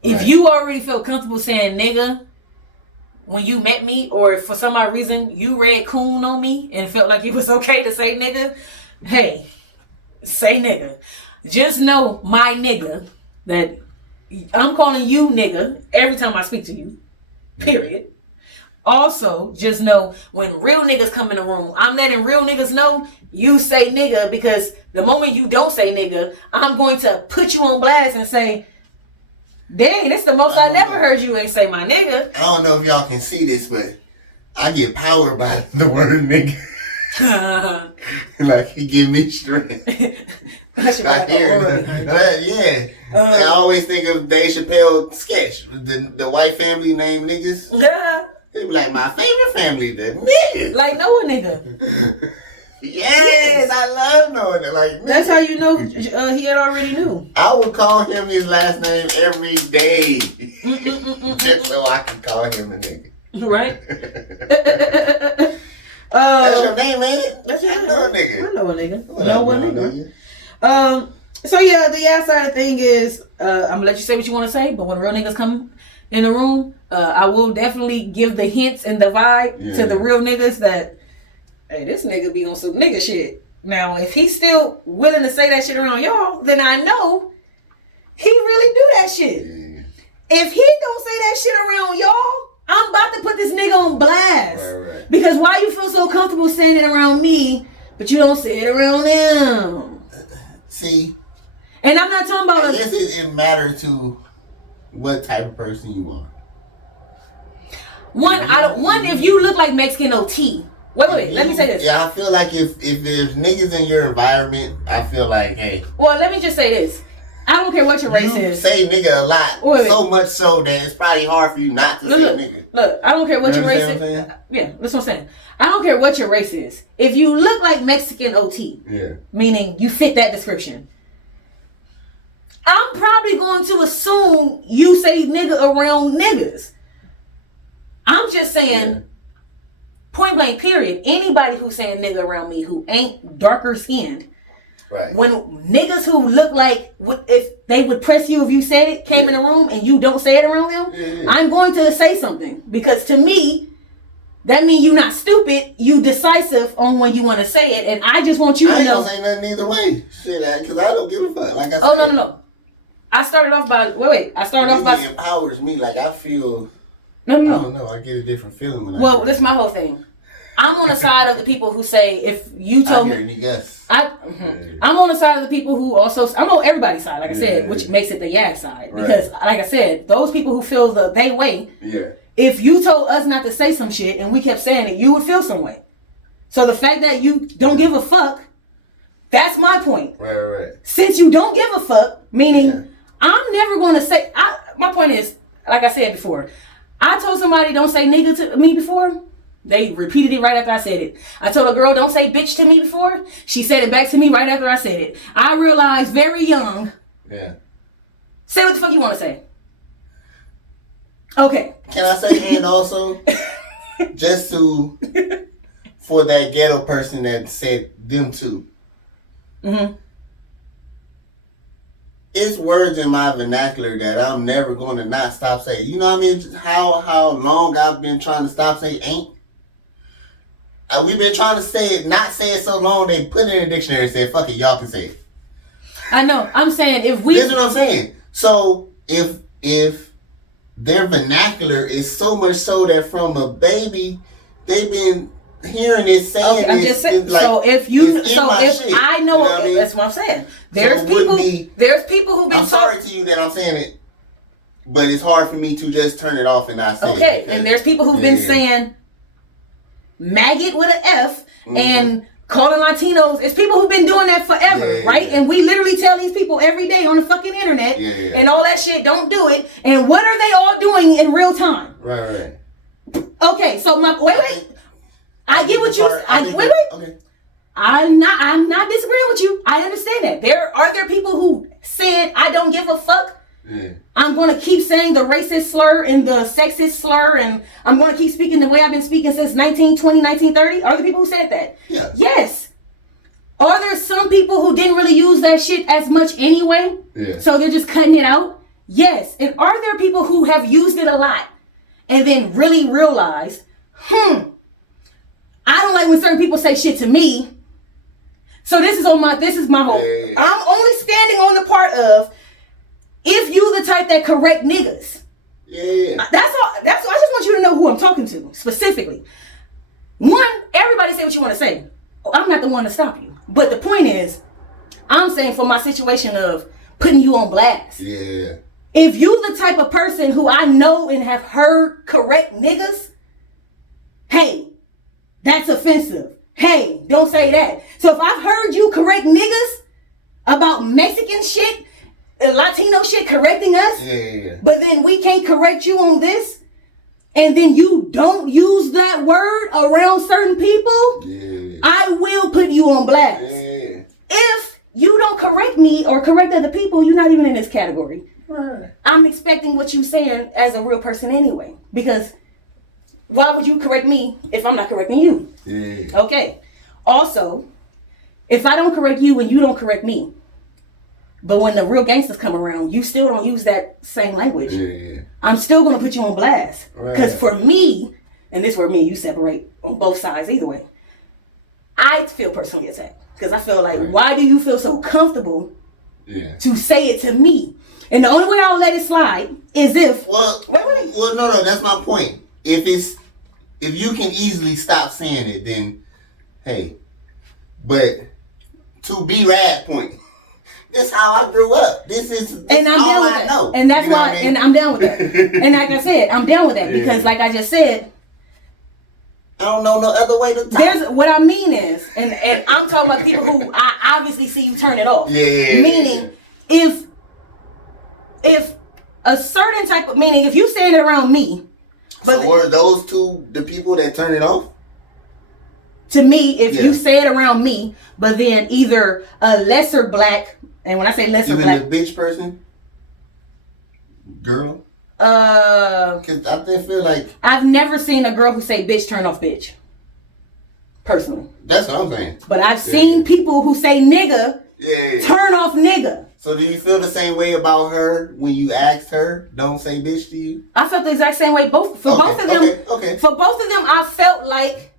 If you already feel comfortable saying nigga when you met me, or if for some odd reason you read coon on me and felt like it was okay to say nigga, hey, say nigga. Just know, my nigga, that I'm calling you nigga every time I speak to you, period. Also, just know when real niggas come in the room, I'm letting real niggas know you say nigga, because the moment you don't say nigga, I'm going to put you on blast and say, dang, this the most I never heard you ain't say my nigga. I don't know if y'all can see this, but I get power by the word nigga. Like, he give me strength. I hear it. I always think of Dave Chappelle's sketch. The white family named niggas. Yeah. They be like, my favorite family, the niggas. Like, know a nigga. Yes, I love knowing it. Like, that's how you know he had already knew. I would call him his last name every day. Just so I can call him a nigga. Right? That's your name, man. That's your name. I know a nigga. So yeah, the outside thing is, I'm gonna let you say what you want to say, but when real niggas come in the room, I will definitely give the hints and the vibe to the real niggas that, hey, this nigga be on some nigga shit. Now, if he's still willing to say that shit around y'all, then I know he really do that shit. Yeah. If he don't say that shit around y'all, I'm about to put this nigga on blast. Right. Because why you feel so comfortable saying it around me, but you don't say it around them? See? And I'm not talking about... I guess it matters to what type of person you are. One, if you look like Mexican OT... Wait, let me say this. Yeah, I feel like if there's niggas in your environment, I feel like, hey. Well, let me just say this. I don't care what your race is. You say nigga a lot. So much so that it's probably hard for you not to say nigga. Look, I don't care what your race is. Yeah, that's what I'm saying. I don't care what your race is. If you look like Mexican OT, meaning you fit that description, I'm probably going to assume you say nigga around niggas. I'm just saying... Point blank, period. Anybody who's saying nigga around me who ain't darker skinned, when niggas who look like if they would press you if you said it came in the room and you don't say it around them, I'm going to say something. Because to me, that means you're not stupid, you decisive on when you want to say it, and I just want you to know. I ain't gonna say nothing either way. Shit, because I don't give a fuck. Like I said. Oh, no. I started off by, It empowers me, like I feel... No. I don't know. I get a different feeling when Well, that's my whole thing. I'm on the side of the people who say, if you told me... I'm on the side of the people who also... I'm on everybody's side, like I said, which makes it the side. Because, like I said, those people who feel the they way, if you told us not to say some shit and we kept saying it, you would feel some way. So the fact that you don't give a fuck, that's my point. Right. Since you don't give a fuck, meaning I'm never going to say... my point is, like I said before... I told somebody don't say nigga to me before. They repeated it right after I said it. I told a girl don't say bitch to me before. She said it back to me right after I said it. I realized very young. Yeah. Say what the fuck you want to say. Okay. Can I say and also? Just for that ghetto person that said them too. Mm-hmm. It's words in my vernacular that I'm never going to not stop saying. You know what I mean? How long I've been trying to stop saying ain't. We've been trying to say it, not say it so long, they put it in a dictionary and said, fuck it, y'all can say it. I know. I'm saying if we... This is what I'm saying. So, if their vernacular is so much so that from a baby, they've been... hearing it saying I'm just saying. Like, I know, you know what I mean? That's what I'm saying. There's people who've been. I'm sorry to you that I'm saying it, but it's hard for me to just turn it off and not say it. Okay, and there's people who've been saying maggot with an F and calling Latinos. It's people who've been doing that forever, right? And we literally tell these people every day on the fucking internet and all that shit. Don't do it. And what are they all doing in real time? Right. Okay, so wait. I get what you. Wait. Okay. I'm not disagreeing with you. I understand that. Are there people who said I don't give a fuck? Yeah. I'm going to keep saying the racist slur and the sexist slur, and I'm going to keep speaking the way I've been speaking since 1920, 1930. Are there people who said that? Yeah. Yes. Are there some people who didn't really use that shit as much anyway? Yeah. So they're just cutting it out? Yes. And are there people who have used it a lot and then really realized, I don't like when certain people say shit to me. So this is my whole. I'm only standing on the part of if you the type that correct niggas. Yeah. That's all. I just want you to know who I'm talking to specifically. One, everybody say what you want to say. I'm not the one to stop you. But the point is, I'm saying for my situation of putting you on blast. Yeah. If you the type of person who I know and have heard correct niggas, hey, that's offensive. Hey, don't say that. So if I've heard you correct niggas about Mexican shit, Latino shit correcting us, but then we can't correct you on this, and then you don't use that word around certain people, I will put you on blast. If you don't correct me or correct other people, you're not even in this category. I'm expecting what you're saying as a real person anyway, because why would you correct me if I'm not correcting you? Yeah. Okay. Also, if I don't correct you and you don't correct me, but when the real gangsters come around, you still don't use that same language. Yeah. I'm still going to put you on blast. Because Right. for me, and this is where me and you separate on both sides either way, I feel personally attacked. Because I feel like, why do you feel so comfortable to say it to me? And the only way I'll let it slide is if... Well, no, that's my point. If you can easily stop saying it, then, hey. But to B-Rad point, this is how I grew up. This is and I'm all down with I that. know. And that's You know why, what I mean? and I'm down with that. And like I said, I'm down with that because like I just said, I don't know no other way to talk. there's what I mean is, and I'm talking about people who I obviously see you turn it off. Yeah. Meaning, if a certain type of, meaning if you saying it around me, but So were those two the people that turn it off? to me, if you say it around me, but then either a lesser black, and when I say lesser Even black, the bitch person? Girl? uh, Because I just feel like... I've never seen a girl who say bitch turn off bitch. Personally. That's what I'm saying. But I've seen people who say nigga turn off nigga. So do you feel the same way about her when you asked her, don't say bitch to you? I felt the exact same way. Both of them. For both of them, I felt like,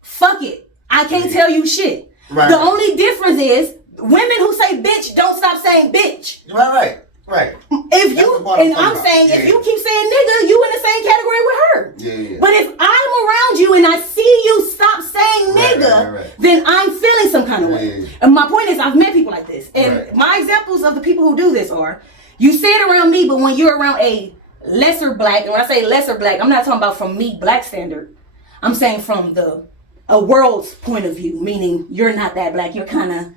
fuck it. I can't tell you shit. Right. The only difference is women who say bitch don't stop saying bitch. Right. If you and I'm saying if you keep saying nigga, you in the same category with her. Yeah. But if I'm around you and I see you stop saying nigga, then I'm feeling some kind of way. And my point is, I've met people like this, and my examples of the people who do this are: you say it around me, but when you're around a lesser black, and when I say lesser black, I'm not talking about from me black standard. I'm saying from a world's point of view, meaning you're not that black. You're kind of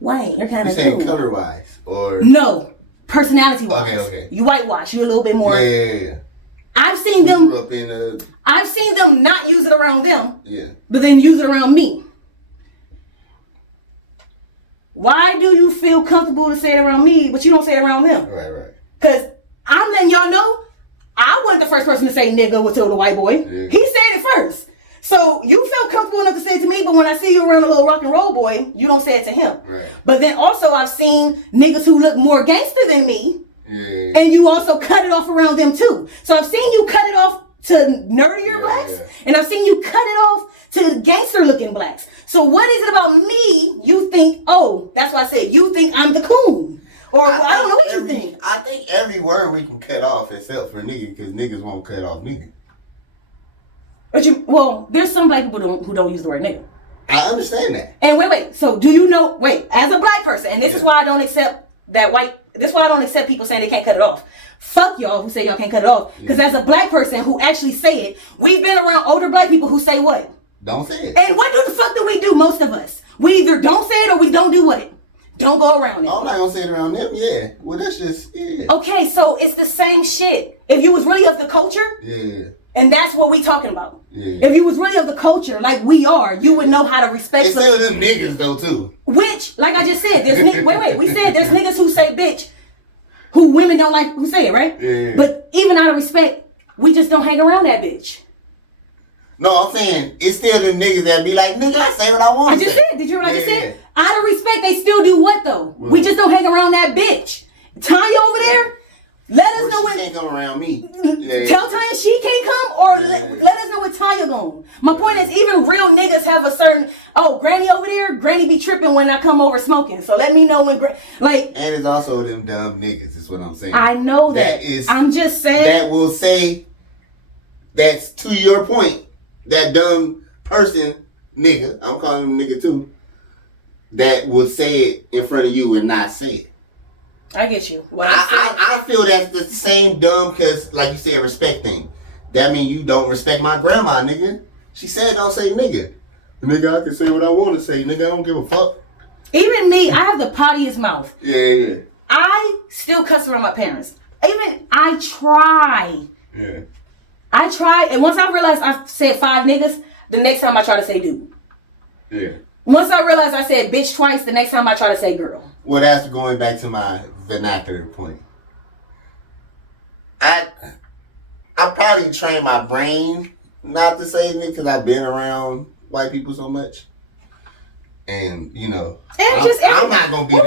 white. You're kind of saying color wise or no. Personality wise, okay. You whitewash. You a little bit more. Yeah. I've seen them. I've seen them not use it around them. Yeah. But then use it around me. Why do you feel comfortable to say it around me, but you don't say it around them? Right. Because I'm letting y'all know, I wasn't the first person to say nigga to the white boy. Yeah. He said it first. So you feel comfortable enough to say it to me, but when I see you around a little rock and roll boy, you don't say it to him. Right. But then also I've seen niggas who look more gangster than me, yeah. and you also cut it off around them too. So I've seen you cut it off to nerdier blacks, and I've seen you cut it off to gangster looking blacks. So what is it about me you think, oh, that's why I said you think I'm the coon? Or I don't know what you think. I think every word we can cut off except for nigga, because niggas won't cut off nigga. Well, there's some black people who don't use the word nigga. I understand that. And wait. So do you know, as a black person, and this is why I don't accept this is why I don't accept people saying they can't cut it off. Fuck y'all who say y'all can't cut it off. Because as a black person who actually say it, we've been around older black people who say what? Don't say it. And what the fuck do we do, most of us? We either don't say it or we don't do what? Don't go around it. I'm not gonna say it around them, Well, that's just, Okay, so it's the same shit. If you was really of the culture, and that's what we talking about. If you was really of the culture, like we are, you would know how to respect. It's still them niggas though too. Which, like I just said, there's we said there's niggas who say bitch, who women don't like, who say it, right? Yeah. But even out of respect, we just don't hang around that bitch. No, I'm saying it's still them niggas that be like, nigga, I say what I want. I just said, did you hear what I just said? Out of respect, they still do what though? We just don't hang around that bitch. Tanya over there, let us know when. She can't come around me. Tell Tanya she can't come, or let us know when Tanya going. My point is, even real niggas have a certain. Oh, Granny over there, Granny be tripping when I come over smoking. So let me know when. And it's also them dumb niggas. Is what I'm saying. I know that. I'm just saying. That will say. That's to your point. That dumb person, nigga. I'm calling him nigga too. That will say it in front of you and not say it. I get you. I feel that's the same dumb, because, like you said, respect thing. That mean you don't respect my grandma, nigga. She said don't say nigga. Nigga, I can say what I want to say. Nigga, I don't give a fuck. Even me, I have the pottiest mouth. Yeah. I still cuss around my parents. I try. Yeah. I try, and once I realized I said 5 niggas, the next time I try to say dude. Yeah. Once I realized I said bitch twice, the next time I try to say girl. Well, that's going back to my vernacular point. I I probably train my brain not to say nigga because I've been around white people so much. And, you know, I'm not going to be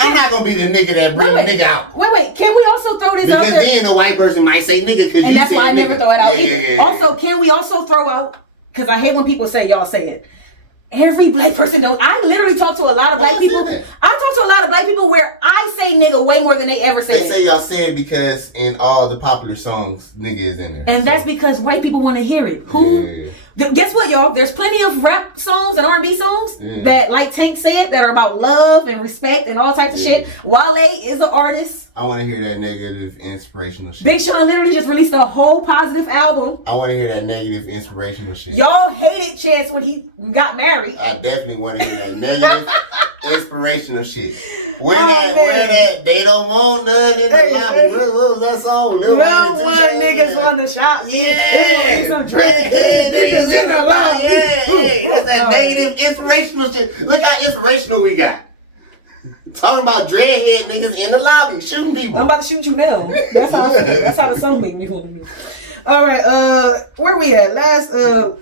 I'm not going to be the nigga that bring the nigga out. Wait. Can we also throw this out there? Because then a white person might say nigga because and you that's say why I never nigga. throw it out either. Also, can we also throw out, because I hate when people say y'all say it. Every black person knows. I literally talk to a lot of black people. I talk to a lot of black people where I say nigga way more than they ever say. They say y'all say it because in all the popular songs, nigga is in there. And that's because white people want to hear it. Guess what, y'all? There's plenty of rap songs and R&B songs that, like Tank said, that are about love and respect and all types of shit. Wale is an artist. I want to hear that negative, inspirational shit. Big Sean literally just released a whole positive album. I want to hear that negative, inspirational shit. Y'all hated Chance when he got married. I definitely want to hear that negative, inspirational shit. Where that, they don't want nothing in the lobby. What was that song? Lil Wayne niggas on the shop. Some niggas in the lobby. That's that negative, inspirational shit. Look how inspirational we got. Talking about dreadhead niggas in the lobby shooting people. I'm about to shoot you now. That's how the song make me feel. All right, where we at? Last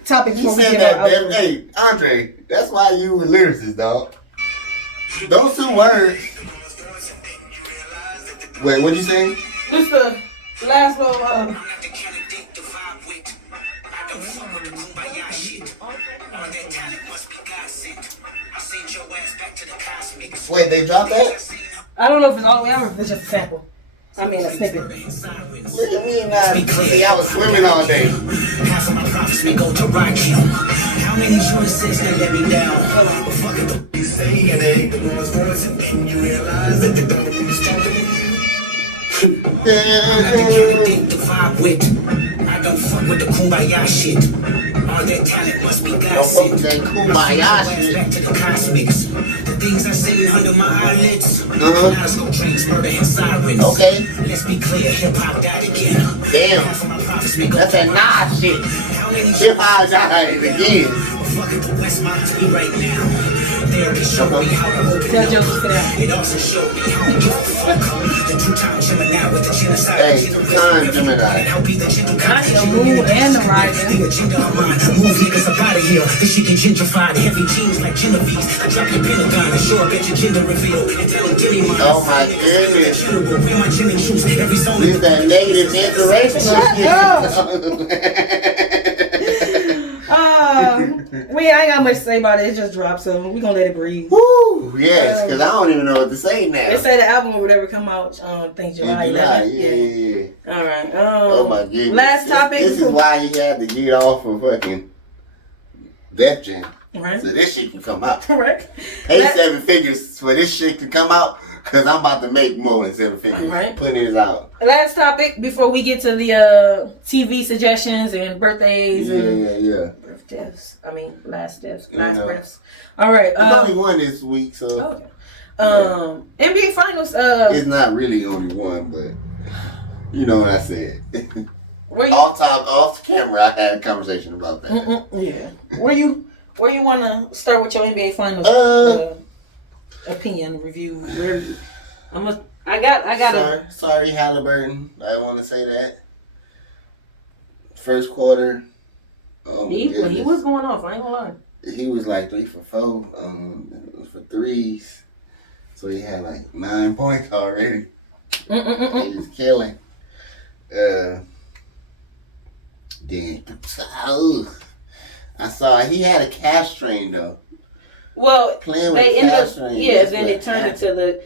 topic before we get out. Hey, Andre, that's why you a lyricist, dog. Those two words. Wait, what'd you say? Just the last little. Wait, they dropped that? I don't know if it's all the way out or if it's just a sample. I mean, a snippet. Look at me now. See, I was swimming all day. Half of my profits may go to rock you. How many choices they let me down? But fuck it, be saying it. The world's words and you realize that the government is talking. I'm not the candidate to vibe with. I don't fuck with the kumbaya shit. All that talent must be God sent. Don't fuck with that kumbaya shit. Back to the cosmics. The things I say under my eyelids. Glasgow trains, murder and sirens. Okay. Let's be clear, hip hop died again. Damn. That's that Nas shit. Hip hop died again. Fuck it, the West Mountain right now. Therapy showed me how to open Tell up. Joe to sit down. It also showed me how to give a fuck. The two-time Gemini with the genocide. Hey, two-time Gemini. I'll be the gentle Not the moon and the rising. the agenda of mine. Move niggas up out of here. This shit get gentrified. Heavy jeans like Genevieve's. I drop your Pentagon and show up at your gender reveal. And tell them, give me mine. Oh my goodness. Wear my gym and shoes. Every song This that negative inspirational We ain't got much to say about it. It just dropped, so we gonna let it breathe. Woo! Yes, because I don't even know what to say now. They say the album would ever come out. I think July 11th. Yeah. All right. Oh my goodness. Last topic. This is why he had to get off of fucking Def Jam. Right. So this shit can come out. Correct. Pay 7 figures for this shit to come out, because I'm about to make more than 7 figures. Right. Putting this out. Last topic before we get to the TV suggestions and birthdays and deaths. I mean, last deaths, last breaths. All right. There's only one this week, so. Okay. NBA Finals. It's not really only one, but you know what I said. Off camera, I had a conversation about that. Yeah. Where you want to start with your NBA Finals opinion review? I got Sorry, Halliburton. I want to say that. First quarter. He was going off. I ain't gonna lie. He was like 3 for 4 for threes. So he had like 9 points already. He was killing. Then I saw he had a calf strain though. Well, playing with they ended up then it turned into the.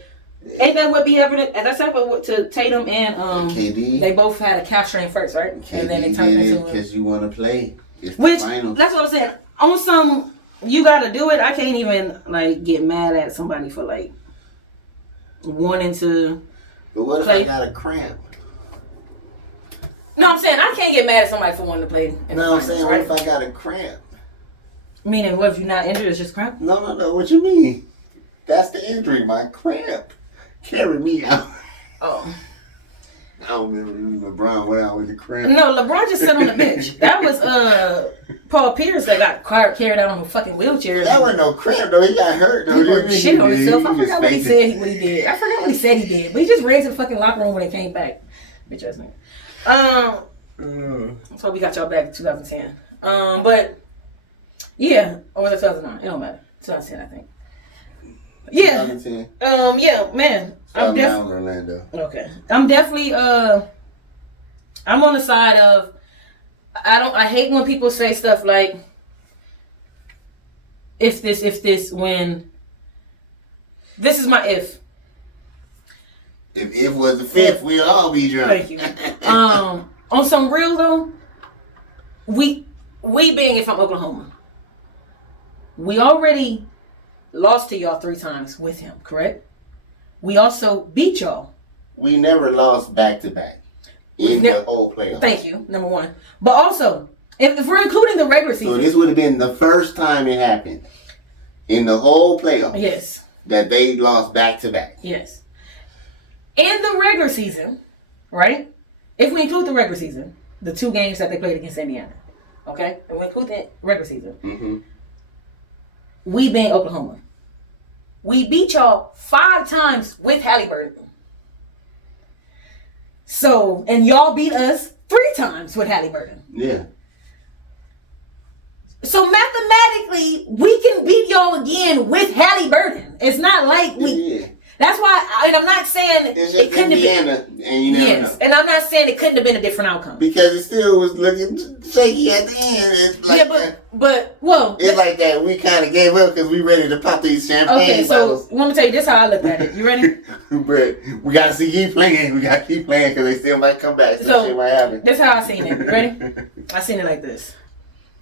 Ain't that what be happening? That's happened to Tatum and KD. They both had a calf strain first, right? KD and then they turned into because you want to play. It's which the finals. That's what I'm saying. On some, you got to do it. I can't even like get mad at somebody for like wanting to. But what play. if I got a cramp? No, I'm saying I can't get mad at somebody for wanting to play. No, I'm saying what if I got a cramp? Meaning, what if you're not injured? It's just cramp. No. What you mean? That's the injury. My cramp. Carry me out. Oh. I don't remember LeBron went out with the cramp. No, LeBron just sat on the bench. That was Paul Pierce that got carried out on a fucking wheelchair. That wasn't no cramp though. He got hurt though. He worked shit on himself. I forgot what he said. What he did. I forgot what he said he did. But he just ran to the fucking locker room when he came back. Bitch ass nigga. So we got y'all back in 2010. But yeah, or was it 2009? It don't matter. 2010, I think. Yeah. 2010. Yeah, man. I'm definitely Orlando. Okay. I'm definitely I'm on the side of I hate when people say stuff like if this, when this is my if. If it was the fifth, we'd all be drunk. Thank you. On some real though, we being from Oklahoma, we already lost to y'all 3 times with him, correct? We also beat y'all. We never lost back to back in the whole playoffs. Thank you, number one. But also, if we're including the regular season, so this would have been the first time it happened in the whole playoffs. Yes. That they lost back to back. Yes. In the regular season, right? If we include the regular season, the 2 games that they played against Indiana, okay? If we include the regular season, we being Oklahoma, we beat y'all 5 times with Halliburton. So, and y'all beat us 3 times with Halliburton. Yeah. So mathematically, we can beat y'all again with Halliburton. It's not like we. Yeah. That's why, and I'm not saying it's it couldn't Indiana, have been. and you never know. And I'm not saying it couldn't have been a different outcome. Because it still was looking shaky at the end. It's like it's like that. We kind of gave up because we ready to pop these champagne okay, bottles. so let me tell you this how I looked at it. You ready? But we got to keep playing. We got to keep playing because they still might come back. So shit might happen. This how I seen it. You ready? I seen it like this.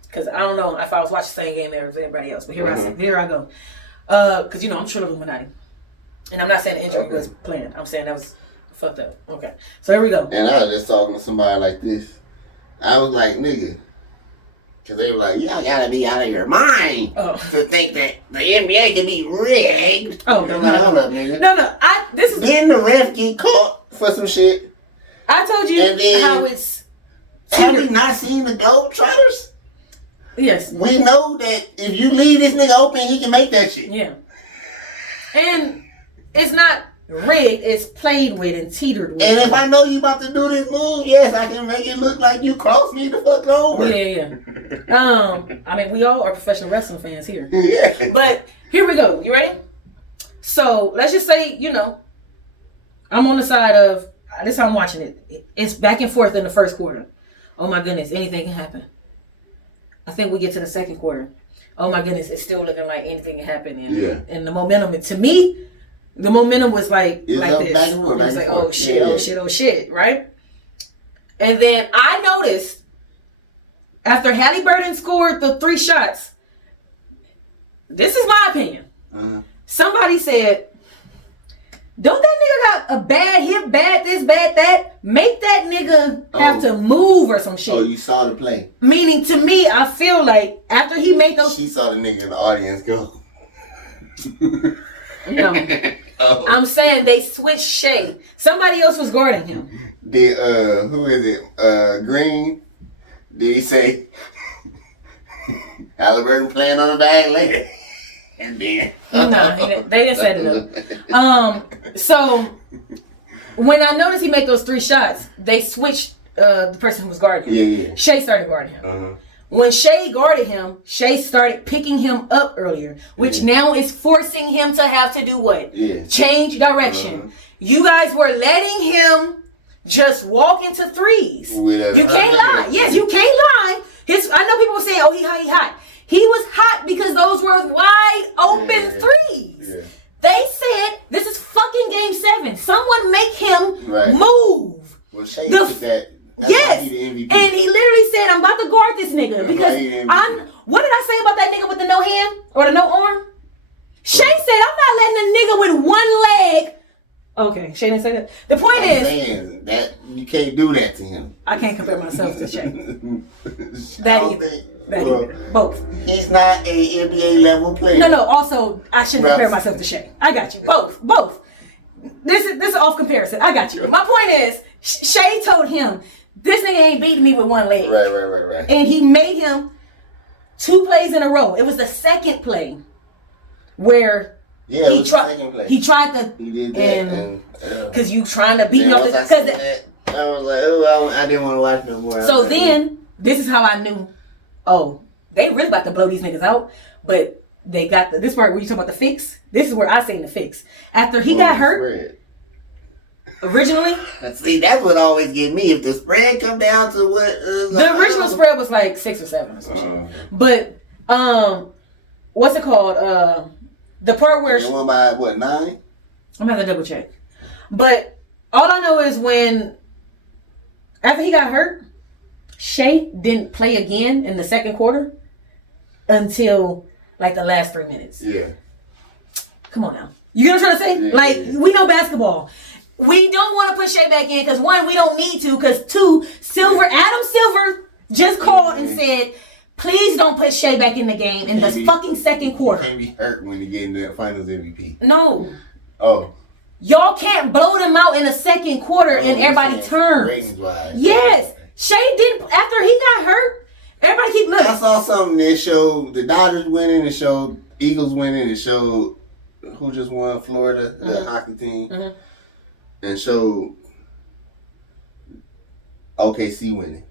Because I don't know if I was watching the same game as everybody else. But here I go. Because, I'm Trill Illuminati. And I'm not saying the injury was planned. I'm saying that was fucked up. Okay. So here we go. And I was just talking to somebody like this. I was like, nigga. Because they were like, y'all gotta be out of your mind to think that the NBA can be rigged. Oh, no. Hold up, nigga. No. Then the ref get caught for some shit. I told you how it's. Have we not seen the Globetrotters? Yes. We know that if you leave this nigga open, he can make that shit. Yeah. And it's not rigged, it's played with and teetered with. And if I know you about to do this move, yes, I can make it look like you crossed me the fuck over. Yeah. I mean, we all are professional wrestling fans here. Yeah. But here we go. You ready? So let's just say, I'm on the side of, this is how I'm watching it. It's back and forth in the first quarter. Oh my goodness, anything can happen. I think we get to the second quarter. Oh my goodness, it's still looking like anything can happen. And the momentum, to me, the momentum was like this. It was like, oh shit, right? And then I noticed after Halliburton scored the 3 shots, this is my opinion. Somebody said, don't that nigga got a bad hip, bad this, bad that? Make that nigga have to move or some shit. Oh, you saw the play. Meaning to me, I feel like after he made those... She saw the nigga in the audience go. No. I'm saying they switched Shea. Somebody else was guarding him. Did, who is it? Green? Did he say, Halliburton playing on the bag later? And then... No, they didn't set it up. So, when I noticed he made those 3 shots, they switched the person who was guarding him. Yeah. Shea started guarding him. When Shea guarded him, Shea started picking him up earlier, which now is forcing him to have to do what? Change direction. You guys were letting him just walk into threes. You can't lie. Yes, you can't lie. I know people were saying, oh, he hot. He was hot because those were wide open threes. They said, this is fucking game 7. Someone make him move. Well, Shea took that. Yes, and he literally said, I'm about to guard this nigga because what did I say about that nigga with the no hand or the no arm? Shea said, I'm not letting a nigga with 1 leg. Okay, Shea didn't say that. The point is that you can't do that to him. I can't compare myself to Shea. That either. Both. He's not a NBA level player. No. Also, I shouldn't compare myself to Shea. I got you. Both. This is off comparison. I got you. My point is, Shea told him, this nigga ain't beating me with 1 leg. Right. And he made him 2 plays in a row. It was the second play where he tried to, he did that, because you trying to beat me off. Because I was like, oh, I didn't want to watch no more. So then, this is how I knew, oh, they really about to blow these niggas out. But they got this part where you talk about the fix. This is where I seen the fix. After he got hurt, originally. See, that's what always get me. If the spread come down to what the original spread was like 6 or 7 or something. But what's it called? The part where you won by what, 9? I'm gonna have to double check. But all I know is when after he got hurt, Shay didn't play again in the second quarter until like the last 3 minutes. Yeah. Come on now. You know what I'm trying to say? Yeah, like, we know basketball. We don't want to put Shay back in because 1, we don't need to, because 2, Adam Silver just called and said, please don't put Shay back in the game in the fucking second quarter. Can't be hurt when you get in the finals MVP. No. Oh. Y'all can't blow them out in the second quarter and everybody turns. Yes. Shay didn't, after he got hurt, everybody keep looking. I saw something that showed the Dodgers winning, it showed Eagles winning, it showed who just won, Florida, the hockey team, and showed OKC winning.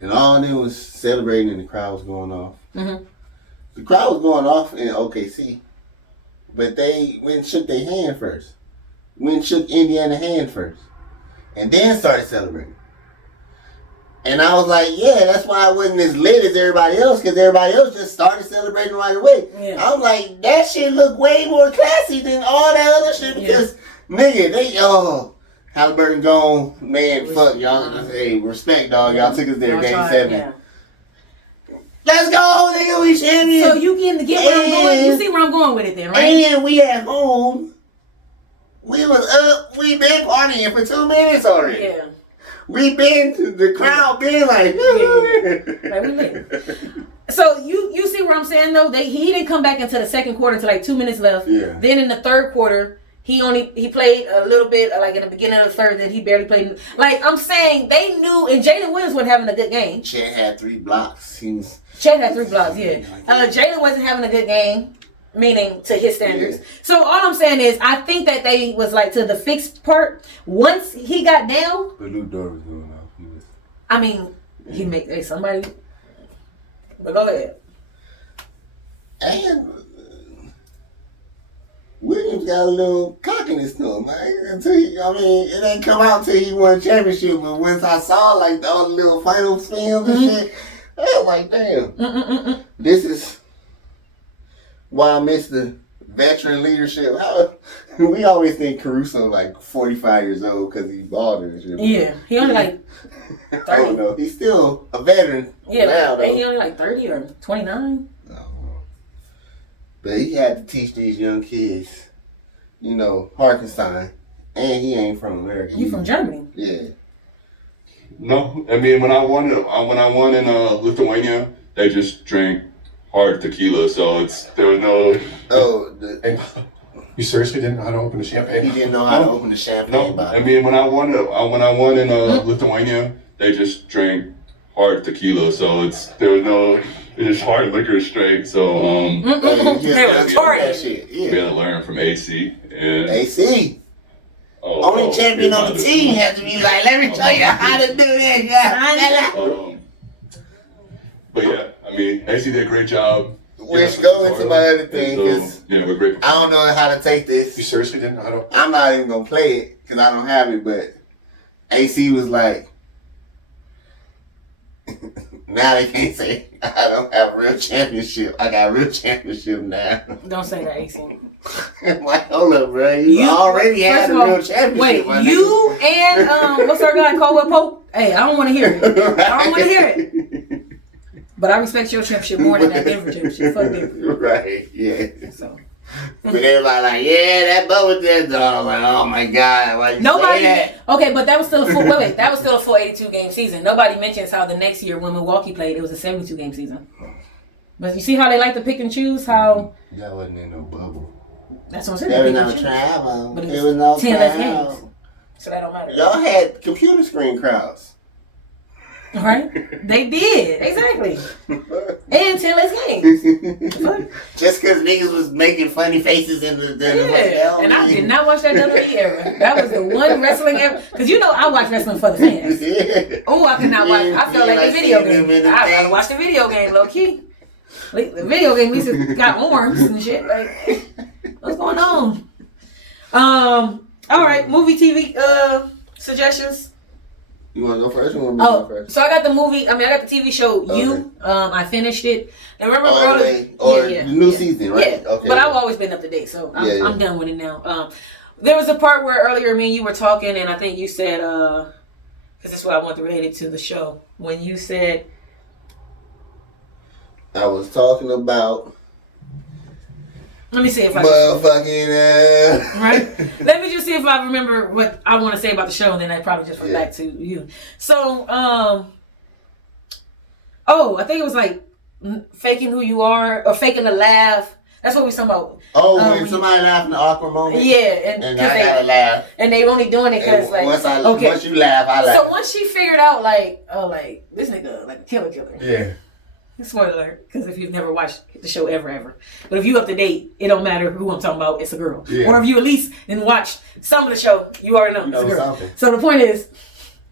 And all of them was celebrating and the crowd was going off. The crowd was going off in OKC, but they went and shook their hand first. Went and shook Indiana's hand first. And then started celebrating. And I was like, yeah, that's why I wasn't as lit as everybody else, because everybody else just started celebrating right away. Yeah. I was like, that shit look way more classy than all that other shit, because, nigga, they, Halliburton gone, man, fuck, y'all. Hey, respect, dog. Y'all took us there, game 7. Yeah. Let's go, nigga, we champions. So you get where I'm going? You see where I'm going with it then, right? And we at home. We was up, we been partying for 2 minutes already. Yeah. We been to the crowd being like, like we lit. So you see what I'm saying though? He didn't come back into the second quarter until like 2 minutes left. Yeah. Then in the third quarter, he played a little bit, like in the beginning of the third. Then he barely played. Like I'm saying, they knew, and Jalen Williams wasn't having a good game. Chet had 3 blocks. Chet had 3 blocks. Yeah. Jalen wasn't having a good game. Meaning to his standards. Yeah. So all I'm saying is, I think that they was like to the fixed part. Once he got down, the new door was going off. I mean, he make somebody. But go ahead. And Williams got a little cockiness to him, man. It ain't come out till he won a championship. But once I saw like all the little final films and shit, I was like, damn, this is why I miss the veteran leadership. We always think Caruso like 45 years old because he's balding and shit. Yeah, he only like 30. I don't know. He's still a veteran. Yeah, now, though. He only like 30 or 29. I don't know. But he had to teach these young kids, Harkenstein. And he ain't from America. You from Germany? Yeah. No, I mean when I won in Lithuania, they just drank hard tequila, so there was no. Oh, you seriously didn't know how to open the champagne? He didn't know how to open the champagne. No, I mean when I won in Lithuania, they just drank hard tequila, so there was no. It's just hard liquor straight, so they were retarded. We had to learn from AC. And AC. Only champion on the team had to be like, let me show you how to do this. But yeah, I mean, AC did a great job. Which go into my other thing, because we're great. I don't know how to take this. You seriously didn't know how to? I'm not even going to play it, because I don't have it, but AC was like, now they can't say, I don't have a real championship. I got a real championship now. Don't say that, AC. I'm like, hold up, bro. You already had a real championship. Wait, you and, what's our guy, Caldwell Pope? Hey, I don't want to hear it. I don't want to hear it. But I respect your championship more than that Denver championship. Fuck Denver. Right, yeah. So. But everybody like, yeah, that butt was there, dog. Like, oh my God. Like, nobody. Okay, but that was still a full. Wait, that was still a full 82-game season. Nobody mentions how the next year when Milwaukee played, it was a 72-game season. But you see how they like to pick and choose? How that wasn't in no bubble. That's what I'm saying. There was no travel. But it was no 10 less games, so that don't matter. Y'all had computer screen crowds. Right? They did. Exactly. And 10 less games. Just because niggas was making funny faces in the and I did not watch that WWE era. That was the one wrestling era. Because you know I watch wrestling for the fans. Oh, I could not watch. I felt like a video game. I'd rather watch the video game, low key. The video game at least it got arms and shit. Like, what's going on? All right, movie, TV suggestions. You want to go first? Or you want me to go first? So I got the movie. I got the TV show. Okay. You. I finished it. And remember, the new season, right? Yeah. Okay. But I've always been up to date, so I'm done with it now. There was a part where earlier me and you were talking, and I think you said, because that's what I want to relate it to the show. When you said, I was talking about. Let me see if I motherfucking right. Let me just see if I remember what I want to say about the show, and then I probably just went back to you. So, I think it was like faking who you are or faking a laugh. That's what we talking about. Oh, when somebody laugh in the awkward moment. Yeah, and I gotta laugh. And they only doing it because like once you laugh, I laugh. So once she figured out like this nigga like a killer. Yeah. Spoiler alert, because if you've never watched the show ever. But if you up to date, it don't matter who I'm talking about, it's a girl. Yeah. Or if you at least didn't watch some of the show, you already know it's a girl. Something. So the point is,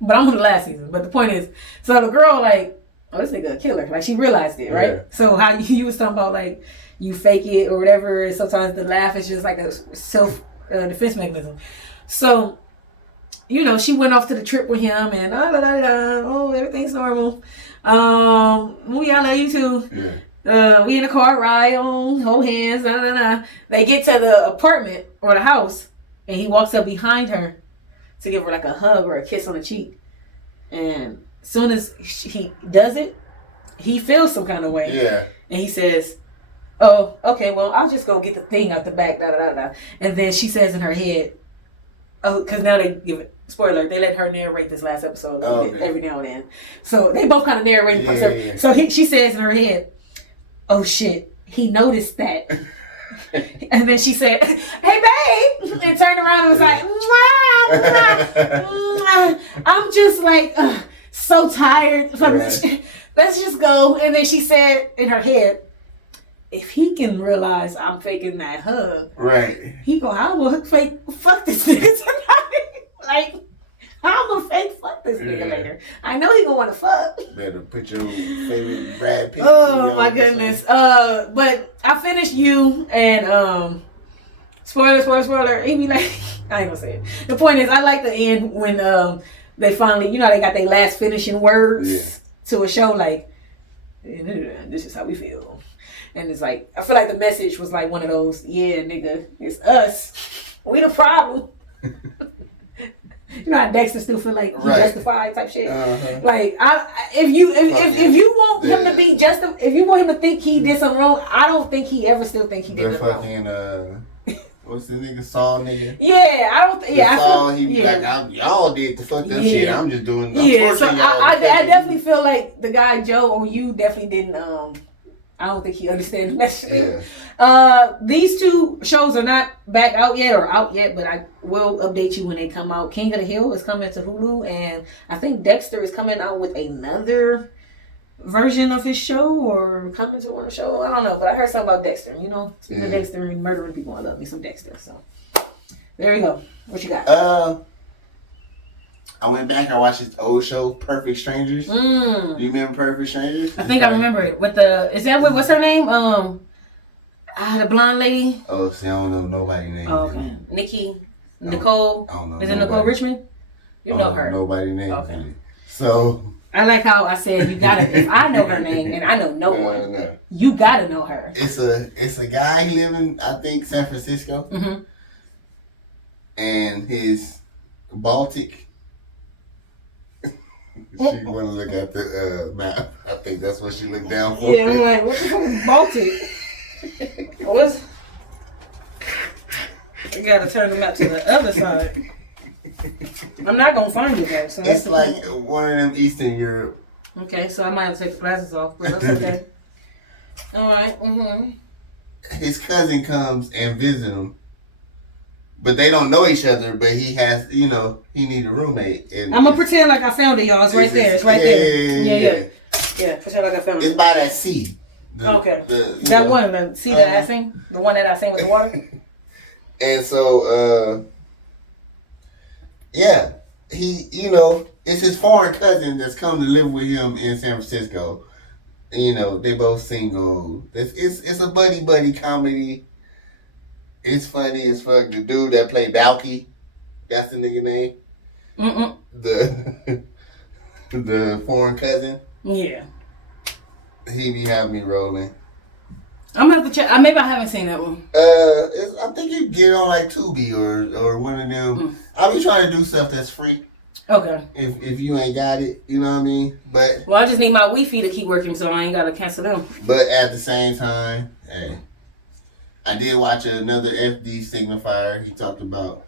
but I'm on the last season, but the point is, so the girl like, oh, this nigga a killer. Like she realized it, right? Yeah. So how you was talking about like, you fake it or whatever, and sometimes the laugh is just like a self defense mechanism. So, you know, she went off to the trip with him and oh, everything's normal. We I love you too. Yeah. We in the car ride on, hold hands, They get to the apartment or the house and he walks up behind her to give her like a hug or a kiss on the cheek. And as soon as he does it, he feels some kind of way. Yeah. And he says, oh, okay, well, I'll just go get the thing out the back, And then she says in her head, oh, because now they give it, spoiler, they let her narrate this last episode every now and then. So they both kind of narrate. Yeah. So she says in her head, oh shit, he noticed that. And then she said, hey babe, and turned around and was like, mwah, mwah, mwah. I'm just like, so tired. Let's just go. And then she said in her head, if he can realize I'm faking that hug, right? He go, I will fuck this nigga tonight. Like, I'm gonna fake fuck this nigga later. I know he gonna want to fuck. Better put your favorite Brad Pitt. Oh my goodness. But I finished You and spoiler. He be like, I ain't gonna say it. The point is, I like the end when they finally, you know, they got their last finishing words to a show like, this is how we feel. And it's like, I feel like the message was like one of those, yeah, nigga, it's us. We the problem. You know how Dexter still feel like he justified type shit. Uh-huh. Like, if you want him to be if you want him to think he did something wrong, I don't think he ever still think he did something wrong. What's the nigga Saul nigga? Yeah, I don't. Saul, he be like, y'all did the fucked up shit. I'm just doing. So I definitely feel like the guy Joe on You definitely didn't. I don't think he understands the message. Yeah. These two shows are not back out yet, but I will update you when they come out. King of the Hill is coming to Hulu, and I think Dexter is coming out with another version of his show or coming to one show. I don't know, but I heard something about Dexter. You know, speaking of Dexter and murdering people, I love me some Dexter. So there you go. What you got? I went back and watched this old show, Perfect Strangers. Do you remember Perfect Strangers? I think I remember it. What's her name? The blonde lady. Oh, see, I don't know nobody's name. Oh, okay. Nicole. I don't know. Is it Nicole Richmond? You know her. Nobody's name. Okay. So. I like how I said you gotta. If I know her name and I know no one, you gotta know her. It's a guy living, I think, San Francisco, and his Baltic. She want to look at the map. I think that's what she looked down for. Yeah, I'm like, what the fuck is Baltic? What's? You gotta turn the map to the other side. I'm not gonna find it though. So it's like one of them Eastern Europe. Okay, so I might have to take the glasses off, but that's okay. All right. His cousin comes and visits him. But they don't know each other, but he has, he need a roommate. And I'm going to pretend like I found it, y'all. It's right there. It's right there. Yeah. Pretend like I found it. It's by that sea. Okay. That one, see that I sing? The one that I sing with the water? And so, yeah, he, it's his foreign cousin that's come to live with him in San Francisco. They both single. It's a buddy comedy. It's funny as fuck. The dude that played Balky, that's the nigga name. The foreign cousin. Yeah. He be having me rolling. I'm gonna have to check. Maybe I haven't seen that one. I think you get on like Tubi or one of them. I'll be trying to do stuff that's free. Okay. If you ain't got it, you know what I mean? But I just need my Wi-Fi to keep working, so I ain't gotta cancel them. But at the same time, hey, I did watch another FD signifier. He talked about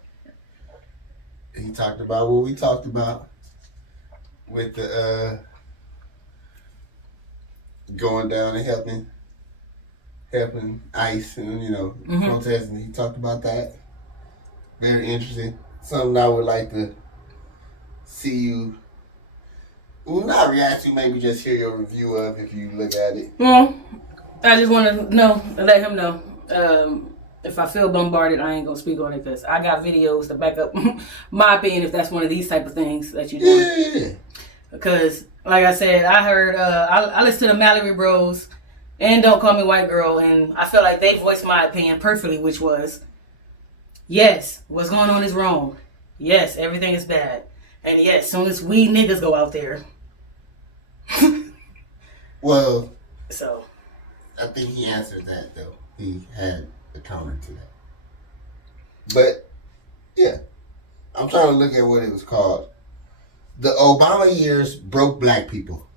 what we talked about with the going down and helping ICE and protesting. He talked about that. Very interesting. Something I would like to see you, well, not react to, maybe just hear your review of if you look at it. Well, I just want to let him know. If I feel bombarded, I ain't gonna speak on it because I got videos to back up my opinion if that's one of these type of things that you do. Yeah. Because, like I said, I heard, I listened to the Mallory Bros and Don't Call Me White Girl, and I feel like they voiced my opinion perfectly, which was, yes, what's going on is wrong. Yes, everything is bad. And yes, as soon as we niggas go out there. Well, so I think he answered that, though. He had a counter to that. But, yeah. I'm trying to look at what it was called. The Obama years broke black people.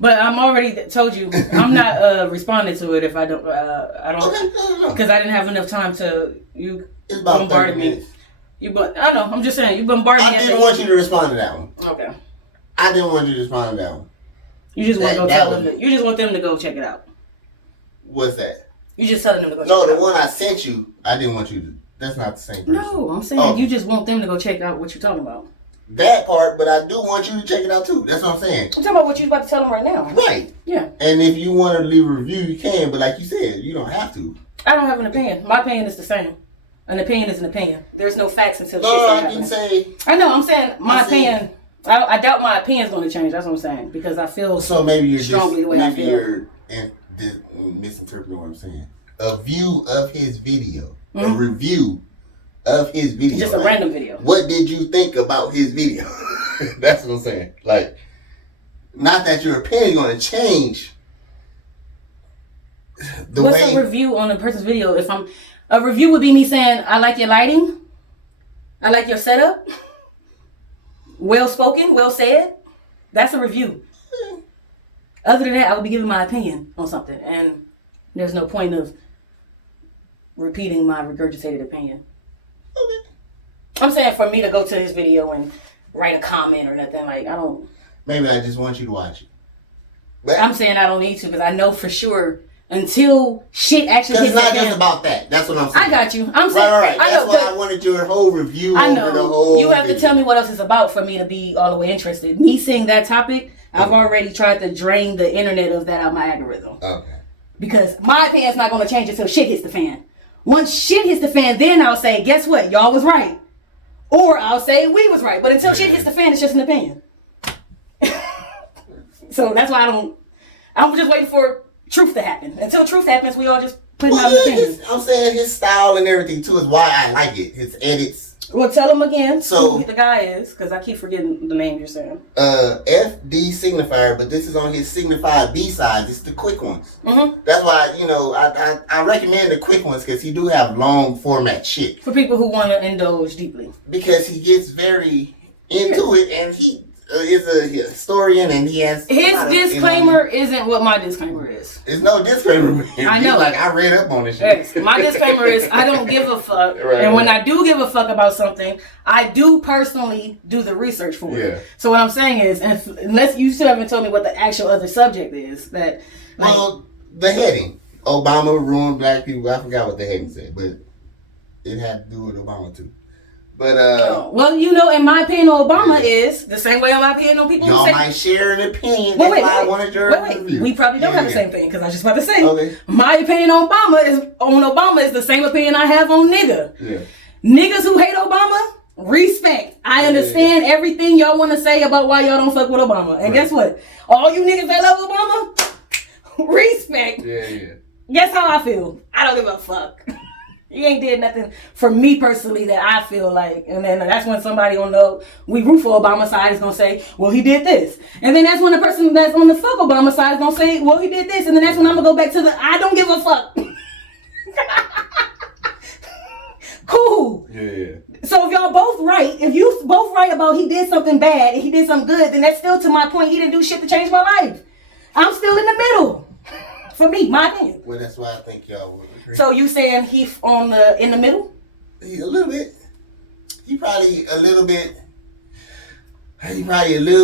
But I'm already told you, I'm not responding to it if I don't, because I didn't have enough time to, it's about bombarded me. I know, I'm just saying, you bombarded me. I didn't want you to respond to that one. Okay. I didn't want you to respond to that one. You just want to go tell them, you just want them to go check it out. What's that? You just telling them to go check it out. No, the one I sent you, I didn't want you to, that's not the same person. No, I'm saying you just want them to go check out what you're talking about. That part, but I do want you to check it out too. That's what I'm saying. I'm talking about what you're about to tell them right now. Right. Yeah. And if you want to leave a review, you can, but like you said, you don't have to. I don't have an opinion. My opinion is the same. An opinion is an opinion. There's no facts until shit I didn't say. I know. I'm saying my opinion. I doubt my opinion's going to change. That's what I'm saying because I feel so. Maybe you're strongly the way I feel. You're misinterpreting what I'm saying. A view of his video. A review of his video. Just a random video. What did you think about his video? That's what I'm saying. Like, not that your opinion going to change. What's a review on a person's video? A review would be me saying, I like your lighting. I like your setup. Well spoken, well said. That's a review. Other than that, I would be giving my opinion on something. And there's no point of repeating my regurgitated opinion. Okay. I'm saying for me to go to his video and write a comment or nothing. Like, I don't. Maybe I just want you to watch it. But I'm saying I don't need to because I know for sure until shit actually hits the fan. It's not just about that. That's what I'm saying. I got you. I'm saying. Right. That's why I wanted your whole review over the whole You have video. to tell me what else it's about for me to be all the way interested. Me seeing that topic, I've already tried to drain the internet of that out of my algorithm. Okay. Because my opinion's not going to change until shit hits the fan. Once shit hits the fan, then I'll say, guess what? Y'all was right. Or I'll say we was right. But until shit hits the fan, it's just an opinion. So that's why I'm just waiting for truth to happen. Until truth happens, we all just putting out opinions. I'm saying his style and everything too is why I like it. His edits. Well, tell him again so, who the guy is, because I keep forgetting the name you're saying. FD signifier, but this is on his signified B-sides. It's the quick ones. Mm-hmm. That's why, I recommend the quick ones because he do have long format shit. For people who want to indulge deeply. Because he gets very into it and he is a historian and he has... His disclaimer isn't what my disclaimer is. It's no disclaimer. I know. Like, I read up on this shit. Yes. My disclaimer is I don't give a fuck. And when I do give a fuck about something, I do personally do the research for it. Yeah. So what I'm saying is, unless you still haven't told me what the actual other subject is, that... Well, the heading. Obama ruined black people. I forgot what the heading said, but it had to do with Obama too. But well, you know, in my opinion, Obama is the same way in my opinion on people y'all who say. might share an opinion. That's why I wanted your review. We probably don't have the same thing because I was just about to say. Okay. My opinion on Obama is the same opinion I have on nigga. Yeah. Niggas who hate Obama, respect. I understand everything y'all want to say about why y'all don't fuck with Obama. And guess what? All you niggas that love Obama, respect. Yeah. Guess how I feel? I don't give a fuck. He ain't did nothing for me personally that I feel like. And then that's when somebody on the we root for Obama side is going to say, well, he did this. And then that's when the person that's on the fuck Obama side is going to say, well, he did this. And then that's when I'm going to go back to the I don't give a fuck. Cool. Yeah. So if y'all both right, if you both right about he did something bad and he did something good, then that's still to my point. He didn't do shit to change my life. I'm still in the middle. For me, my opinion. Well, that's why I think y'all would agree. So you saying he in the middle? A little bit. He probably a little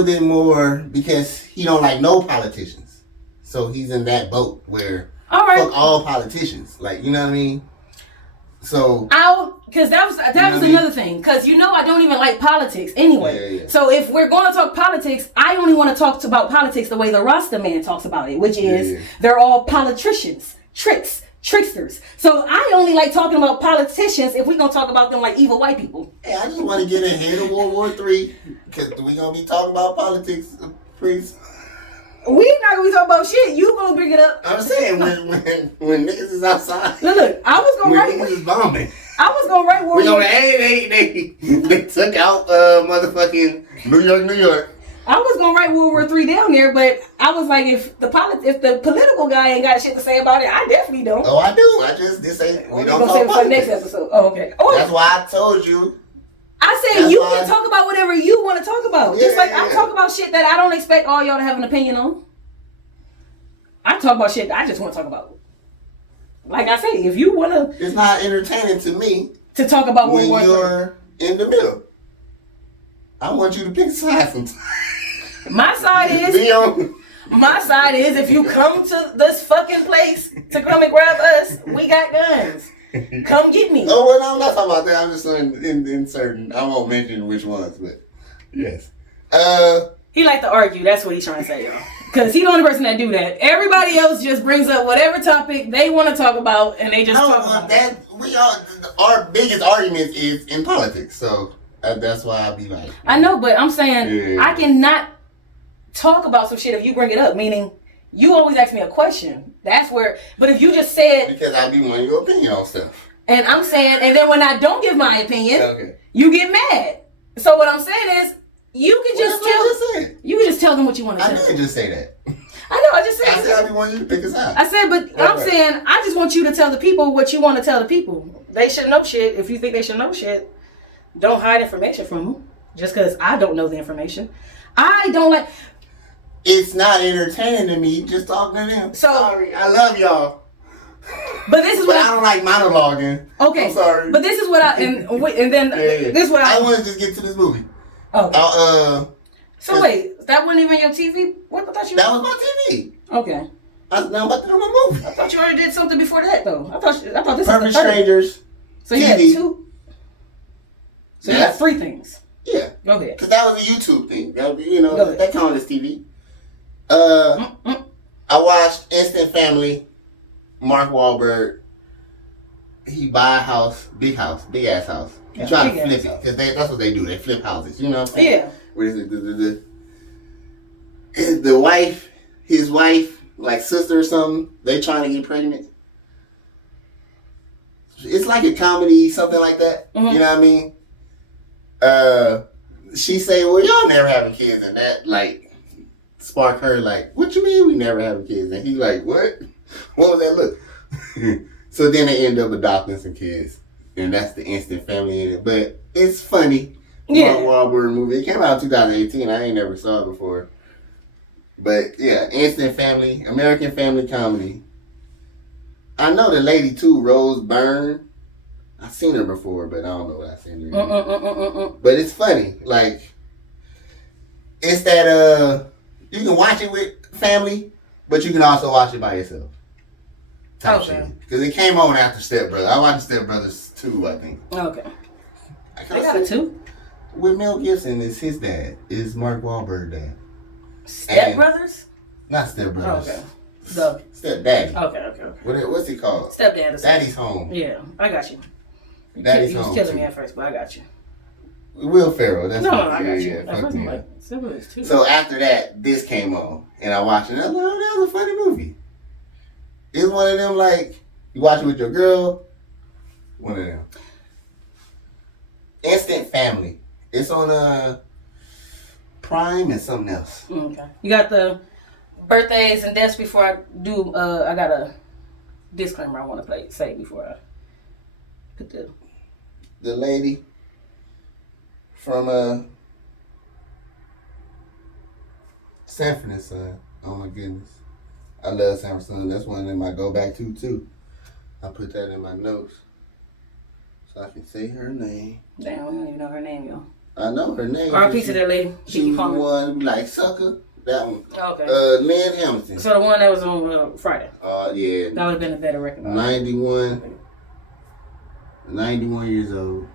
bit more because he don't like no politicians. So he's in that boat where fuck all politicians. Like, you know what I mean? So because that was another thing. Because I don't even like politics anyway. Yeah. So if we're going to talk politics, I only want to talk about politics the way the Rasta man talks about it, which is they're all politicians, tricksters. So I only like talking about politicians if we're going to talk about them like evil white people. Hey, I just want to get ahead of World War III because we're going to be talking about politics pretty soon. We not gonna be talking about shit. You gonna bring it up? I'm saying when niggas is outside. Look, I was gonna write. Niggas is bombing. I was gonna write World War. They took out motherfucking New York. I was gonna write World War III down there, but I was like, if the political guy ain't got shit to say about it, I definitely don't. Oh, I do. This ain't. We don't talk save it for the politics. next episode. Oh, okay. Oh, that's why I told you. I said you can talk about whatever you want to talk about. Just like I talk about shit that I don't expect all y'all to have an opinion on. I talk about shit I just want to talk about. Like I say, if you want to... It's not entertaining to me to talk about when you're in the middle. I want you to pick a side sometimes. My side is... if you come to this fucking place to come and grab us, we got guns. Come get me. Oh, well, I'm not talking about that. I'm just in certain... I won't mention which ones, but... Yes. He like to argue. That's what he's trying to say, y'all. Because he's the only person that do that. Everybody else just brings up whatever topic they want to talk about, and they just talk about that. Our biggest argument is in politics, so that's why I be like... I know, but I'm saying I cannot talk about some shit if you bring it up, meaning... You always ask me a question. That's where... But if you just said... Because I be wanting your opinion on stuff. And I'm saying... And then when I don't give my opinion, you get mad. So what I'm saying is... You can just tell them what you want to tell them. I didn't just say that. I know, I just said... I said I be wanting you to pick a side. I said, but I'm saying... I just want you to tell the people what you want to tell the people. They should know shit. If you think they should know shit, don't hide information from them. Just because I don't know the information. I don't like... It's not entertaining to me just talking to them. Sorry, I love y'all. But this is what I don't like monologuing. Okay, I'm sorry. But this is what this is what I want to just get to this movie. Oh. So wait, that wasn't even your TV? What? I thought you. That was my TV. Okay. I'm about to do my movie. I thought you already did something before that though. I thought this Perfect was the third. Strangers. So you had two. So you had three things. Yeah. Go ahead. Because that was a YouTube thing. That would be, that counted as TV. I watched Instant Family. Mark Wahlberg. He buy a house, big ass house. He trying to flip it because that's what they do. They flip houses. You know what I'm saying? Yeah. What is it? The wife, his wife, like sister or something. They trying to get pregnant. It's like a comedy, something like that. Mm-hmm. You know what I mean? She say, "Well, y'all never having kids," and that like spark her like, "What you mean we never having kids?" And he like, "What? What was that look?" So then they end up adopting some kids, and that's the Instant Family in it. But it's funny. Yeah. Mark Wahlberg movie. It came out in 2018. I ain't never saw it before. But yeah, Instant Family, American Family Comedy. I know the lady too, Rose Byrne. I've seen her before, but I don't know what I've seen her. But it's funny. Like, it's that you can watch it with family, but you can also watch it by yourself. Type shit. Because it came on after Step Brothers. I watched Step Brothers 2, I think. Okay. They got it too. With Mel Gibson is his dad. Is Mark Wahlberg dad. Step Brothers? Not Step Brothers. Okay. So. Step Daddy. Okay. What's he called? Step Dad. Daddy's Home. Yeah, I got you. Daddy's You was Home. killing me at first, but I got you. Will Ferrell. That's I what, got you. Yeah, At first I'm yeah. like, Step Brothers too. So after that, this came on, and I watched it. And I was like, oh, that was a funny movie. It's one of them like you watch it with your girl. One of them. Instant Family. It's on Prime and something else. Okay. You got the birthdays and deaths before I do. I got a disclaimer I want to say before I put the lady from Sanford and Son. Oh my goodness, I love Sanford and Son. That's one of them I go back to too. I put that in my notes so I can say her name. Damn, I don't even know her name, yo. I know her name. R.I.P. to that lady. She was the one like Sucker. That one. Okay. Lynn Hamilton. So the one that was on Friday. Yeah. That would have been a better record. 91 years old.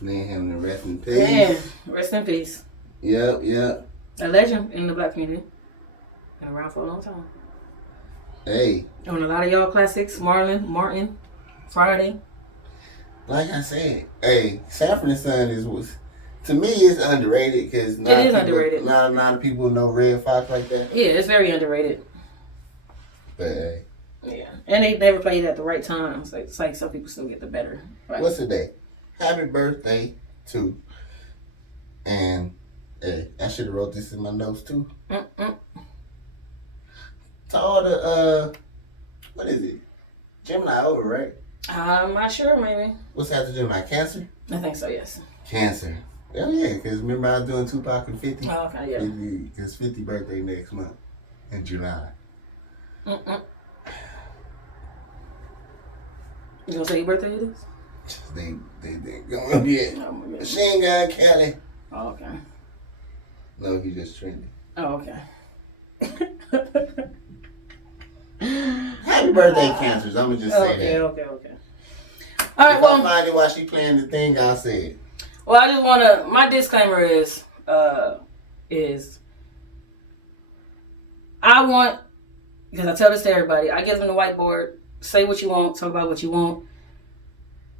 Lynn Hamilton, rest in peace. Man, rest in peace. Yep. A legend in the black community. Been around for a long time. Hey. On a lot of y'all classics, Martin, Friday. Like I said, hey, Sanford and Son to me, it's underrated because underrated. Not a lot of people know Red Fox like that. Yeah, it's very underrated. But hey. Yeah, and they never played at the right times. It's like some people still get the better. Right? What's the day? Happy birthday to, and hey, I should have wrote this in my notes too. To all the what is it? Gemini over, right? I'm not sure, maybe. What's after Gemini? Cancer? I think so, yes. Cancer. Oh yeah, because remember I was doing Tupac and 50? Oh, okay, yeah. His 50th birthday next month in July. You gonna say your birthday it is? They going up yet. Oh my God. Machine Gun Kelly. Oh, okay. No, he just trending. Oh, okay. Happy birthday, Cancers. I'm gonna just say that. Okay. All right, if well. I find it while she playing the thing, I'll say it. Well, I just wanna. My disclaimer is I want, because I tell this to everybody. I give them the whiteboard. Say what you want. Talk about what you want.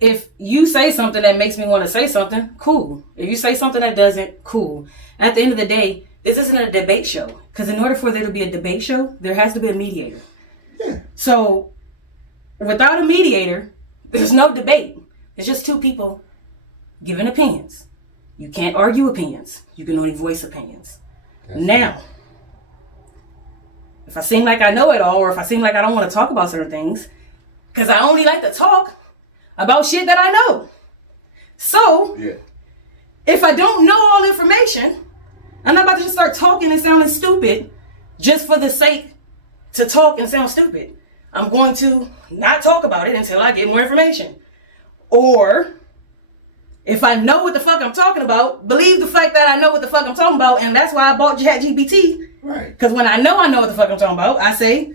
If you say something that makes me want to say something, cool. If you say something that doesn't, cool. At the end of the day, this isn't a debate show. Because in order for there to be a debate show, there has to be a mediator. Yeah. So, without a mediator, there's no debate. It's just two people giving opinions. You can't argue opinions. You can only voice opinions. Now, if I seem like I know it all, or if I seem like I don't want to talk about certain things, because I only like to talk about shit that I know. So, if I don't know all information, I'm not about to just start talking and sounding stupid just for the sake to talk and sound stupid. I'm going to not talk about it until I get more information. Or, if I know what the fuck I'm talking about, believe the fact that I know what the fuck I'm talking about, and that's why I bought ChatGPT. Right. Because when I know what the fuck I'm talking about, I say,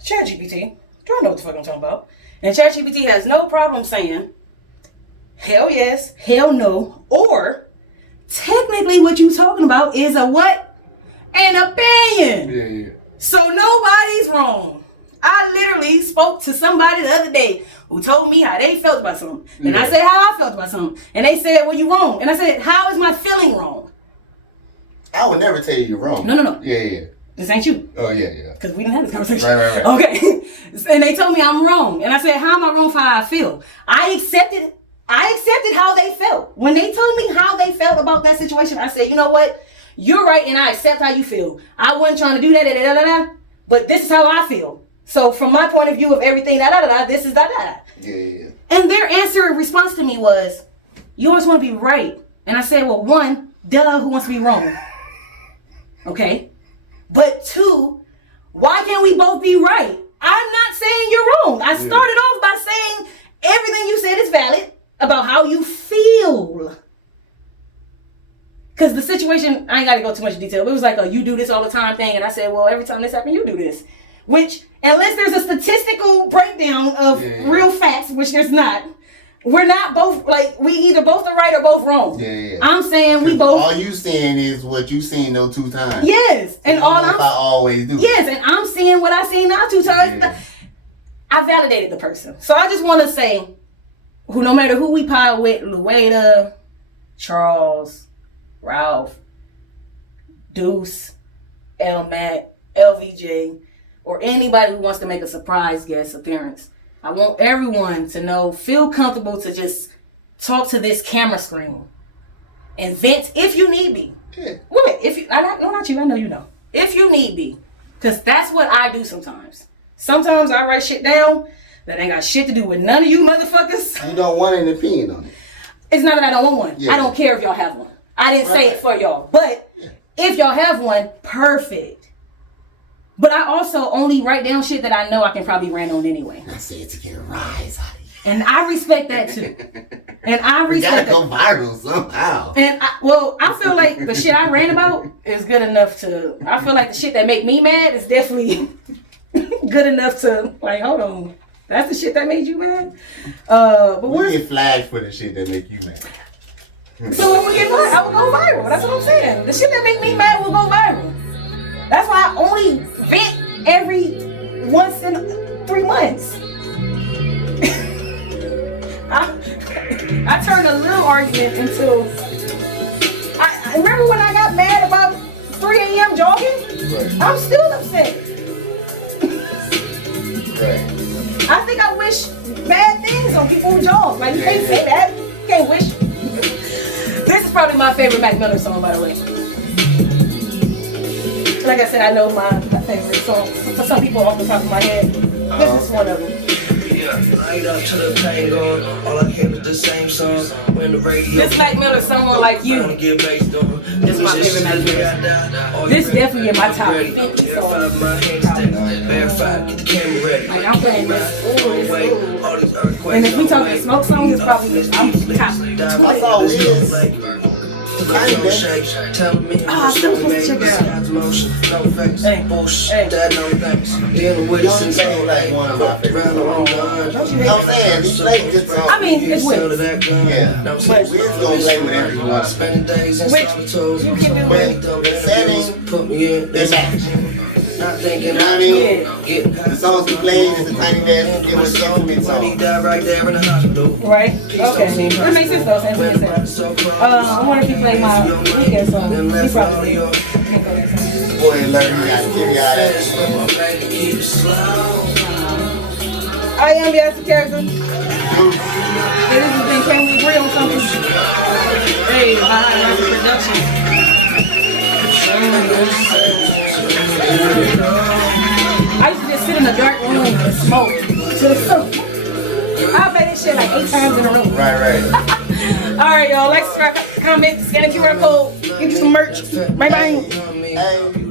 ChatGPT, do I know what the fuck I'm talking about? And ChatGPT has no problem saying, hell yes, hell no, or technically what you talking about is a what? An opinion. Yeah. So nobody's wrong. I literally spoke to somebody the other day who told me how they felt about something. And I said how I felt about something. And they said, well, you wrong. And I said, how is my feeling wrong? I would never tell you you're wrong. No. Yeah. This ain't you. Oh, yeah. Because we didn't have this conversation. Right. Okay. And they told me I'm wrong. And I said, how am I wrong for how I feel? I accepted how they felt. When they told me how they felt about that situation, I said, you know what? You're right, and I accept how you feel. I wasn't trying to do that, but this is how I feel. So from my point of view of everything, this is Yeah. And their answer in response to me was, you always want to be right. And I said, well, one, duh, who wants to be wrong? Okay. But two, why can't we both be right? I'm not saying you're wrong. I started off by saying everything you said is valid about how you feel. Because the situation, I ain't got to go too much detail, but it was like a you do this all the time thing. And I said, well, every time this happens, you do this. Which, unless there's a statistical breakdown of real facts, which there's not, we're not both, like, we either both are right or both wrong. Yeah. I'm saying we both. All you saying is what you seen those 2 times. Yes, and all I'm. I always do. Yes, and I'm seeing what I seen now 2 times. Yeah. I validated the person, so I just want to say, no matter who we pile with, Lueda, Charles, Ralph, Deuce, L Mac, LVJ, or anybody who wants to make a surprise guest appearance. I want everyone to know, feel comfortable to just talk to this camera screen and vent if you need be. Yeah. Women, if you, no, not you, I know you know. If you need be, because that's what I do sometimes. Sometimes I write shit down that ain't got shit to do with none of you motherfuckers. You don't want an opinion on it. It's not that I don't want one. Yeah. I don't care if y'all have one. I didn't say it for y'all. But if y'all have one, perfect. But I also only write down shit that I know I can probably rant on anyway. I said to get a rise out of you. And I respect that too. And I respect gotta go viral somehow. And I feel like the shit I rant about is good enough to. I feel like the shit that make me mad is definitely good enough to, like, hold on, that's the shit that made you mad. But we get flagged for the shit that make you mad. So when we get viral, I will go viral. That's what I'm saying. The shit that make me mad will go viral. That's why I only vent every once in 3 months. I turned a little argument into. I remember when I got mad about 3 a.m. jogging. Right. I'm still upset. Right. I think I wish bad things on people who jog. Like, you can't say that. You can't wish. This is probably my favorite Mac Miller song, by the way. Like I said, I know my favorite song. For some people, off the top of my head, this is one of them. Light up to the pain gone. All I hear is the same song. When the radio. This Mac Miller, Someone Like You. This is my favorite Mac Miller. This definitely in my top 50 songs. Like, I'm playing this. Ooh. And if we talking smoke songs, it's probably I'm top 20. I saw Wiz. I'm still supposed to check it out. Hey. Young Bang like one of my favorite songs. Don't you hate I'm saying, he played good songs. I mean, it's Wiz. Yeah. But Wiz gonna play whatever you want. Which you can do But it. the setting, they match. You know what I mean? The songs he played is a tiny bit. It was so many songs. Right? Okay. That makes sense though, since we said. I wonder if he played my weekend song. He probably did. Boy, learn you gotta give you all that. I am the actor character. Hey, this has been Can We Agree on Something? Hey, high production. I used to just sit in a dark room and smoke to the sun. I played this shit like 8 times in a row. Right. Alright, y'all. Like, subscribe, comment, scan the QR code, get you some merch. Bye bye. Hey.